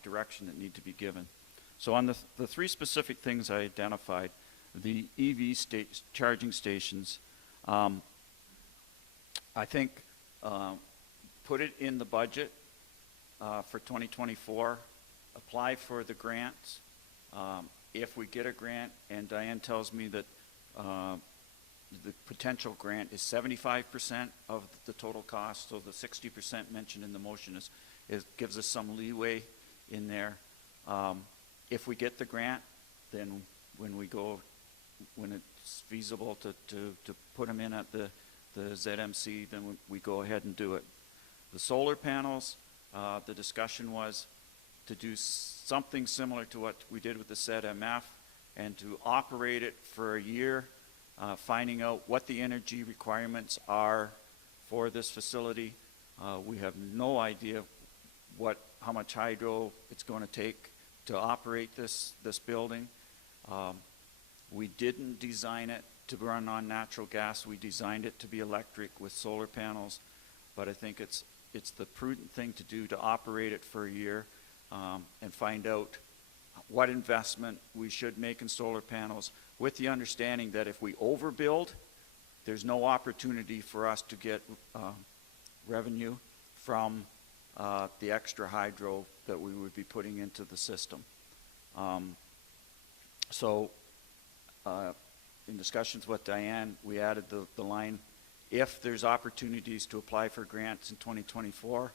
direction that need to be given. So on the 3 specific things I identified, the EV charging stations, I think put it in the budget for 2024, apply for the grants. If we get a grant, and Diane tells me that the potential grant is 75% of the total cost, so the 60% mentioned in the motion gives us some leeway in there. If we get the grant, then when it's feasible to put them in at the ZMC, then we go ahead and do it. The solar panels, the discussion was to do something similar to what we did with the ZMF and to operate it for a year, finding out what the energy requirements are for this facility. We have no idea how much hydro it's going to take to operate this building. We didn't design it to run on natural gas. We designed it to be electric with solar panels, but I think it's the prudent thing to do to operate it for a year and find out what investment we should make in solar panels, with the understanding that if we overbuild, there's no opportunity for us to get revenue from the extra hydro that we would be putting into the system. In discussions with Diane, we added the line, if there's opportunities to apply for grants in 2024,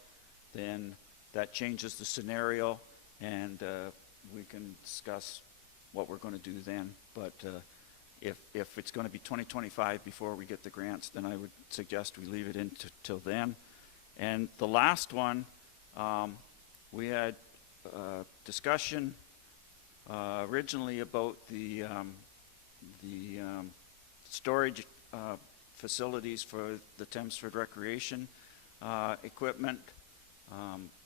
then that changes the scenario, and we can discuss what we're going to do then. But if it's going to be 2025 before we get the grants, then I would suggest we leave it in till then. And the last one, we had discussion originally about the storage facilities for the Thamesford Recreation equipment.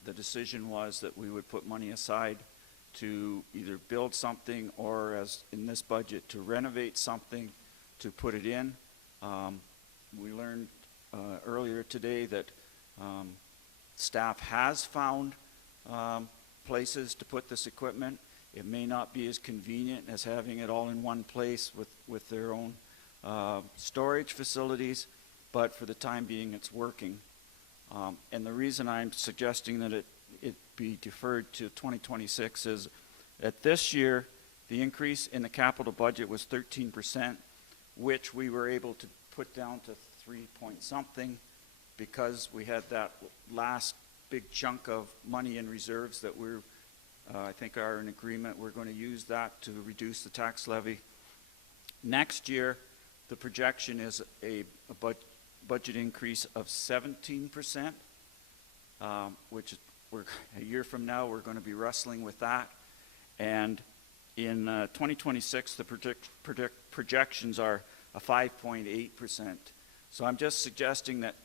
the decision was that we would put money aside to either build something or, as in this budget, to renovate something, to put it in. We learned earlier today that staff has found places to put this equipment. It may not be as convenient as having it all in one place with their own storage facilities, but for the time being, it's working. And the reason I'm suggesting that it be deferred to 2026 is that this year, the increase in the capital budget was 13%, which we were able to put down to 3 point something because we had that last big chunk of money in reserves that we're, I think are in agreement. We're going to use that to reduce the tax levy. Next year, the projection is a budget increase of 17%, which we're, a year from now, we're going to be wrestling with that. And in 2026, the projections are a 5.8%. So I'm just suggesting that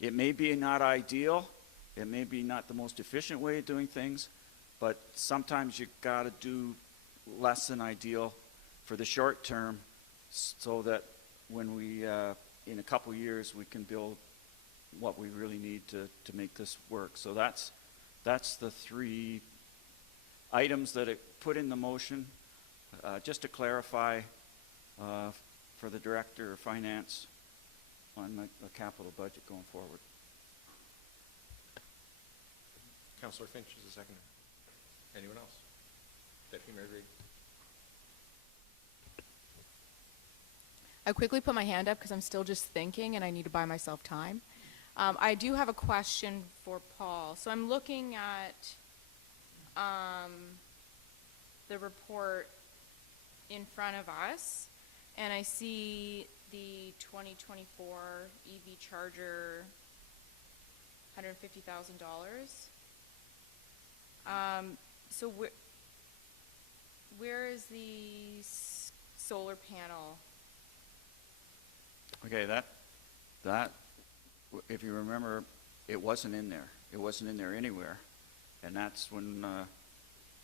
it may be not ideal, it may be not the most efficient way of doing things, but sometimes you got to do less than ideal for the short term so that when we, in a couple years, we can build what we really need to make this work. So that's the three items that it put in the motion. Just to clarify for the Director of Finance on the capital budget going forward. Councillor Finch is the second. Anyone else? Deputy Mayor Grady. I quickly put my hand up because I'm still just thinking and I need to buy myself time. I do have a question for Paul. So I'm looking at the report in front of us, and I see the 2024 EV charger, $150,000. So where is the solar panel? Okay, that, if you remember, it wasn't in there. It wasn't in there anywhere. And that's when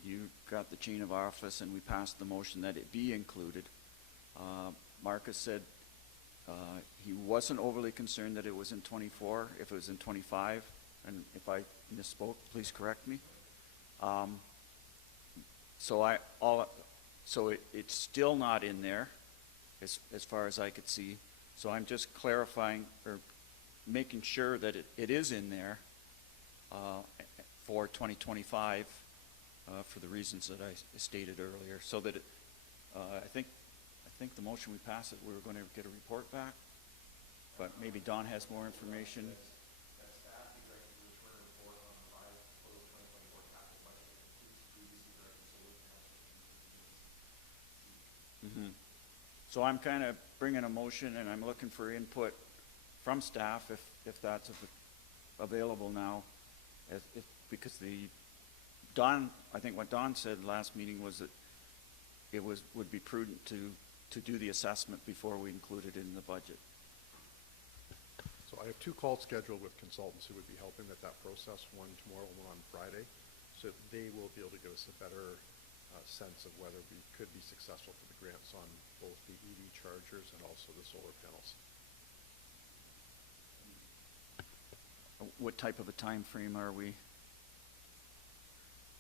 you got the chain of office and we passed the motion that it be included. Marcus said he wasn't overly concerned that it was in 24, if it was in 25, and if I misspoke, please correct me. So it's still not in there as far as I could see. So I'm just clarifying or making sure that it is in there for 2025 for the reasons that I stated earlier. So that I think the motion we passed it, we were going to get a report back, but maybe Don has more information. Mm-hmm. So I'm kind of bringing a motion and I'm looking for input from staff if that's available now, because I think what Don said last meeting was that it would be prudent to do the assessment before we include it in the budget. So I have 2 calls scheduled with consultants who would be helping with that process, one tomorrow, one on Friday. So they will be able to give us a better sense of whether we could be successful for the grants on both the EV chargers and also the solar panels. What type of a time frame are we?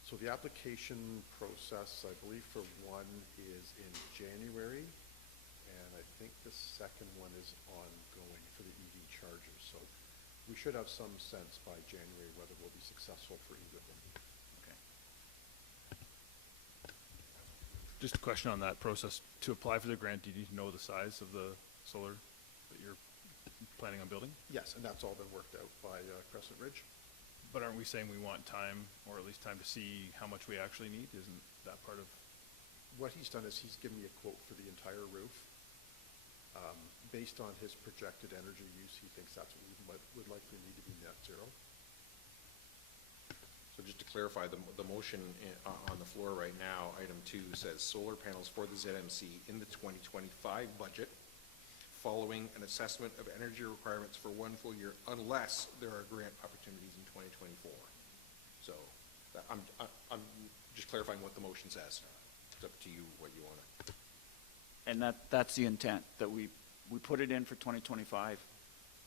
So the application process, I believe for one is in January, and I think the second one is ongoing for the EV chargers. So we should have some sense by January whether we'll be successful for either of them. Okay. Just a question on that process. To apply for the grant, do you need to know the size of the solar that you're planning on building? Yes, and that's all been worked out by Crescent Ridge. But aren't we saying we want time, or at least time to see how much we actually need? Isn't that part of? What he's done is he's given me a quote for the entire roof. Based on his projected energy use, he thinks that's what we would likely need to be net zero. So just to clarify, the motion on the floor right now, item 2 says solar panels for the ZMC in the 2025 budget following an assessment of energy requirements for one full year unless there are grant opportunities in 2024. So I'm just clarifying what the motion says. It's up to you what you want to. And that's the intent, that we put it in for 2025,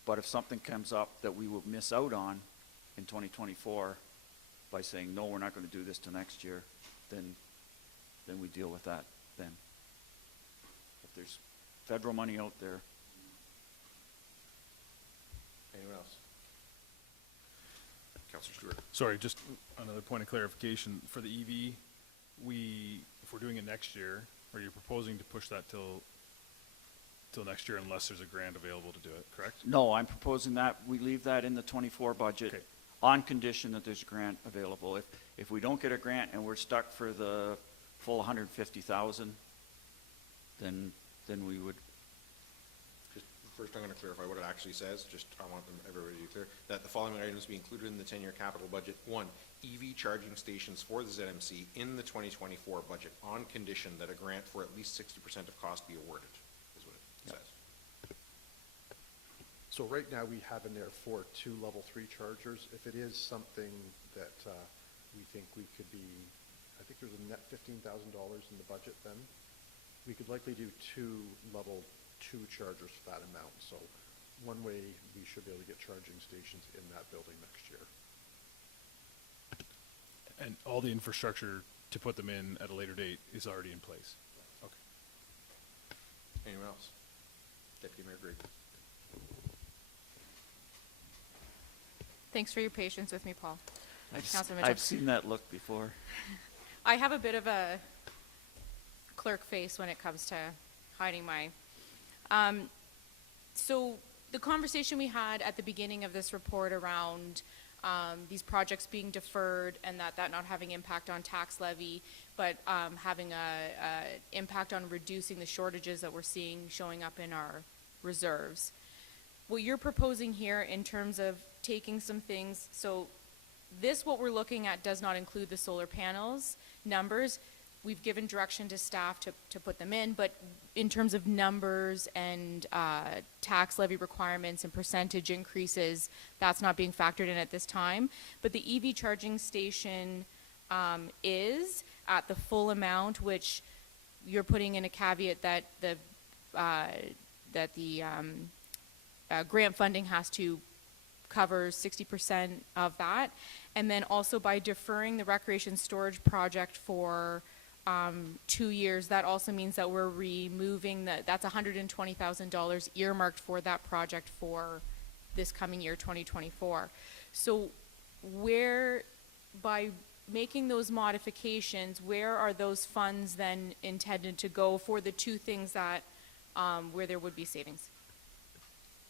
but if something comes up that we will miss out on in 2024 by saying, no, we're not going to do this till next year, then we deal with that then. If there's federal money out there. Anyone else? Councillor Stewart. Sorry, just another point of clarification. For the EV, if we're doing it next year, are you proposing to push that till next year unless there's a grant available to do it, correct? No, I'm proposing that we leave that in the 24 budget Okay. on condition that there's a grant available. If we don't get a grant and we're stuck for the full 150,000, then we would. Just first, I'm going to clarify what it actually says. Just I want everybody to be clear that the following items be included in the 10-year capital budget. 1, EV charging stations for the ZMC in the 2024 budget on condition that a grant for at least 60% of cost be awarded, is what it says. So right now, we have in there for 2 level 3 chargers. If it is something that we think we could be, I think there's a net $15,000 in the budget then, we could likely do 2 level 2 chargers for that amount. So one way we should be able to get charging stations in that building next year. And all the infrastructure to put them in at a later date is already in place? Okay. Anyone else? Deputy Mayor Grigg. Thanks for your patience with me, Paul. Councilor Mitchell. I've seen that look before. I have a bit of a clerk face when it comes to hiding my. So the conversation we had at the beginning of this report around these projects being deferred and that not having impact on tax levy, but having a impact on reducing the shortages that we're seeing showing up in our reserves. What you're proposing here in terms of taking some things, so what we're looking at does not include the solar panels numbers. We've given direction to staff to put them in, but in terms of numbers and tax levy requirements and percentage increases, that's not being factored in at this time. But the EV charging station is at the full amount, which you're putting in a caveat that the grant funding has to cover 60% of that. And then also by deferring the recreation storage project for 2 years, that also means that we're removing that's $120,000 earmarked for that project for this coming year, 2024. So by making those modifications, where are those funds then intended to go for the 2 things that where there would be savings?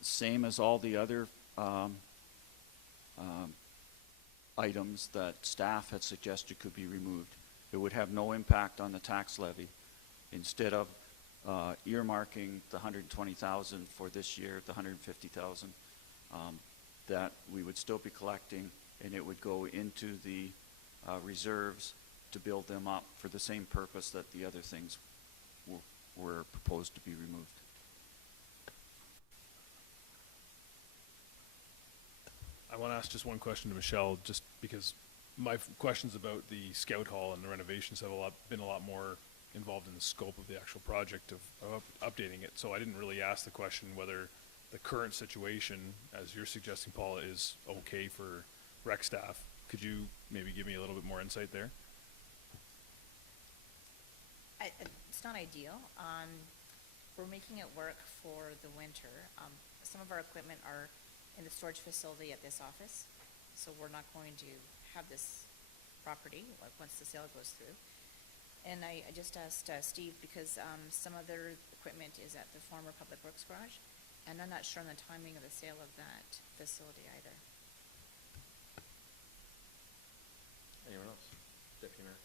Same as all the other items that staff had suggested could be removed. It would have no impact on the tax levy. Instead of earmarking the $120,000 for this year, the $150,000, that we would still be collecting, and it would go into the reserves to build them up for the same purpose that the other things were proposed to be removed. I want to ask just one question to Michelle, just because my questions about the Scout Hall and the renovations have been a lot more involved in the scope of the actual project of updating it. So I didn't really ask the question whether the current situation, as you're suggesting, Paula, is okay for rec staff. Could you maybe give me a little bit more insight there? It's not ideal. We're making it work for the winter. Some of our equipment are in the storage facility at this office, so we're not going to have this property once the sale goes through. And I just asked Steve, because some of their equipment is at the former Public Works garage, and I'm not sure on the timing of the sale of that facility either. Anyone else? Deputy Mayor.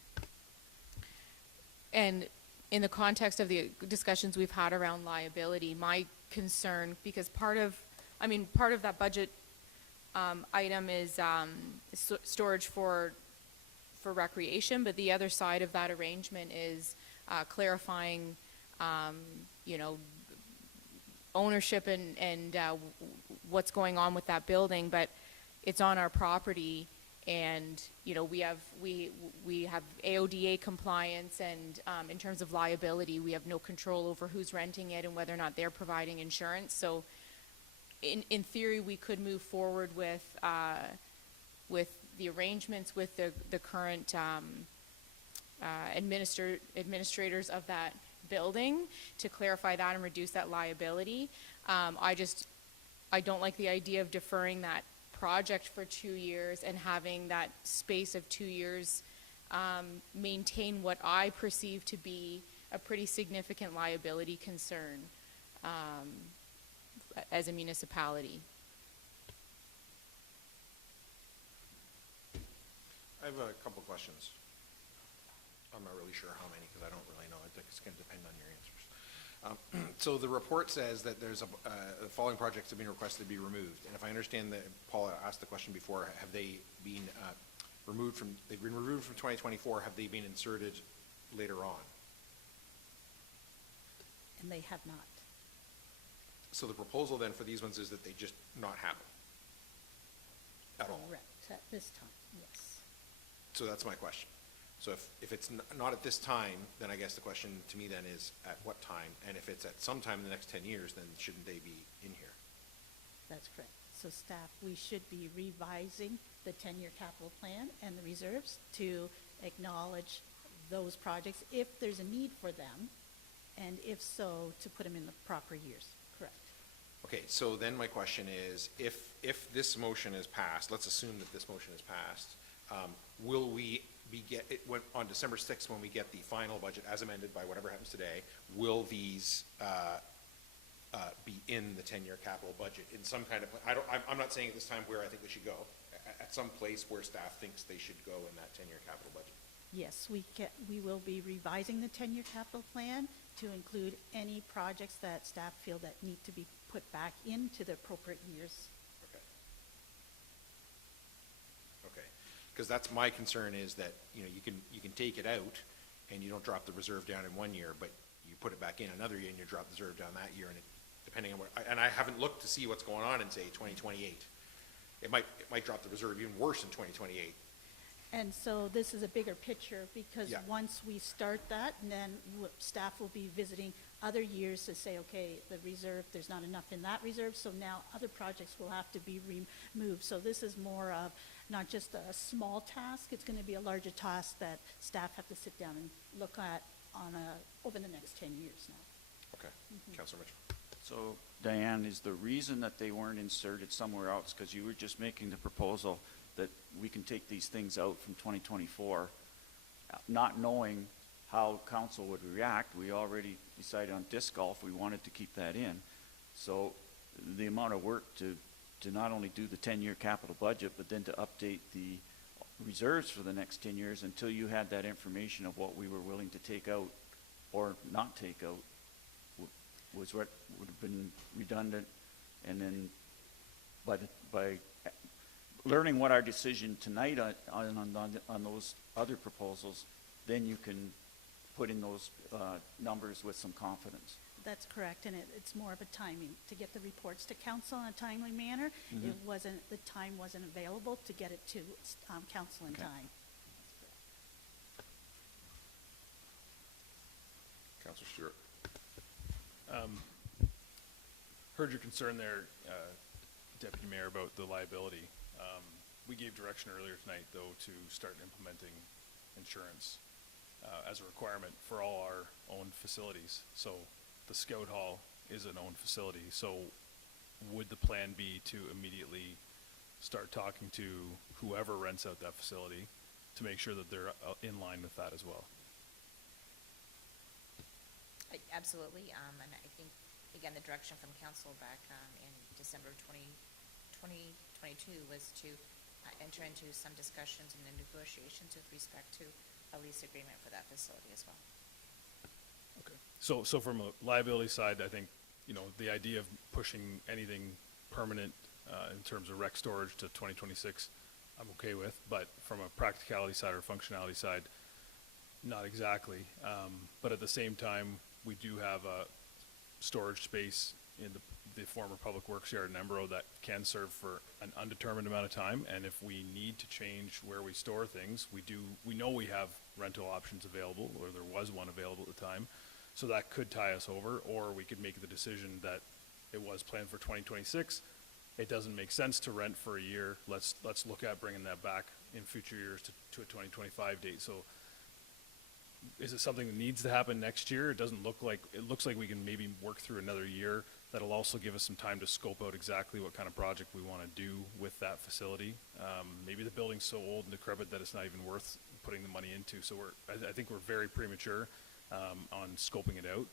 And in the context of the discussions we've had around liability, my concern, because part of that budget item is storage for recreation, but the other side of that arrangement is clarifying, ownership and what's going on with that building. But it's on our property, And, you know, we have AODA compliance, and in terms of liability, we have no control over who's renting it and whether or not they're providing insurance. So in theory, we could move forward with the arrangements with the current administrators of that building to clarify that and reduce that liability. I don't like the idea of deferring that project for 2 years and having that space of 2 years maintain what I perceive to be a pretty significant liability concern as a municipality. I have a couple questions. I'm not really sure how many, because I don't really know. I think it's going to depend on your answers. So the report says that there's the following projects have been requested to be removed. And if I understand that Paula asked the question before, have they been they've been removed from 2024, have they been inserted later on? And they have not. So the proposal then for these ones is that they just not happen at all? Correct, at this time, yes. So that's my question. So if it's not at this time, then I guess the question to me then is at what time? And if it's at some time in the next 10 years, then shouldn't they be in here? That's correct. So staff, we should be revising the 10-year capital plan and the reserves to acknowledge those projects if there's a need for them, and if so, to put them in the proper years. Correct. Okay, so then my question is, if this motion is passed, let's assume that this motion is passed, will we on December 6th, when we get the final budget as amended by whatever happens today, will these be in the 10-year capital budget in some kind of, I'm not saying at this time where I think they should go, at some place where staff thinks they should go in that 10-year capital budget? Yes, we will be revising the 10-year capital plan to include any projects that staff feel that need to be put back into the appropriate years. Okay, because that's my concern, is that, you know, you can take it out and you don't drop the reserve down in 1 year, but you put it back in another year and you drop the reserve down that year, and depending on what, and I haven't looked to see what's going on in, say, 2028. It might drop the reserve even worse in 2028. And so this is a bigger picture, because Yeah. once we start that, and then staff will be visiting other years to say, okay, the reserve, there's not enough in that reserve, so now other projects will have to be removed. So this is more of not just a small task, it's going to be a larger task that staff have to sit down and look at over the next 10 years now. Okay, Councilor Mitchell. So, Diane, is the reason that they weren't inserted somewhere else, because you were just making the proposal that we can take these things out from 2024, not knowing how council would react? We already decided on disc golf, we wanted to keep that in. So the amount of work to not only do the 10-year capital budget, but then to update the reserves for the next 10 years until you had that information of what we were willing to take out or not take out, was what would have been redundant. And then by learning what our decision tonight on those other proposals, then you can put in those numbers with some confidence. That's correct, and it's more of a timing, to get the reports to council in a timely manner. The time wasn't available to get it to council in Okay. time. Councilor Stewart. Heard your concern there, Deputy Mayor, about the liability. We gave direction earlier tonight, though, to start implementing insurance as a requirement for all our owned facilities. So the Scout Hall is an owned facility. So would the plan be to immediately start talking to whoever rents out that facility to make sure that they're in line with that as well? Absolutely, and I think, again, the direction from council back in December of 2022 was to enter into some discussions and negotiations with respect to a lease agreement for that facility as well. Okay. So from a liability side, I think, you know, the idea of pushing anything permanent in terms of rec storage to 2026, I'm okay with, but from a practicality side or functionality side, not exactly. But at the same time, we do have a storage space in the former Public Works yard in Embro that can serve for an undetermined amount of time, and if we need to change where we store things, we know we have rental options available, or there was one available at the time, so that could tie us over, or we could make the decision that it was planned for 2026. It doesn't make sense to rent for a year. Let's look at bringing that back in future years to a 2025 date. So is it something that needs to happen next year? It looks like we can maybe work through another year. That'll also give us some time to scope out exactly what kind of project we want to do with that facility. Maybe the building's so old and decrepit that it's not even worth putting the money into. So I think we're very premature on scoping it out.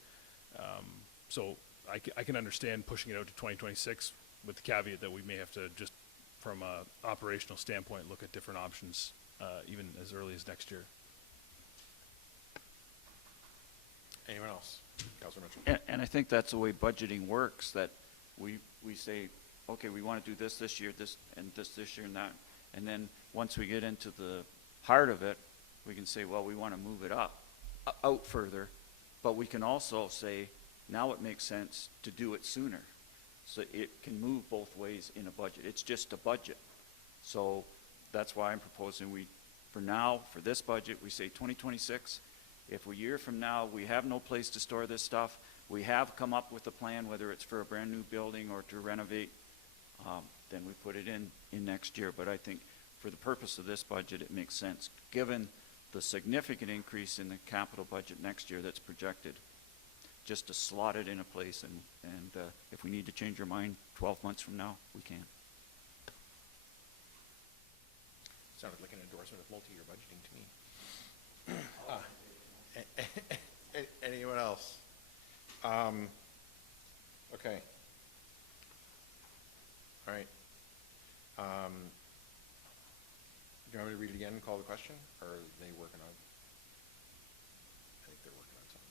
So I can understand pushing it out to 2026 with the caveat that we may have to just, from a operational standpoint, look at different options even as early as next year. Anyone else? Councilor Mitchell. And I think that's the way budgeting works, that we say, okay, we want to do this year, this year and that. And then once we get into the heart of it, we can say, well, we want to move it out further. But we can also say, now it makes sense to do it sooner. So it can move both ways in a budget. It's just a budget. So that's why I'm proposing for now, for this budget, we say 2026. If a year from now we have no place to store this stuff, we have come up with a plan, whether it's for a brand new building or to renovate, then we put it in next year. But I think for the purpose of this budget, it makes sense, given the significant increase in the capital budget next year that's projected, just to slot it in a place, and if we need to change our mind 12 months from now, we can. Sounded like an endorsement of multi-year budgeting to me. Anyone else? Okay. All right. Do you want me to read it again and call the question, or are they working on? I think they're working on something.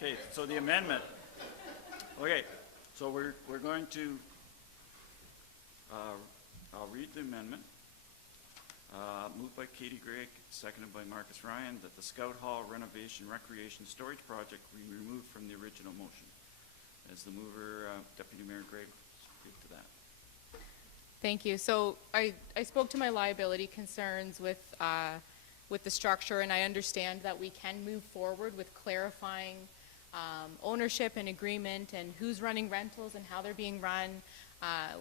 Okay, so the amendment. Okay, so we're going to, I'll read the amendment. Moved by Katie Gregg, seconded by Marcus Ryan, that the Scout Hall renovation recreation storage project be removed from the original motion. As the mover, Deputy Mayor Gregg, speak to that. Thank you. So I spoke to my liability concerns with the structure, and I understand that we can move forward with clarifying ownership and agreement and who's running rentals and how they're being run.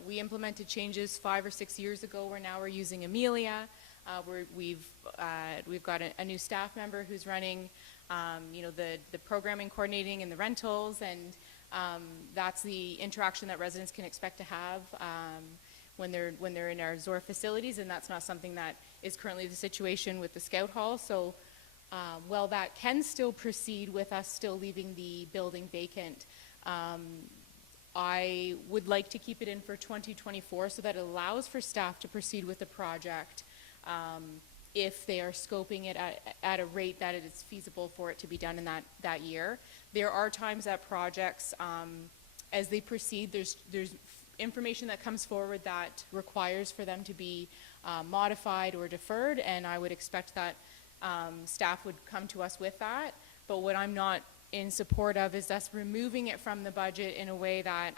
We implemented changes 5 or 6 years ago where now we're using Amelia. We've got a new staff member who's running the programming, coordinating, and the rentals, and that's the interaction that residents can expect to have. when they're in our Zorra facilities, and that's not something that is currently the situation with the Scout Hall. So while that can still proceed with us still leaving the building vacant, I would like to keep it in for 2024 so that it allows for staff to proceed with the project if they are scoping it at a rate that it is feasible for it to be done in that year. There are times that projects, as they proceed, there's information that comes forward that requires for them to be modified or deferred, and I would expect that staff would come to us with that. But what I'm not in support of is us removing it from the budget in a way that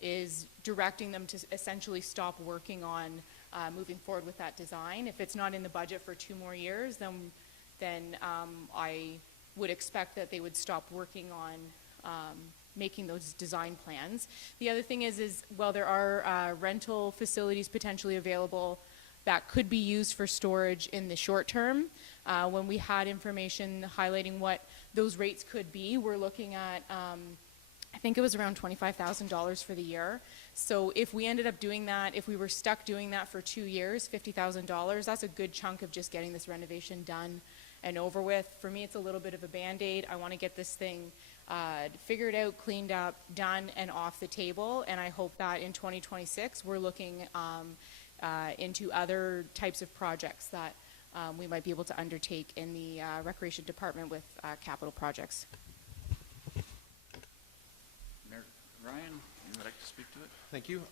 is directing them to essentially stop working on moving forward with that design. If it's not in the budget for 2 more years, then I would expect that they would stop working on making those design plans. The other thing is while there are rental facilities potentially available that could be used for storage in the short term, when we had information highlighting what those rates could be, we're looking at, I think it was around $25,000 for the year. So if we ended up doing that, if we were stuck doing that for 2 years, $50,000, that's a good chunk of just getting this renovation done and over with. For me, it's a little bit of a Band-Aid. I want to get this thing figured out, cleaned up, done, and off the table. And I hope that in 2026, we're looking into other types of projects that we might be able to undertake in the Recreation Department with capital projects. Mayor Ryan, you would like to speak to it? Thank you.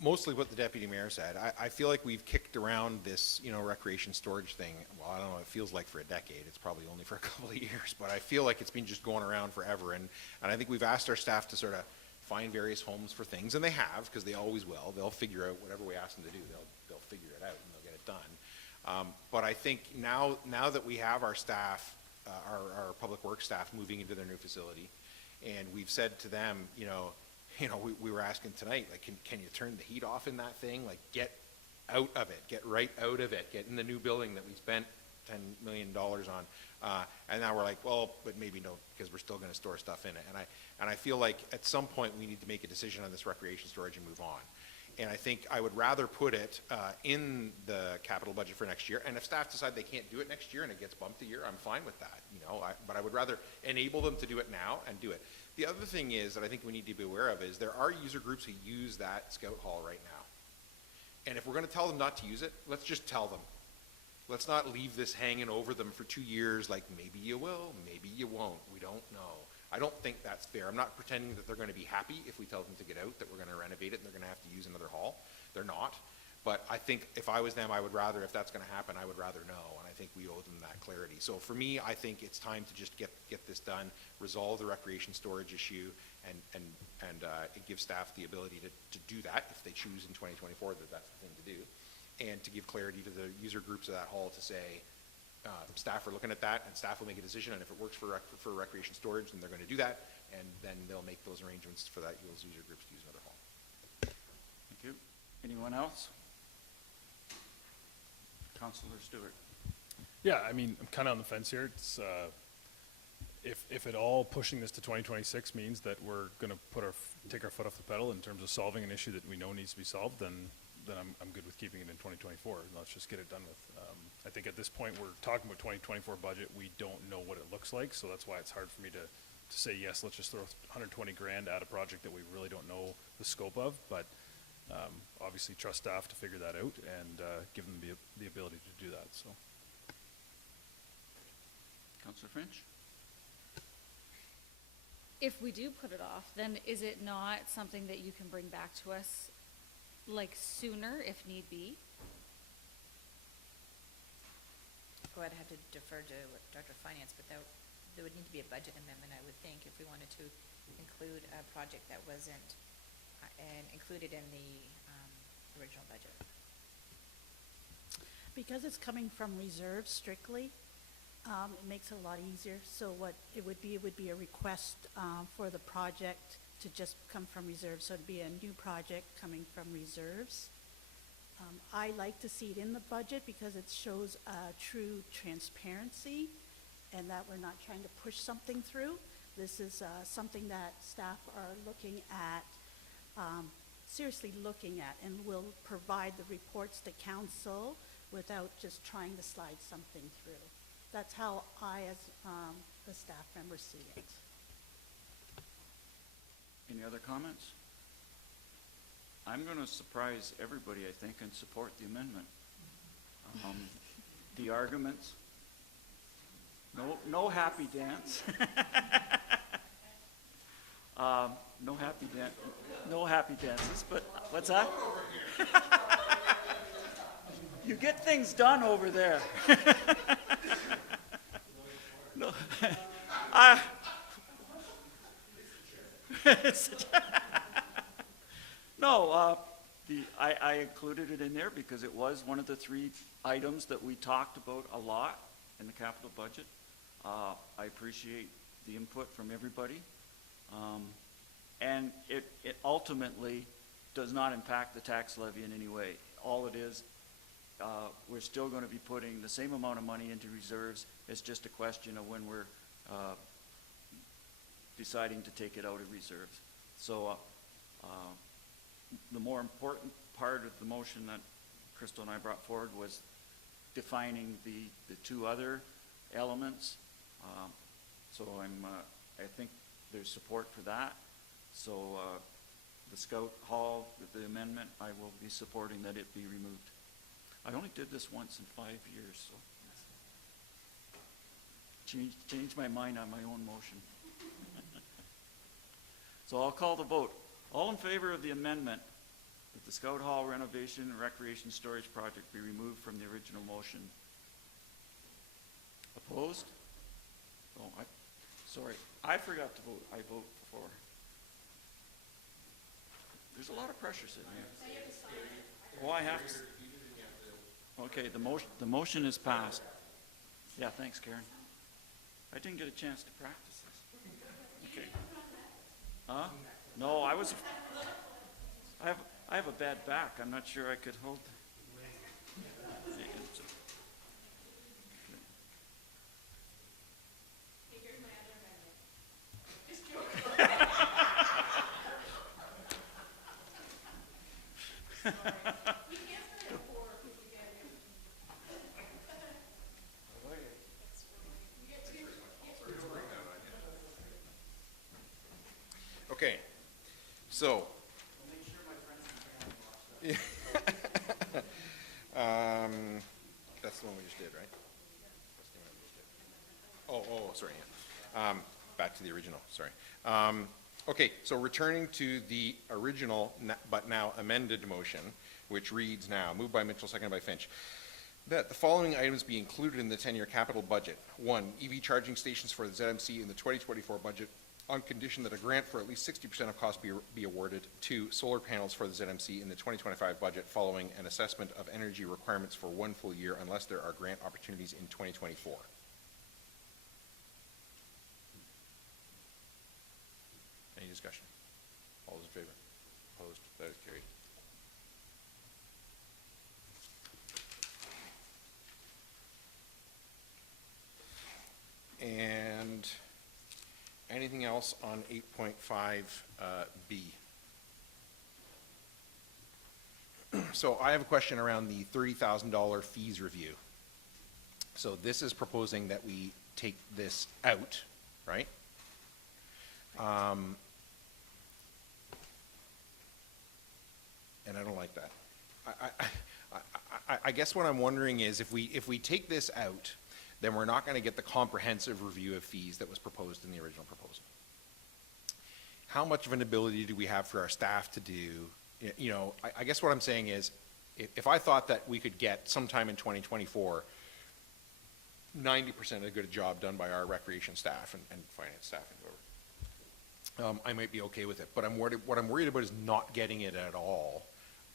Mostly what the deputy mayor said. I feel like we've kicked around this, recreation storage thing. Well, I don't know, it feels like for a decade. It's probably only for a couple of years, but I feel like it's been just going around forever. And I think we've asked our staff to sort of find various homes for things, and they have, because they always will. They'll figure out whatever we ask them to do. They'll figure it out and they'll get it done. But I think now that we have our staff, our public works staff moving into their new facility, and we've said to them, we were asking tonight, like, can you turn the heat off in that thing? Like, get out of it, get right out of it, get in the new building that we spent $10 million on. And now we're like, well, but maybe no, because we're still going to store stuff in it. And I feel like at some point we need to make a decision on this recreation storage and move on. And I think I would rather put it in the capital budget for next year. And if staff decide they can't do it next year and it gets bumped a year, I'm fine with that. But I would rather enable them to do it now and do it. The other thing is that I think we need to be aware of is there are user groups who use that Scout Hall right now. And if we're going to tell them not to use it, let's just tell them. Let's not leave this hanging over them for 2 years like maybe you will, maybe you won't. We don't know. I don't think that's fair. I'm not pretending that they're going to be happy if we tell them to get out, that we're going to renovate it and they're going to have to use another hall. They're not. But I think if I was them, I would rather, if that's going to happen, I would rather know. And I think we owe them that clarity. So for me, I think it's time to just get this done, resolve the recreation storage issue, and it gives staff the ability to do that if they choose in 2024 that that's the thing to do, and to give clarity to the user groups of that hall to say, staff are looking at that, and staff will make a decision, and if it works for recreation storage, then they're going to do that, and then they'll make those arrangements for that those user groups to use another hall. Thank you. Anyone else? Councillor Stewart. Yeah, I mean, I'm kind of on the fence here. It's, if at all pushing this to 2026 means that we're going to take our foot off the pedal in terms of solving an issue that we know needs to be solved, then I'm good with keeping it in 2024. Let's just get it done with. I think at this point we're talking about 2024 budget. We don't know what it looks like, so that's why it's hard for me to say yes. Let's just throw 120 grand at a project that we really don't know the scope of. But obviously, trust staff to figure that out and give them the ability to do that. So, Councillor French. If we do put it off, then is it not something that you can bring back to us like sooner if need be? Well, I'd have to defer to Director of Finance, but there would need to be a budget amendment, I would think, if we wanted to include a project that wasn't included in the original budget. Because it's coming from reserve strictly, it makes it a lot easier. So what it would be a request for the project to just come from reserves. So it'd be a new project coming from reserves. I like to see it in the budget because it shows true transparency and that we're not trying to push something through. This is something that staff are looking at seriously looking at and will provide the reports to council without just trying to slide something through. That's how I, as the staff member, see it. Any other comments? I'm going to surprise everybody, I think, and support the amendment. The arguments? No happy dance. No happy dances, but what's that? You get things done over there. No, no, I included it in there because it was one of the 3 items that we talked about a lot in the capital budget. I appreciate the input from everybody. And it ultimately does not impact the tax levy in any way. All it is, we're still going to be putting the same amount of money into reserves. It's just a question of when we're deciding to take it out of reserves. So the more important part of the motion that Crystal and I brought forward was defining the 2 other elements. So I think there's support for that. So the Scout Hall, the amendment, I will be supporting that it be removed. I only did this once in 5 years, so changed my mind on my own motion. So I'll call the vote. All in favor of the amendment that the Scout Hall renovation and recreation storage project be removed from the original motion? Opposed? Oh, sorry, I forgot to vote. I vote for. There's a lot of pressure sitting here. Oh, I have to. Okay, the motion is passed. Yeah, thanks, Karen. I didn't get a chance to practice this. Okay. Huh? No, I have a bad back. I'm not sure I could hold. Okay, so. That's the one we just did, right? That's the one we just did. Oh, sorry, yeah. Back to the original, sorry. Okay, so returning to the original, but now amended motion, which reads now, moved by Mitchell, seconded by Finch, that the following items be included in the 10-year capital budget. 1, EV charging stations for the ZMC in the 2024 budget on condition that a grant for at least 60% of cost be awarded. 2, solar panels for the ZMC in the 2025 budget following an assessment of energy requirements for 1 full year unless there are grant opportunities in 2024. Any discussion? All those in favor? Opposed? That is carried. And anything else on 8.5B? So I have a question around the $30,000 fees review. So this is proposing that we take this out, right? And I don't like that. I guess what I'm wondering is if we take this out, then we're not going to get the comprehensive review of fees that was proposed in the original proposal. How much of an ability do we have for our staff to do? You know, I guess what I'm saying is, if I thought that we could get sometime in 2024, 90% of a good job done by our recreation staff and finance staff and whoever, I might be okay with it. But what I'm worried about is not getting it at all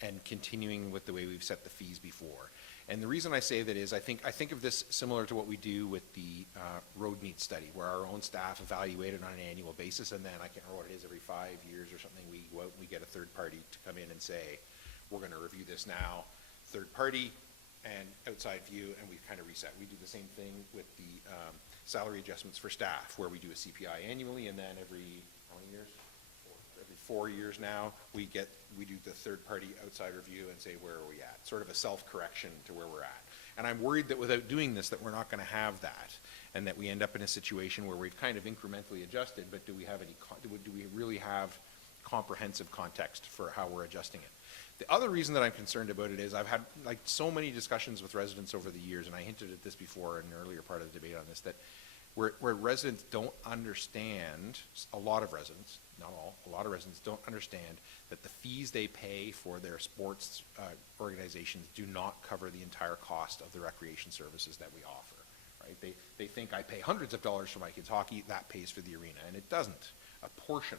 and continuing with the way we've set the fees before. And the reason I say that is I think of this similar to what we do with the road needs study, where our own staff evaluate it on an annual basis, and then I can't remember what it is, every 5 years or something, we go out and we get a third party to come in and say, we're going to review this now, third party and outside view, and we kind of reset. We do the same thing with the salary adjustments for staff, where we do a CPI annually, and then every, how many years? Every 4 years now, we do the third-party outside review and say, where are we at? Sort of a self-correction to where we're at. And I'm worried that without doing this, that we're not going to have that, and that we end up in a situation where we've kind of incrementally adjusted, but do we really have comprehensive context for how we're adjusting it? The other reason that I'm concerned about it is I've had like so many discussions with residents over the years, and I hinted at this before in an earlier part of the debate on this, that where residents don't understand, a lot of residents, not all, a lot of residents don't understand that the fees they pay for their sports organizations do not cover the entire cost of the recreation services that we offer, right? They think I pay hundreds of dollars for my kids' hockey, that pays for the arena, and it doesn't. A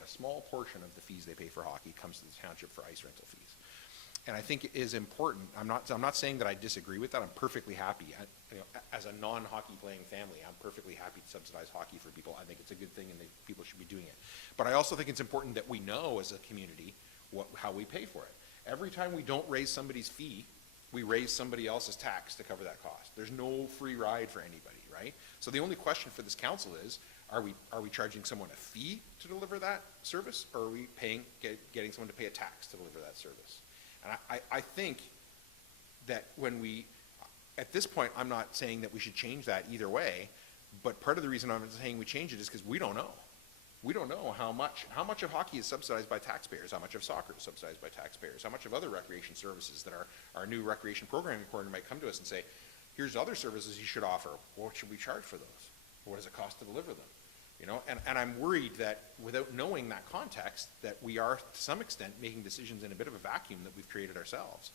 small portion of the fees they pay for hockey comes to the township for ice rental fees. And I think it is important. I'm not saying that I disagree with that. I'm perfectly happy. As a non-hockey playing family, I'm perfectly happy to subsidize hockey for people. I think it's a good thing, and people should be doing it. But I also think it's important that we know as a community how we pay for it. Every time we don't raise somebody's fee, we raise somebody else's tax to cover that cost. There's no free ride for anybody, right? So the only question for this council is, are we charging someone a fee to deliver that service, or are we getting someone to pay a tax to deliver that service? And I think that at this point, I'm not saying that we should change that either way, but part of the reason I'm saying we change it is because we don't know. We don't know how much of hockey is subsidized by taxpayers, how much of soccer is subsidized by taxpayers, how much of other recreation services that our new recreation programming coordinator might come to us and say, here's other services you should offer. What should we charge for those? What does it cost to deliver them? You know, and I'm worried that without knowing that context, that we are to some extent making decisions in a bit of a vacuum that we've created ourselves.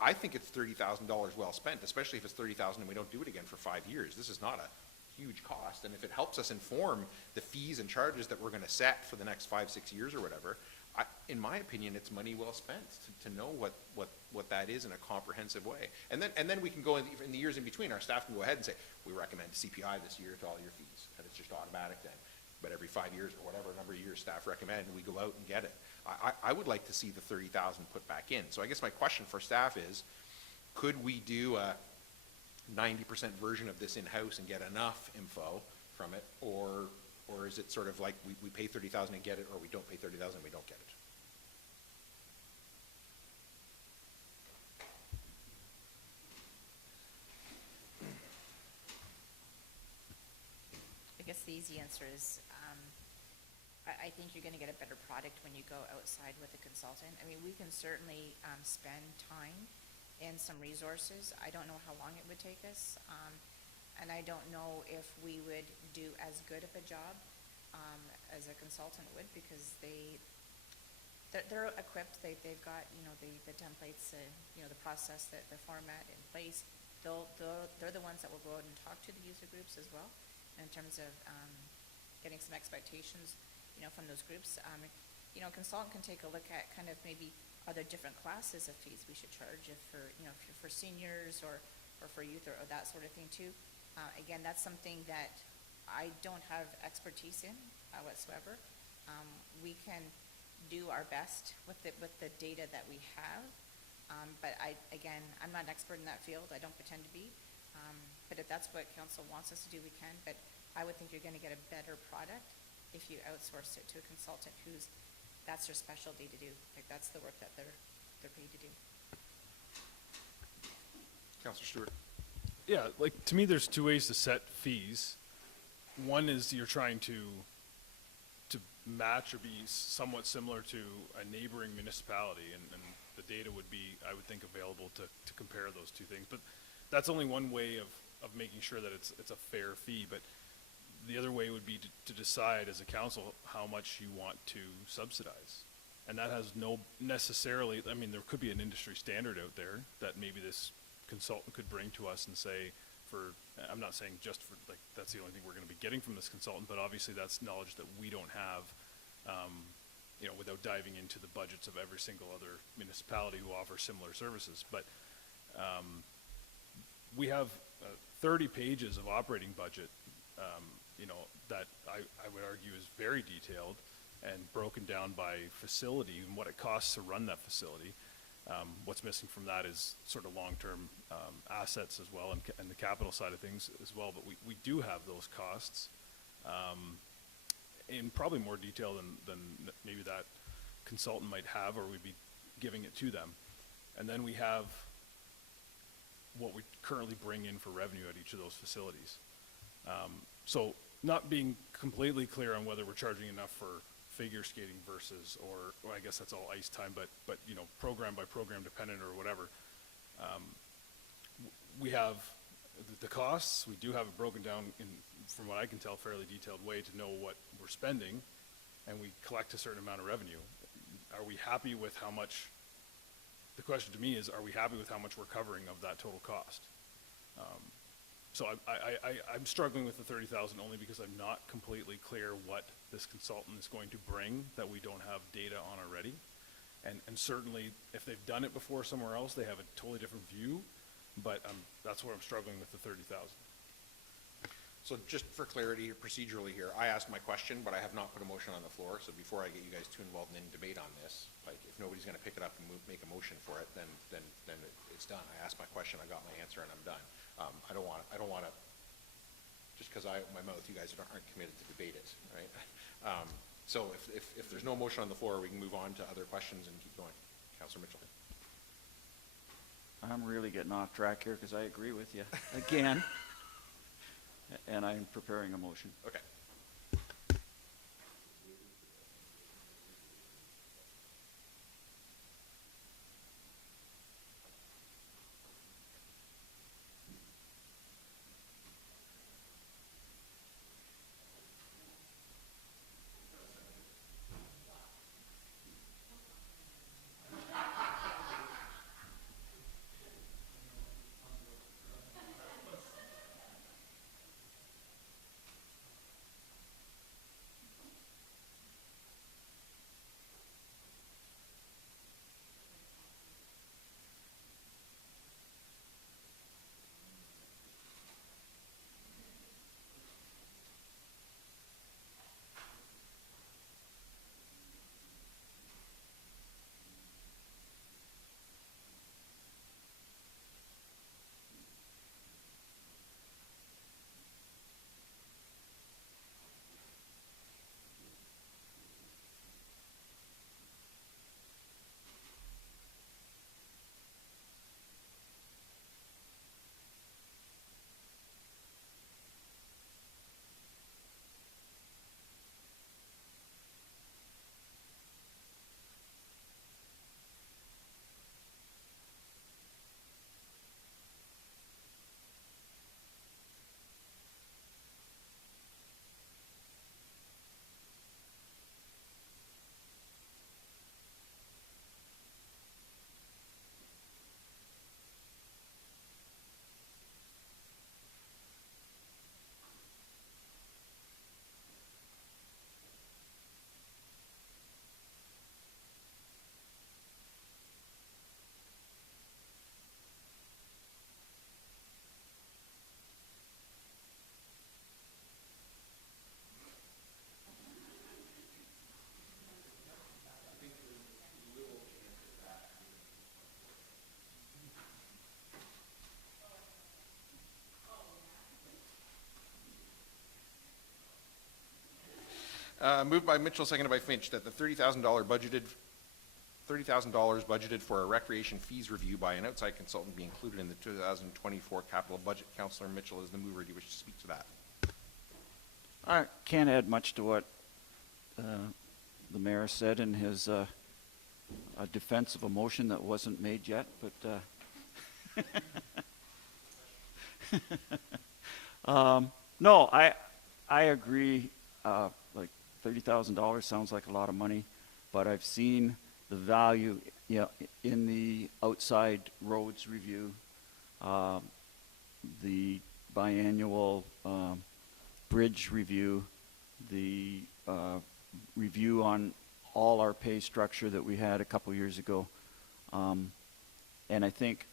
I think it's $30,000 well spent, especially if it's $30,000 and we don't do it again for 5 years. This is not a huge cost, and if it helps us inform the fees and charges that we're going to set for the next 5-6 years or whatever, in my opinion, it's money well spent to know what that is in a comprehensive way. And then we can go in the years in between. Our staff can go ahead and say, we recommend CPI this year to all your fees, and it's just automatic then. But every 5 years or whatever number of years staff recommend, we go out and get it. I would like to see the 30,000 put back in. So I guess my question for staff is, could we do a 90% version of this in-house and get enough info from it, or is it sort of like we pay 30,000 and get it, or we don't pay 30,000 and we don't get it? I guess the easy answer is, I think you're gonna get a better product when you go outside with a consultant. I mean, we can certainly spend time and some resources. I don't know how long it would take us, and I don't know if we would do as good of a job as a consultant would, because they're equipped. They've got, you know, the templates, you know, the process, the format in place. They're the ones that will go out and talk to the user groups as well, in terms of getting some expectations, you know, from those groups. You know, a consultant can take a look at kind of maybe, are there different classes of fees we should charge if for, you know, if you're for seniors or for youth or that sort of thing too. Again, that's something that I don't have expertise in whatsoever. We can do our best with the data that we have, but I'm not an expert in that field. I don't pretend to be. But if that's what council wants us to do, we can. But I would think you're going to get a better product if you outsource it to a consultant that's their specialty to do. Like, that's the work that they're paid to do. Councillor Stewart. Yeah, like, to me, there's two ways to set fees. One is you're trying to match or be somewhat similar to a neighboring municipality, and the data would be, I would think, available to compare those two things. But that's only one way of making sure that it's a fair fee. But the other way would be to decide as a council how much you want to subsidize. And that has no necessarily, I mean, there could be an industry standard out there that maybe this consultant could bring to us and say, I'm not saying just for, like, that's the only thing we're going to be getting from this consultant, but obviously that's knowledge that we don't have, you know, without diving into the budgets of every single other municipality who offers similar services. But we have 30 pages of operating budget, you know, that I would argue is very detailed and broken down by facility and what it costs to run that facility. What's missing from that is sort of long-term assets as well, and the capital side of things as well. But we do have those costs in probably more detail than maybe that consultant might have, or we'd be giving it to them. And then we have what we currently bring in for revenue at each of those facilities. So not being completely clear on whether we're charging enough for figure skating versus, or I guess that's all ice time, but you know, program by program dependent or whatever. We have the costs, we do have it broken down in, from what I can tell, fairly detailed way to know what we're spending, and we collect a certain amount of revenue. Are we happy with how much, the question to me is, are we happy with how much we're covering of that total cost? So I'm struggling with the 30,000 only because I'm not completely clear what this consultant is going to bring that we don't have data on already. And certainly, if they've done it before somewhere else, they have a totally different view, but that's where I'm struggling with the 30,000. So just for clarity, procedurally here, I asked my question, but I have not put a motion on the floor, so before I get you guys too involved in debate on this, like, if nobody's gonna pick it up and make a motion for it, then it's done. I asked my question, I got my answer, and I'm done. I don't wanna, just because my mouth, you guys aren't committed to debate it, right? So if there's no motion on the floor, we can move on to other questions and keep going. Councillor Mitchell. I'm really getting off track here because I agree with you again. And I'm preparing a motion. Okay. Moved by Mitchell, seconded by Finch, that the $30,000 budgeted for a recreation fees review by an outside consultant be included in the 2024 capital budget. Councillor Mitchell is the mover. Do you wish to speak to that? I can't add much to what the mayor said in his a defense of a motion that wasn't made yet, but no, I agree. Like $30,000 sounds like a lot of money, but I've seen the value, you know, in the outside roads review, the biannual bridge review, the review on all our pay structure that we had a couple years ago. And I think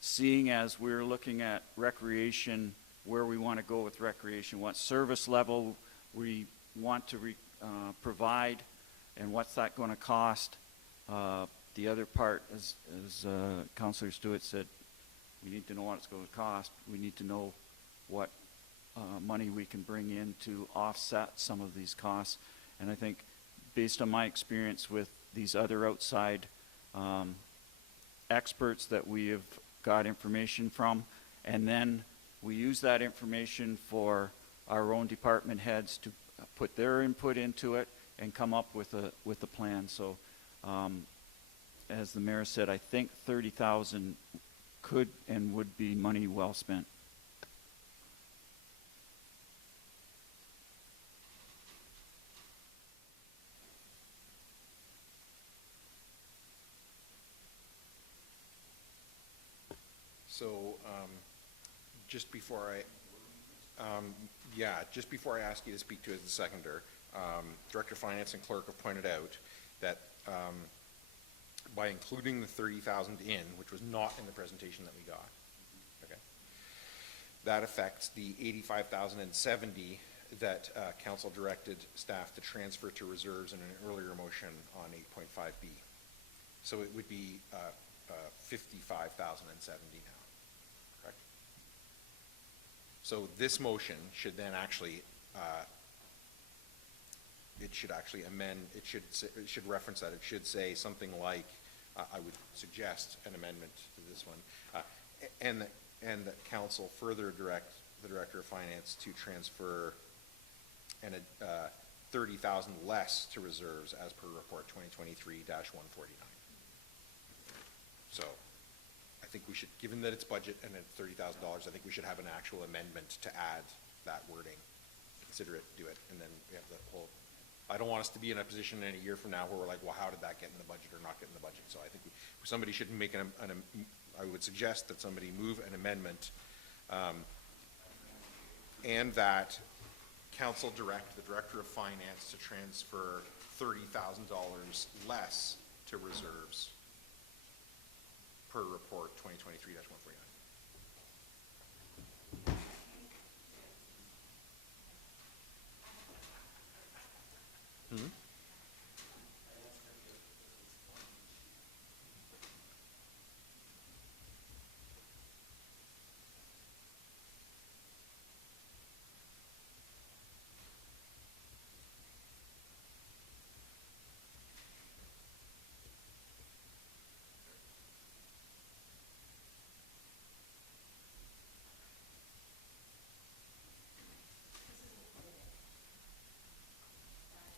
seeing as we're looking at recreation, where we want to go with recreation, what service level we want to provide, and what's that going to cost. The other part, as Councillor Stewart said, we need to know what it's going to cost. We need to know what money we can bring in to offset some of these costs. And I think based on my experience with these other outside experts that we have got information from, and then we use that information for our own department heads to put their input into it and come up with a plan. So, as the mayor said, I think 30,000 could and would be money well spent. So, just before I ask you to speak to it as the seconder, Director of Finance and Clerk have pointed out that by including the 30,000 in, which was not in the presentation that we got, okay, that affects the 85,070 that council directed staff to transfer to reserves in an earlier motion on 8.5B. So it would be 55,070 now. Correct? So this motion should then actually, it should actually amend, it should reference that. It should say something like, I would suggest an amendment to this one, and that council further direct the Director of Finance to transfer 30,000 less to reserves as per report 2023-149. So I think we should, given that it's budget and it's $30,000, I think we should have an actual amendment to add that wording. Consider it, do it, and then we have the whole, I don't want us to be in a position in a year from now where we're like, well, how did that get in the budget or not get in the budget? So I think somebody should make I would suggest that somebody move an amendment, and that council direct the Director of Finance to transfer $30,000 less to reserves per report 2023-149.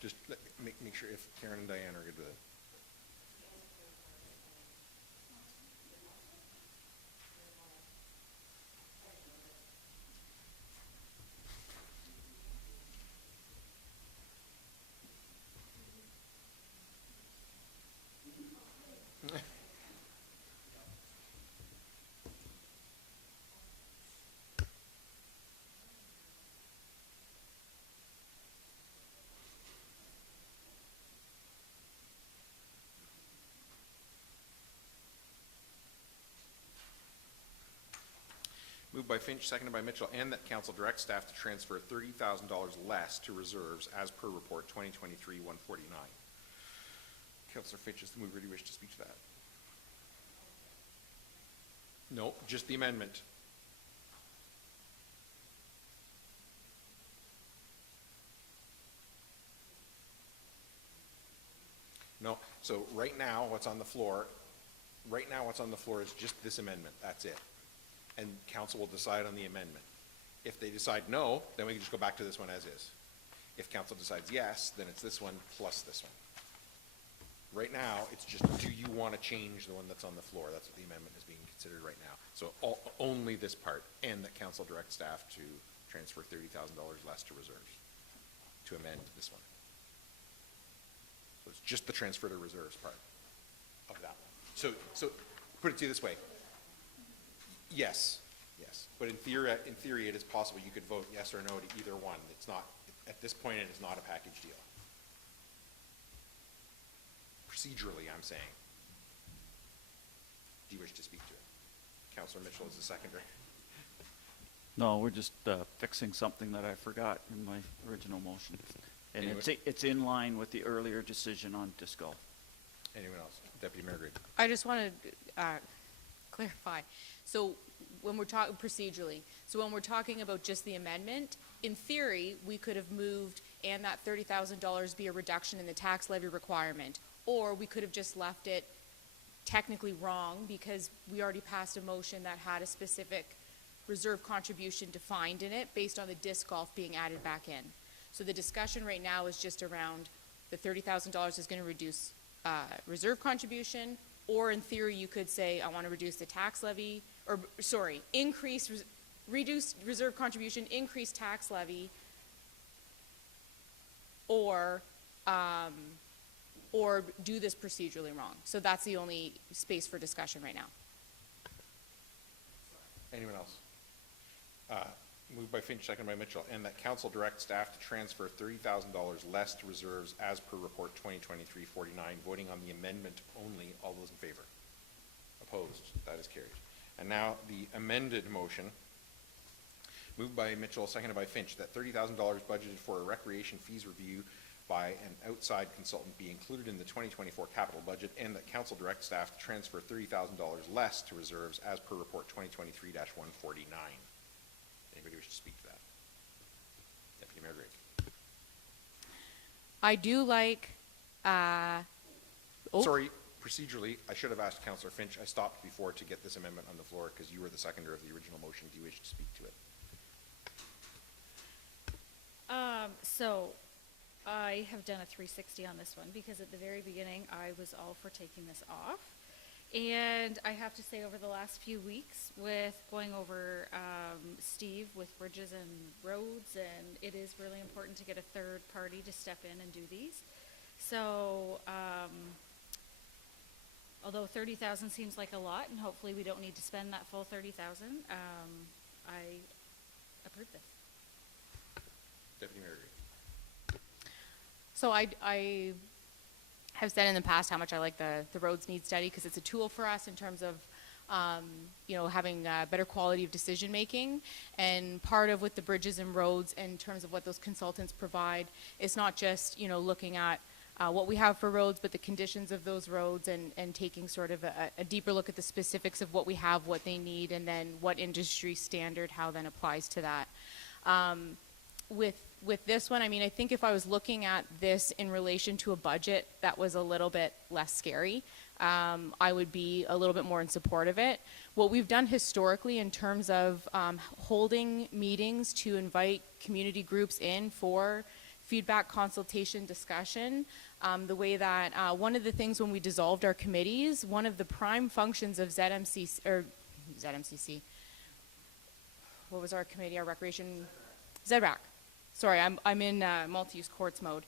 Just make sure if Karen and Diane are good with it. Moved by Finch, seconded by Mitchell, and that council direct staff to transfer $30,000 less to reserves as per report 2023-149. Councillor Finch is the mover. Do you wish to speak to that? No, just the amendment. No, so right now what's on the floor is just this amendment. That's it. And council will decide on the amendment. If they decide no, then we can just go back to this one as is. If council decides yes, then it's this one plus this one. Right now, it's just, do you want to change the one that's on the floor? That's what the amendment is being considered right now. So only this part, and that council direct staff to transfer $30,000 less to reserves to amend this one. So it's just the transfer to reserves part of that one. So put it to you this way. Yes, but in theory, it is possible you could vote yes or no to either one. It's not, at this point, it is not a package deal. Procedurally, I'm saying. Do you wish to speak to it? Councillor Mitchell is the seconder. No, we're just fixing something that I forgot in my original motion. And Anyway. it's in line with the earlier decision on disc golf. Anyone else? Deputy Mayor Green. I just want to clarify. So when we're talking procedurally, so when we're talking about just the amendment, in theory, we could have moved and that $30,000 be a reduction in the tax levy requirement, Or we could have just left it technically wrong because we already passed a motion that had a specific reserve contribution defined in it based on the disc golf being added back in. So the discussion right now is just around the $30,000 is going to reduce reserve contribution, or in theory you could say I want to reduce the tax levy, or sorry, reduce reserve contribution, increase tax levy, or do this procedurally wrong. So that's the only space for discussion right now. Anyone else? Moved by Finch, second by Mitchell, and that council direct staff to transfer $30,000 less to reserves as per report 2023-49. Voting on the amendment only. All those in favor? Opposed? That is carried. And now the amended motion, moved by Mitchell, seconded by Finch, that $30,000 budgeted for a recreation fees review by an outside consultant be included in the 2024 capital budget, and that council direct staff to transfer $30,000 less to reserves as per report 2023-149. Anybody wish to speak to that? Deputy Mayor Grigg. I do like, Sorry, procedurally, I should have asked Councillor Finch. I stopped before to get this amendment on the floor because you were the seconder of the original motion. Do you wish to speak to it? So I have done a 360 on this one because at the very beginning I was all for taking this off. And I have to say over the last few weeks with going over Steve with bridges and roads, and it is really important to get a third party to step in and do these. So although 30,000 seems like a lot, and hopefully we don't need to spend that full 30,000, I approve this. Deputy Mayor Grigg. so I have said in the past how much I like the roads need study because it's a tool for us in terms of having better quality of decision making. And part of with the bridges and roads in terms of what those consultants provide, it's not just looking at what we have for roads, but the conditions of those roads and taking sort of a deeper look at the specifics of what we have, what they need, and then what industry standard, how then applies to that. With this one, I mean, I think if I was looking at this in relation to a budget that was a little bit less scary, I would be a little bit more in support of it. What we've done historically in terms of holding meetings to invite community groups in for feedback, consultation, discussion, the way that one of the things when we dissolved our committees, one of the prime functions of ZMCC, what was our committee, our recreation, ZRAC. Sorry, I'm in multi-use courts mode.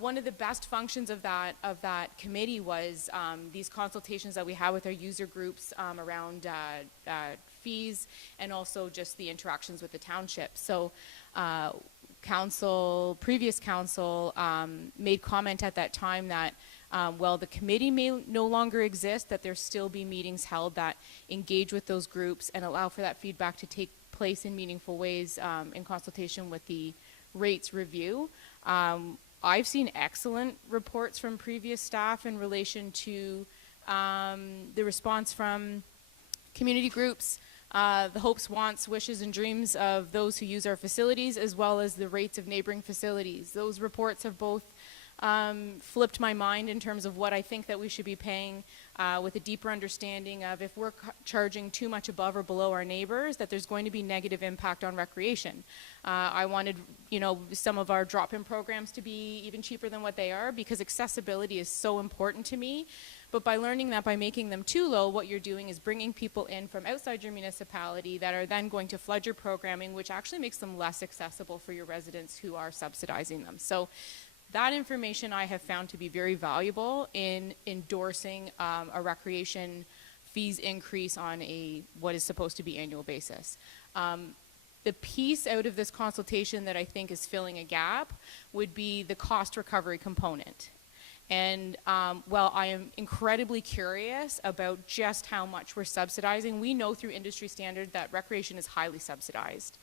One of the best functions of that committee was these consultations that we had with our user groups around fees and also just the interactions with the township. So previous council made comment at that time that while the committee may no longer exist, that there still be meetings held that engage with those groups and allow for that feedback to take place in meaningful ways in consultation with the rates review. I've seen excellent reports from previous staff in relation to the response from community groups, the hopes, wants, wishes, and dreams of those who use our facilities, as well as the rates of neighboring facilities. Those reports have both flipped my mind in terms of what I think that we should be paying with a deeper understanding of if we're charging too much above or below our neighbors, that there's going to be negative impact on recreation. I wanted, some of our drop-in programs to be even cheaper than what they are because accessibility is so important to me. But by learning that by making them too low, what you're doing is bringing people in from outside your municipality that are then going to flood your programming, which actually makes them less accessible for your residents who are subsidizing them. So that information I have found to be very valuable in endorsing a recreation fees increase on what is supposed to be annual basis. The piece out of this consultation that I think is filling a gap would be the cost recovery component. And while I am incredibly curious about just how much we're subsidizing, we know through industry standard that recreation is highly subsidized.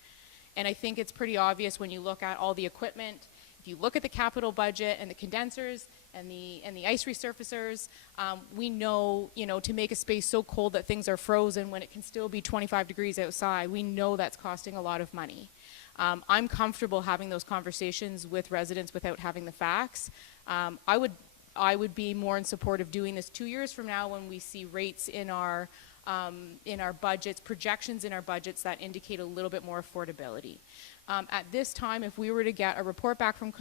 And I think it's pretty obvious when you look at all the equipment. If you look at the capital budget and the condensers and the ice resurfacers, we know, to make a space so cold that things are frozen when it can still be 25 degrees outside, we know that's costing a lot of money. I'm comfortable having those conversations with residents without having the facts. I I would be more in support of doing this 2 years from now when we see rates in our budgets, projections in our budgets that indicate a little bit more affordability. At this time, if we were to get a report back from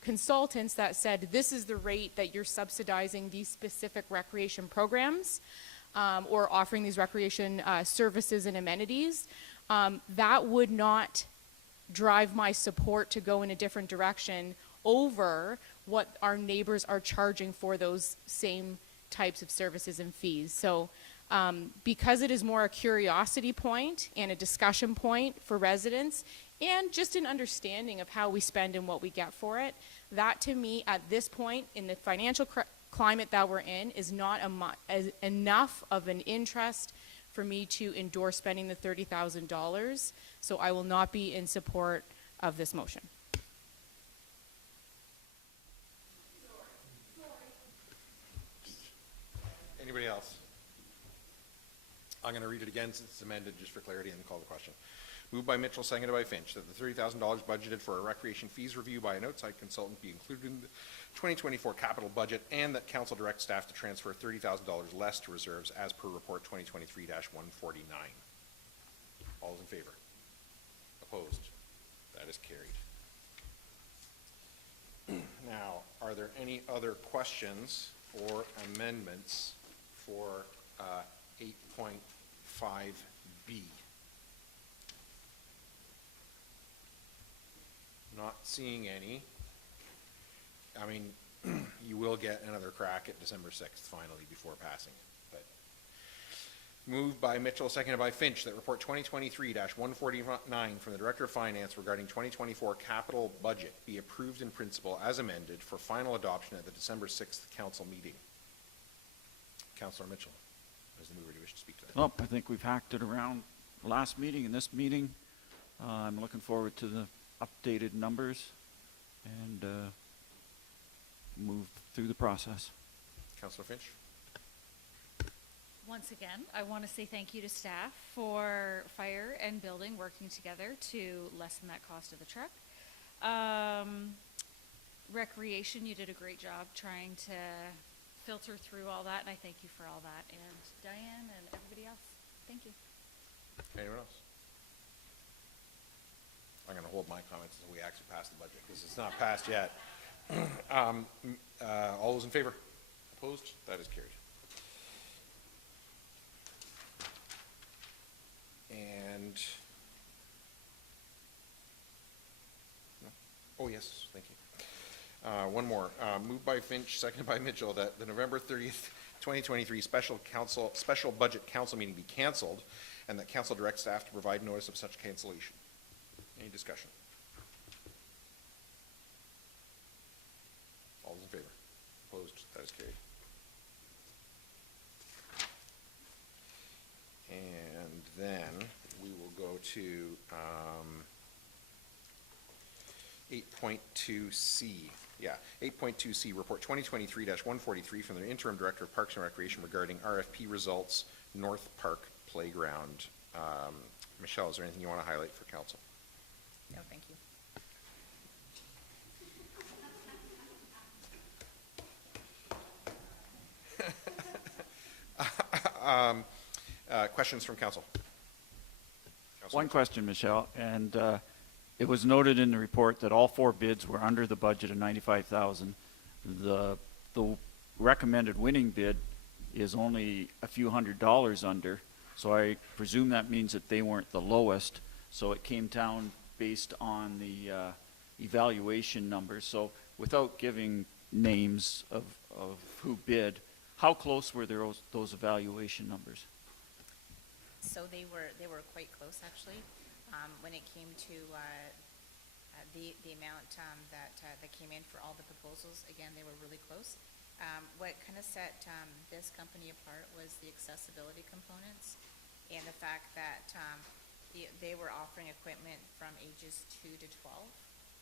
consultants that said, this is the rate that you're subsidizing these specific recreation programs, or offering these recreation services and amenities, that would not drive my support to go in a different direction over what our neighbors are charging for those same types of services and fees. So because it is more a curiosity point and a discussion point for residents and just an understanding of how we spend and what we get for it, that to me at this point in the financial climate that we're in is not enough of an interest for me to endorse spending the $30,000. So I will not be in support of this motion. Anybody else? I'm going to read it again since it's amended just for clarity and call the question. Moved by Mitchell, seconded by Finch, that the $30,000 budgeted for a recreation fees review by an outside consultant be included in the 2024 capital budget, and that council direct staff to transfer $30,000 less to reserves as per report 2023-149. All those in favor? Opposed? That is carried. Now, are there any other questions or amendments for 8.5B? Not seeing any. I mean, you will get another crack at December 6th finally before passing it. But moved by Mitchell, seconded by Finch, that report 2023-149 from the Director of Finance regarding 2024 capital budget be approved in principle as amended for final adoption at the December 6th council meeting. Councillor Mitchell, as the mover, do you wish to speak to that? Well, I think we've hacked it around last meeting and this meeting. I'm looking forward to the updated numbers and move through the process. Councillor Finch? Once again, I want to say thank you to staff for fire and building working together to lessen that cost of the truck. Recreation, you did a great job trying to filter through all that, and I thank you for all that. And Diane and everybody else, thank you. Anyone else? I'm going to hold my comments until we actually pass the budget because it's not passed yet. All those in favor? Opposed? That is carried. And no? Oh yes, thank you. One more. Moved by Finch, seconded by Mitchell, that the November 30th, 2023 special budget council meeting be canceled, and that council direct staff to provide notice of such cancellation. Any discussion? All those in favor? Opposed? That is carried. And then we will go to 8.2C. Yeah, 8.2C, report 2023-143 from the interim director of Parks and Recreation regarding RFP results, North Park Playground. Michelle, is there anything you want to highlight for council? No, thank you. Questions from council? One question, Michelle, and it was noted in the report that all 4 bids were under the budget of $95,000. The recommended winning bid is only a few $100s under, so I presume that means that they weren't the lowest. So it came down based on the evaluation numbers. So without giving names of who bid, how close were those evaluation numbers? So they were quite close actually. When it came to the amount that came in for all the proposals, again, they were really close. What kind of set this company apart was the accessibility components and the fact that they were offering equipment from ages 2 to 12,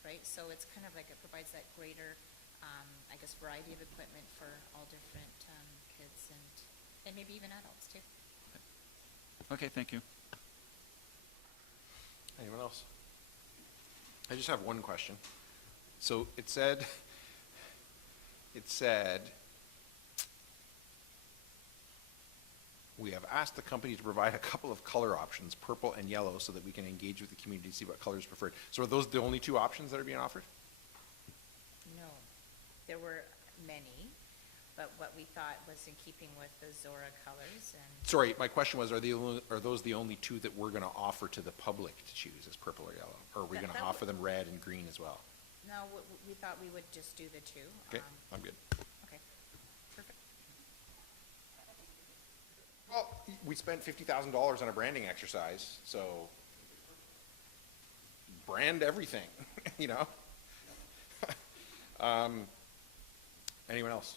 right? So it's kind of like it provides that greater, I guess, variety of equipment for all different kids and maybe even adults too. Okay, thank you. Anyone else? I just have one question. So it said it said, we have asked the company to provide a couple of color options, purple and yellow, so that we can engage with the community to see what colors preferred. So are those the only two options that are being offered? No, there were many, but what we thought was in keeping with the Zorra colors and. Sorry, my question was, are those the only two that we're going to offer to the public to choose, as purple or yellow? Or are we That- going to that offer them red and green as well? No, we thought we would just do the two. Okay, I'm good. Okay, perfect. Well, we spent $50,000 on a branding exercise, so brand everything, you know? Anyone else?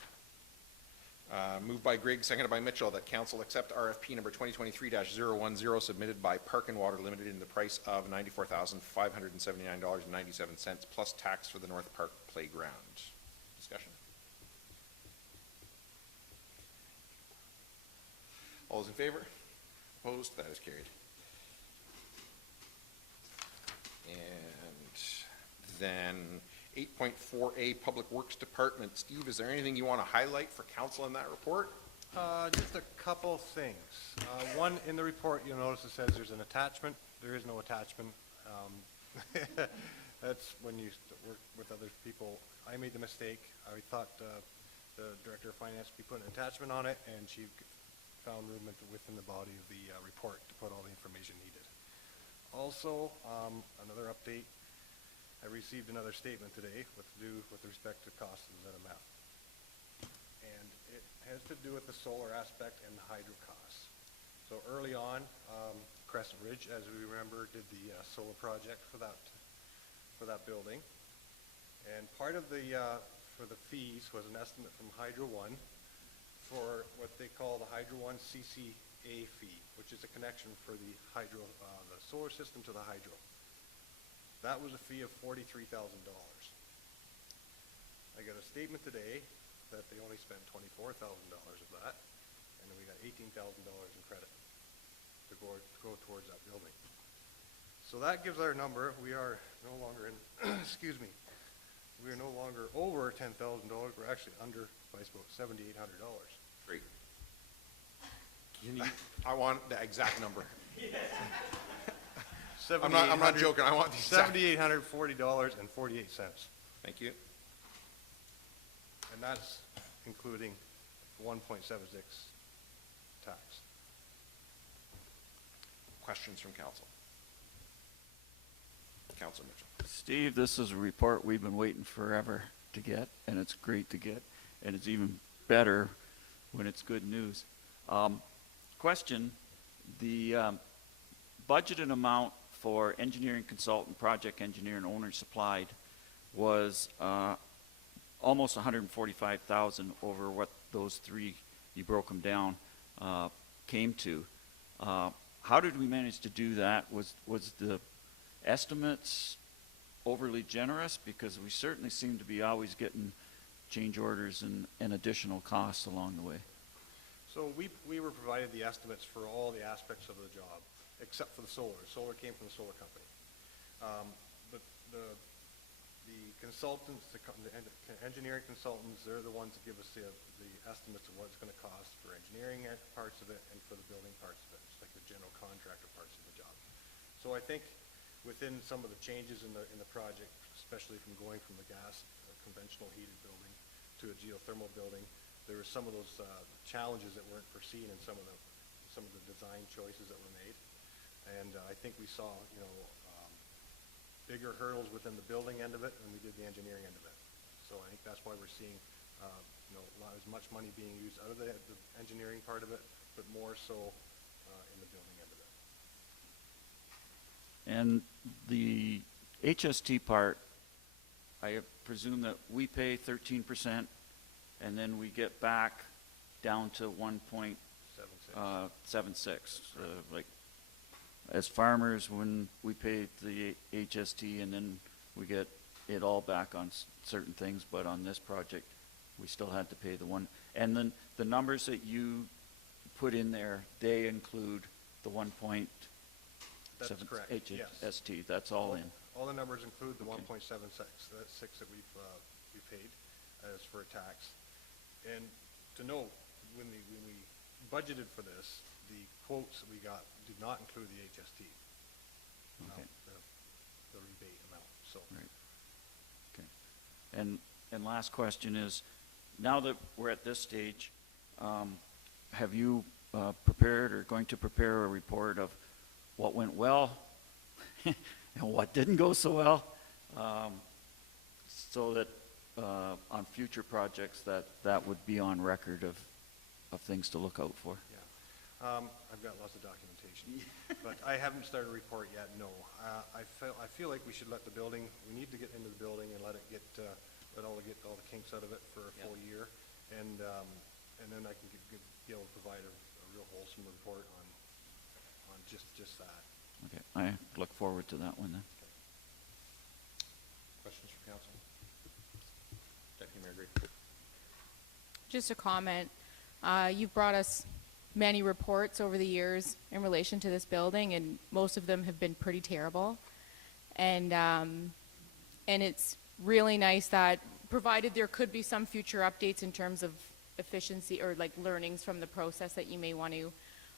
Moved by Grigg, seconded by Mitchell, that council accept RFP number 2023-010 submitted by Park and Water Limited in the price of $94,579.97 plus tax for the North Park Playground. Discussion? All those in favor? Opposed? That is carried. And then 8.4A Public Works Department. Steve, is there anything you want to highlight for council in that report? Just a couple things. One, in the report, you'll notice it says there's an attachment. There is no attachment. That's when you work with other people. I made the mistake. I thought the Director of Finance would be putting an attachment on it, and she found room within the body of the report to put all the information needed. Also, another update. I received another statement today with respect to costs of ZMF. And it has to do with the solar aspect and the hydro costs. So early on, Crescent Ridge, as we remember, did the solar project for that building. And part of the, for the fees was an estimate from Hydro One for what they call the Hydro One CCA fee, which is a connection for the hydro, the solar system to the hydro. That was a fee of $43,000. I got a statement today that they only spent $24,000 of that, and then we got $18,000 in credit to go towards that building. So that gives our number. We are no longer in, excuse me, we are no longer over $10,000. We're actually under by about $7,800. Great. I want the exact number. I'm not joking. I want the exact. $7,840.48. Thank you. And that's including 1.76 tax. Questions from council? Councilor Mitchell. Steve, this is a report we've been waiting forever to get, and it's great to get, and it's even better when it's good news. Question, the budgeted amount for engineering consultant, project engineer, and owner supplied was almost $145,000 over what those three, you broke them down, came to. How did we manage to do that? Was the estimates overly generous? Because we certainly seem to be always getting change orders and additional costs along the way. So we were provided the estimates for all the aspects of the job, except for the solar. Solar came from the solar company. But the consultants, the engineering consultants, they're the ones that give us the estimates of what it's going to cost for engineering parts of it and for the building parts of it. It's like the general contractor parts of the job. So I think within some of the changes in the project, especially from going from the gas conventional heated building to a geothermal building, there were some of those challenges that weren't foreseen in some of the design choices that were made. And I think we saw, bigger hurdles within the building end of it than we did the engineering end of it. So I think that's why we're seeing, not as much money being used out of the engineering part of it, but more so in the building end of it. And the HST part, I presume that we pay 13%, and then we get back down to 1.76. Like, as farmers, when we pay the HST, and then we get it all back on certain things, but on this project, we still had to pay the one. And then the numbers that you put in there, they include the 1.7 That's correct, yes. HST. That's all in. All the numbers include the 1.76 that we've paid. as for a tax. And to note, when we budgeted for this, the quotes that we got did not include the HST. Okay. The rebate amount, so. Right. Okay. And last question is, now that we're at this stage, have you prepared or going to prepare a report of what went well and what didn't go so well, so that on future projects that would be on record of things to look out for? Yeah. I've got lots of documentation, but I haven't started a report yet, no. I feel like we should let the building, we need to get into the building and let it get all the kinks out of it for a full year. And then I can be able to provide a real wholesome report on just that. Okay, I look forward to that one then. Questions from council? Deputy Mayor Grady. Just a comment. You've brought us many reports over the years in relation to this building, and most of them have been pretty terrible. And it's really nice that, provided there could be some future updates in terms of efficiency or like learnings from the process that you may want to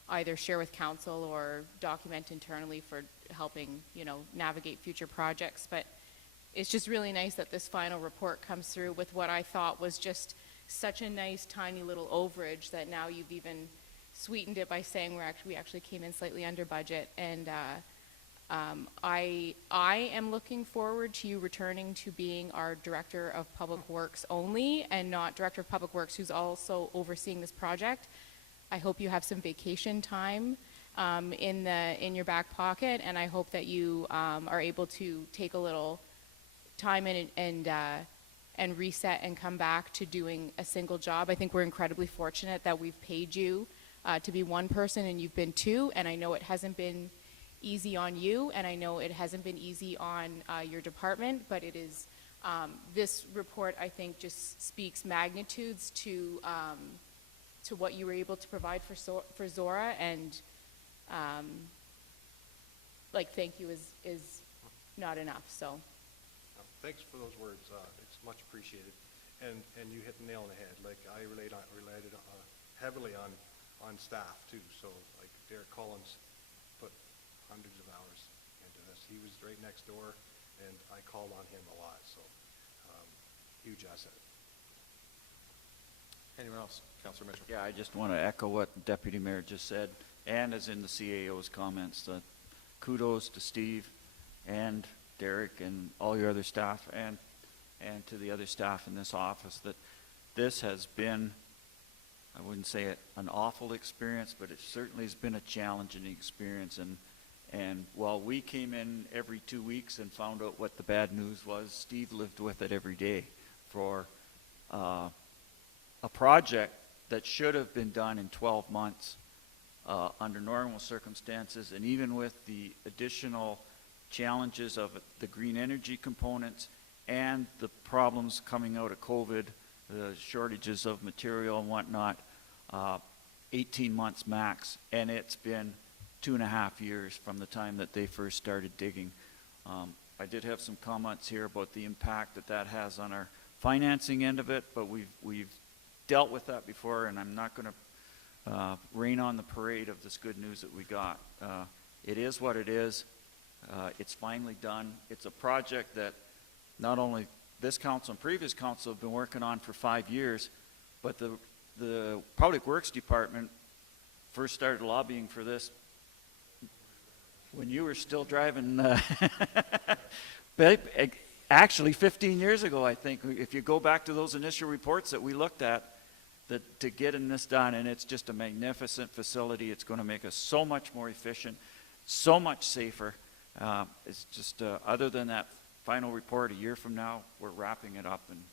either share with council or document internally for helping, navigate future projects. But it's just really nice that this final report comes through with what I thought was just such a nice tiny little overage, that now you've even sweetened it by saying we actually came in slightly under budget. And I am looking forward to you returning to being our Director of Public Works only, and not Director of Public Works who's also overseeing this project. I hope you have some vacation time in your back pocket, and I hope that you are able to take a little time and reset and come back to doing a single job. I think we're incredibly fortunate that we've paid you to be one person and you've been two, and I know it hasn't been easy on you, and I know it hasn't been easy on your department, but it is, this report I think just speaks magnitudes to what you were able to provide for Zorra, and thank you is not enough, so. Thanks for those words. It's much appreciated. And you hit the nail on the head. Like, I related heavily on staff too. So like Derek Collins put hundreds of hours into this. He was right next door, and I called on him a lot. So huge asset. Anyone else? Councillor Mitchell. Yeah, I just want to echo what the Deputy Mayor just said, and as in the CAO's comments, kudos to Steve and Derek and all your other staff, and to the other staff in this office, that this has been, I wouldn't say an awful experience, but it certainly has been a challenging experience. And while we came in every 2 weeks and found out what the bad news was, Steve lived with it every day for a project that should have been done in 12 months under normal circumstances, and even with the additional challenges of the green energy components and the problems coming out of COVID, the shortages of material and whatnot, 18 months max, and it's been 2.5 years from the time that they first started digging. I did have some comments here about the impact that has on our financing end of it, but we've dealt with that before, and I'm not going to rain on the parade of this good news that we got. It is what it is. It's finally done. It's a project that not only this council and previous council have been working on for 5 years, but the Public Works Department first started lobbying for this when you were still driving, actually 15 years ago, I think, if you go back to those initial reports that we looked at, that to getting this done, and it's just a magnificent facility. It's going to make us so much more efficient, so much safer. It's just, other than that final report a year from now, we're wrapping it up, and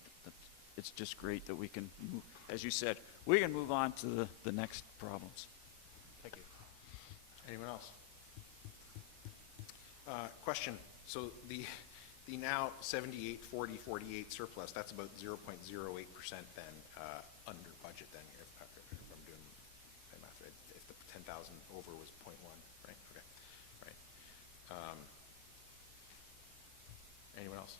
it's just great that we can, as you said, we can move on to the next problems. Thank you. Anyone else? Question. So the now 78, 40, 48 surplus, that's about 0.08% then under budget then, if I'm doing my math right. If the 10,000 over was 0.1, right? Okay. Right. Anyone else?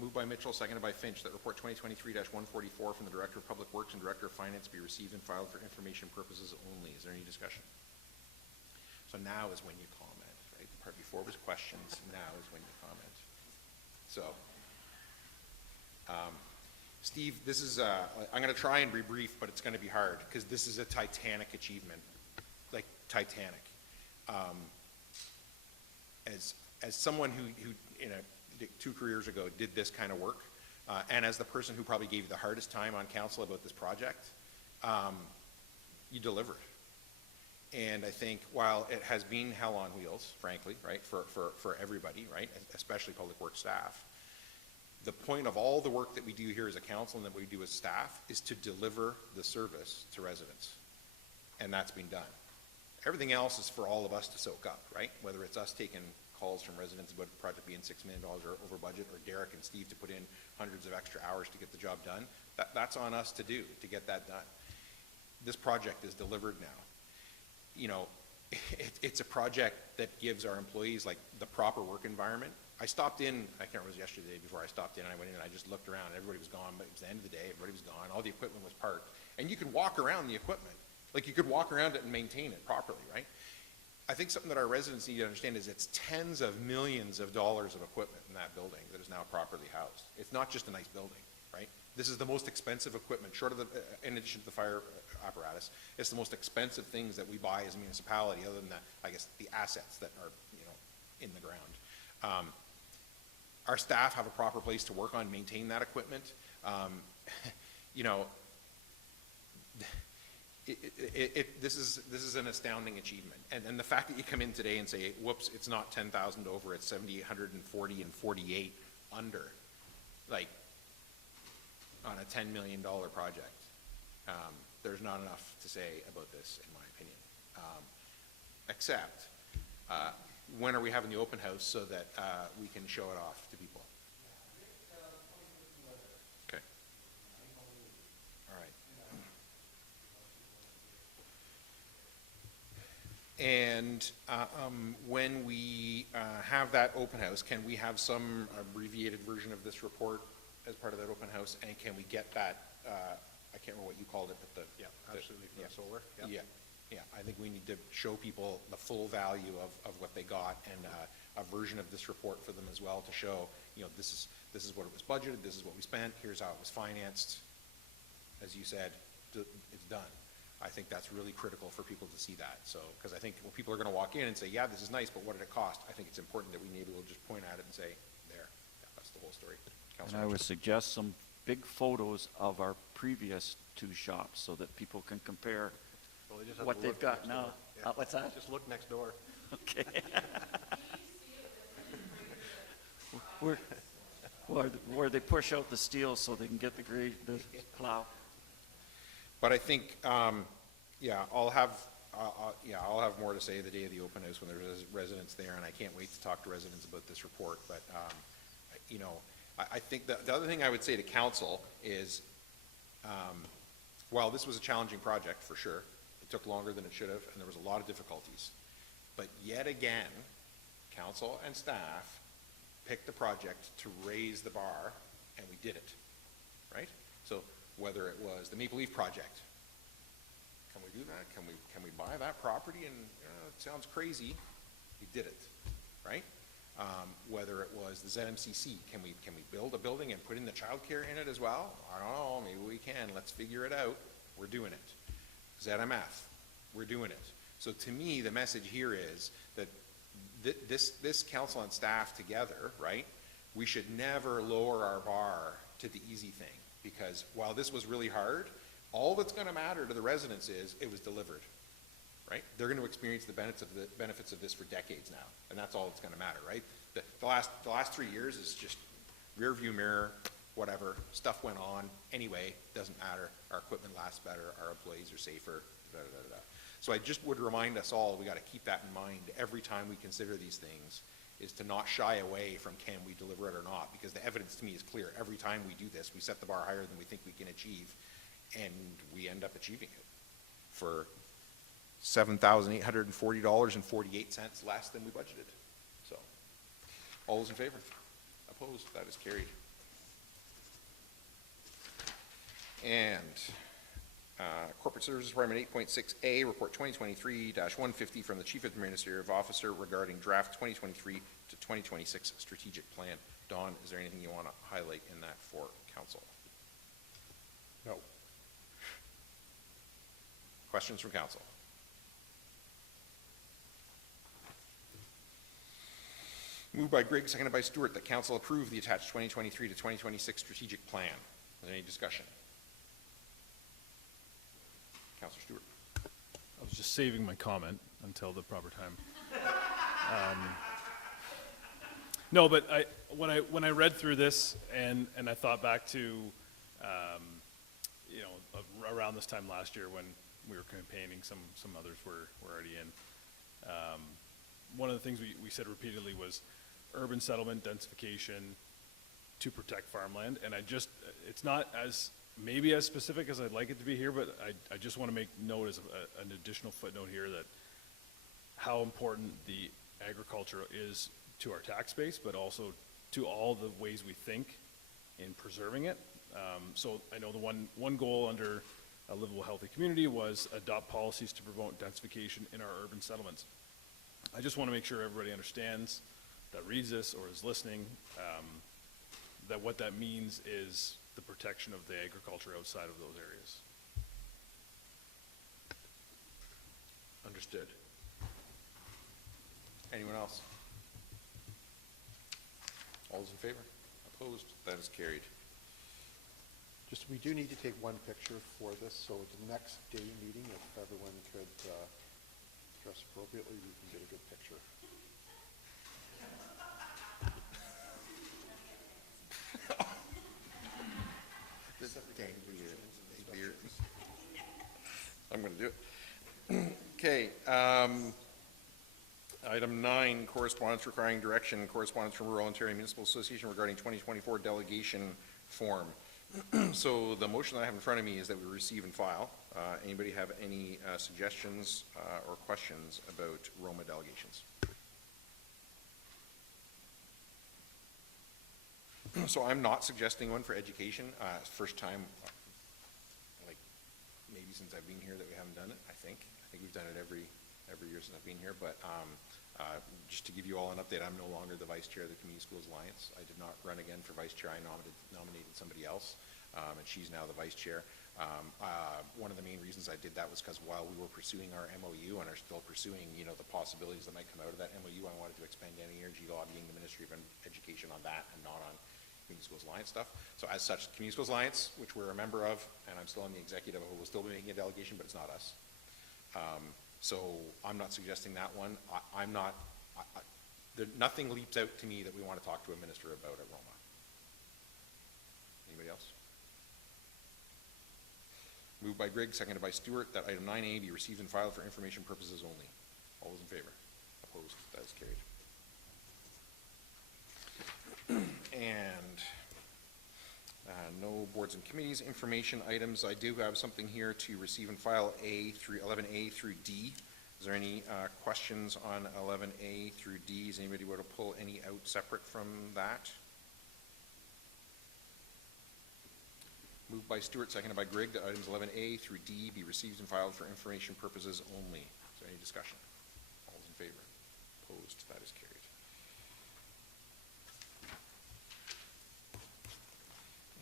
Moved by Mitchell, seconded by Finch, that report 2023-144 from the Director of Public Works and Director of Finance be received and filed for information purposes only. Is there any discussion? So now is when you comment, right? The part before was questions, now is when you comment. So, Steve, this is, I'm going to try and be brief, but it's going to be hard, because this is a titanic achievement, like Titanic. As someone who in 2 careers ago did this kind of work, and as the person who probably gave you the hardest time on council about this project, you delivered. And I think while it has been hell on wheels, frankly, right, for everybody, right, especially public works staff, the point of all the work that we do here as a council and that we do as staff is to deliver the service to residents. And that's been done. Everything else is for all of us to soak up, right? Whether it's us taking calls from residents about the project being $6 million or over budget, or Derek and Steve to put in hundreds of extra hours to get the job done, that's on us to do, to get that done. This project is delivered now. You know, it's a project that gives our employees like the proper work environment. I stopped in, I can't remember, it was yesterday, the day before I stopped in, I went in and I just looked around, everybody was gone, but it was the end of the day, everybody was gone, all the equipment was parked. And you can walk around the equipment. Like, you could walk around it and maintain it properly, right? I think something that our residents need to understand is it's tens of millions of dollars of equipment in that building that is now properly housed. It's not just a nice building, right? This is the most expensive equipment, short of the, in addition to the fire apparatus, it's the most expensive things that we buy as a municipality, other than the, I guess, the assets that are, you know, in the ground. Our staff have a proper place to work on, maintain that equipment. You know, this is an astounding achievement. And the fact that you come in today and say, whoops, it's not 10,000 over, it's 7,840 and 48 under, like, on a $10 million project. There's not enough to say about this, in my opinion. Except, when are we having the open house so that we can show it off to people? Okay. All right. And when we have that open house, can we have some abbreviated version of this report as part of that open house? And can we get that, I can't remember what you called it, but the... Yeah, absolutely, for the solar. Yeah. Yeah, I think we need to show people the full value of what they got, and a version of this report for them as well to show, you know, this is what it was budgeted, this is what we spent, here's how it was financed. As you said, it's done. I think that's really critical for people to see that. So, because I think when people are going to walk in and say, yeah, this is nice, but what did it cost? I think it's important that we maybe will just point at it and say, there, yeah, that's the whole story. And I would suggest some big photos of our previous 2 shops so that people can compare Well, they just have what to they've look got next now. door. Yeah. What's that? Just look next door. Okay. Where they push out the steel so they can get the plow. But I think, yeah, I'll have more to say the day of the open house when there's residents there, and I can't wait to talk to residents about this report. But, you know, I think the other thing I would say to council is, while this was a challenging project for sure, it took longer than it should have, and there was a lot of difficulties. But yet again, council and staff picked a project to raise the bar, and we did it, right? So whether it was the Maple Leaf project, can we do that? Can we buy that property? And it sounds crazy, we did it, right? Whether it was the ZMCC, can we build a building and put in the childcare in it as well? I don't know, maybe we can. Let's figure it out. We're doing it. ZMF, we're doing it. So to me, the message here is that this council and staff together, right? We should never lower our bar to the easy thing, because while this was really hard, all that's going to matter to the residents is it was delivered. Right? They're going to experience the benefits of this for decades now, and that's all that's going to matter, right? The last 3 years is just rear view mirror, whatever. Stuff went on anyway. Doesn't matter. Our equipment lasts better. Our employees are safer. Da, da, da, da. So I just would remind us all, we got to keep that in mind every time we consider these things, is to not shy away from can we deliver it or not, because the evidence to me is clear. Every time we do this, we set the bar higher than we think we can achieve, and we end up achieving it for $7,840.48 less than we budgeted. So, all those in favor? Opposed? That is carried. And Corporate Services Department 8.6A, Report 2023-150 from the Chief Administrative Officer regarding draft 2023 to 2026 strategic plan. Dawn, is there anything you want to highlight in that for council? No. Questions from council? Moved by Grigg, seconded by Stewart, that council approve the attached 2023 to 2026 strategic plan. Is there any discussion? Councilor Stewart. I was just saving my comment until the proper time. No, but when I read through this and I thought back to, you know, around this time last year when we were campaigning, some others were already in. One of the things we said repeatedly was urban settlement densification to protect farmland, and it's not maybe as specific as I'd like it to be here, but I just want to make note as an additional footnote here that how important the agriculture is to our tax base, but also to all the ways we think in preserving it. So I know the one goal under a livable, healthy community was adopt policies to promote densification in our urban settlements. I just want to make sure everybody understands that reads this or is listening, that what that means is the protection of the agriculture outside of those areas. Understood. Anyone else? All those in favor? Opposed? That is carried. Just, we do need to take one picture for this, so the next day meeting, if everyone could dress appropriately, we can get a good picture. I'm going to do it. Okay. Item 9, correspondence requiring direction. Correspondence from Rural Ontario Municipal Association regarding 2024 Delegation Form. So the motion that I have in front of me is that we receive and file. Anybody have any suggestions or questions about ROMA delegations? So I'm not suggesting one for education. First time, like maybe since I've been here that we haven't done it. I think we've done it every year since I've been here. But just to give you all an update, I'm no longer the vice chair of the Community Schools Alliance. I did not run again for vice chair. I nominated somebody else, and she's now the vice chair. One of the main reasons I did that was because while we were pursuing our MOU and are still pursuing, you know, the possibilities that might come out of that MOU, I wanted to expend any energy lobbying the Ministry of Education on that and not on Community Schools Alliance stuff. So as such, Community Schools Alliance, which we're a member of, and I'm still on the executive, who will still be making a delegation, but it's not us. So I'm not suggesting that one. Nothing leaps out to me that we want to talk to a minister about at ROMA. Anybody else? Moved by Grigg, seconded by Stewart, that item 9A be received and filed for information purposes only. All those in favor? Opposed? That is carried. And no boards and committees information items. I do have something here to receive and file 11A through D. Is there any questions on 11A through D? Is anybody want to pull any out separate from that? Moved by Stewart, seconded by Grigg, that items 11A through D be received and filed for information purposes only. Is there any discussion? All those in favor? Opposed? That is carried.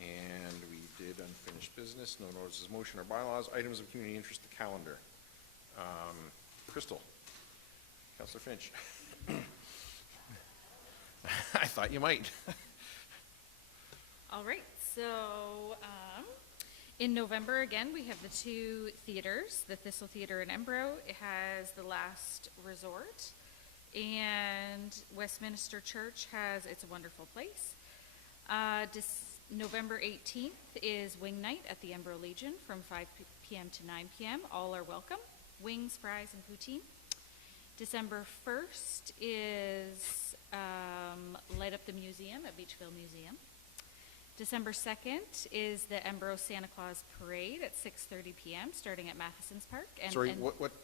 And we did unfinished business, no notices, motion, or bylaws. Items of community interest, the calendar. Crystal. Councillor Finch. I thought you might. All right, so in November, again, we have the two theaters, the Thistle Theater in Embro. It has The Last Resort, and Westminster Church has It's a Wonderful Place. November 18th is Wing Night at the Embro Legion from 5 p.m. to 9 p.m. All are welcome. Wings, fries, and poutine. December 1st is Light Up the Museum at Beachville Museum. December 2nd is the Embro Santa Claus Parade at 6:30 p.m. starting at Matheson's Park. Sorry,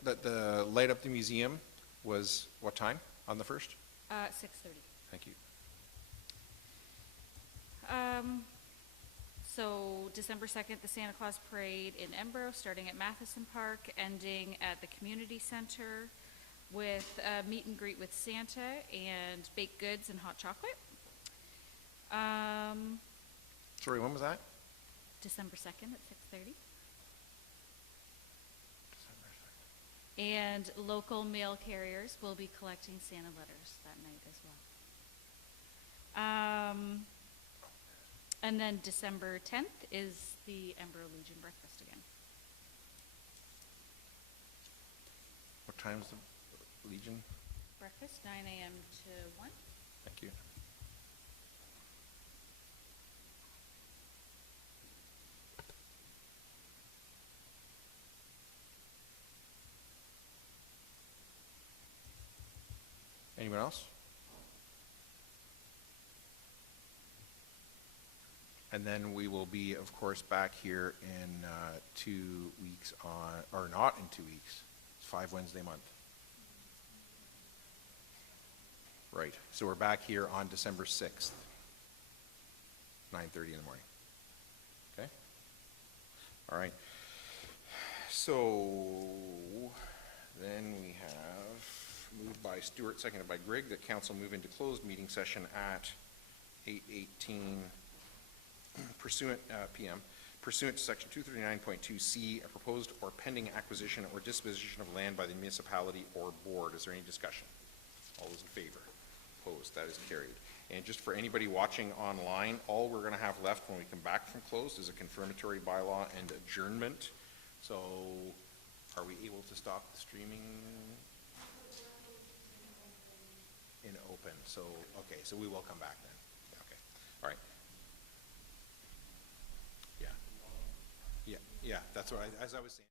the Light Up the Museum was what time on the 1st? 6:30. Thank you. So December 2nd, the Santa Claus Parade in Embro, starting at Matheson Park, ending at the community center with a meet and greet with Santa and baked goods and hot chocolate. Sorry, when was that? December 2nd at 6:30. And local mail carriers will be collecting Santa letters that night as well. And then December 10th is the Embro Legion breakfast again. What time's the Legion? Breakfast, 9 a.m. to 1. Thank you. Anyone else? And then we will be, of course, back here in 2 weeks on, or not in 2 weeks. It's 5 Wednesday month. Right. So we're back here on December 6th, 9:30 in the morning. Okay? All right. So then we have moved by Stuart, seconded by Grigg, that council move into closed meeting session at 8:18 pursuant, PM, pursuant to section 239.2C, a proposed or pending acquisition or disposition of land by the municipality or board. Is there any discussion? All those in favor? Opposed? That is carried. And just for anybody watching online, all we're going to have left when we come back from closed is a confirmatory bylaw and adjournment. So are we able to stop the streaming in open? So, okay, so we will come back then. Okay, all right. Yeah, that's what as I was saying.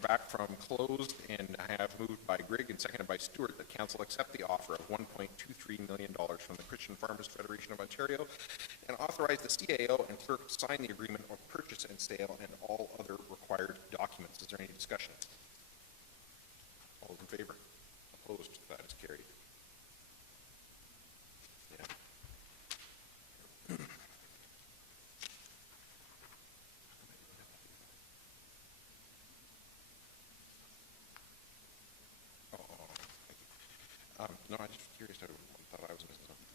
back from closed, and I have moved by Grigg and seconded by Stewart that council accept the offer of $1.23 million from the Christian Farmers Federation of Ontario and authorize the CAO and clerk to sign the agreement of purchase and sale and all other required documents. Is there any discussion? All those in favor? Opposed? That is carried. Yeah. No, I just was curious. I thought I was missing something.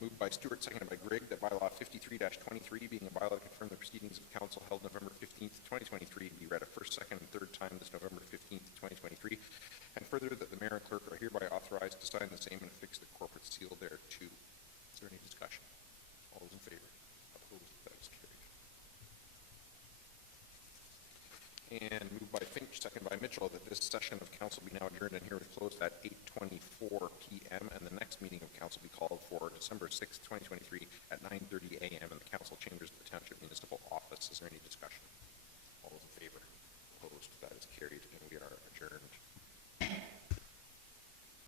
Moved by Stewart, seconded by Grigg, that bylaw 53-23, being a bylaw to confirm the proceedings of council held November 15th, 2023, be read a first, second, and third time this November 15th, 2023, and further that the mayor and clerk are hereby authorized to sign the same and affix the corporate seal thereto. Is there any discussion? All those in favor? Opposed? That is carried. And moved by Finch, second by Mitchell, that this session of council be now adjourned and herewith closed at 8:24 p.m. and the next meeting of council be called for December 6th, 2023 at 9:30 a.m. in the council chambers of the Township Municipal Office. Is there any discussion? All those in favor? Opposed? That is carried, and we are adjourned.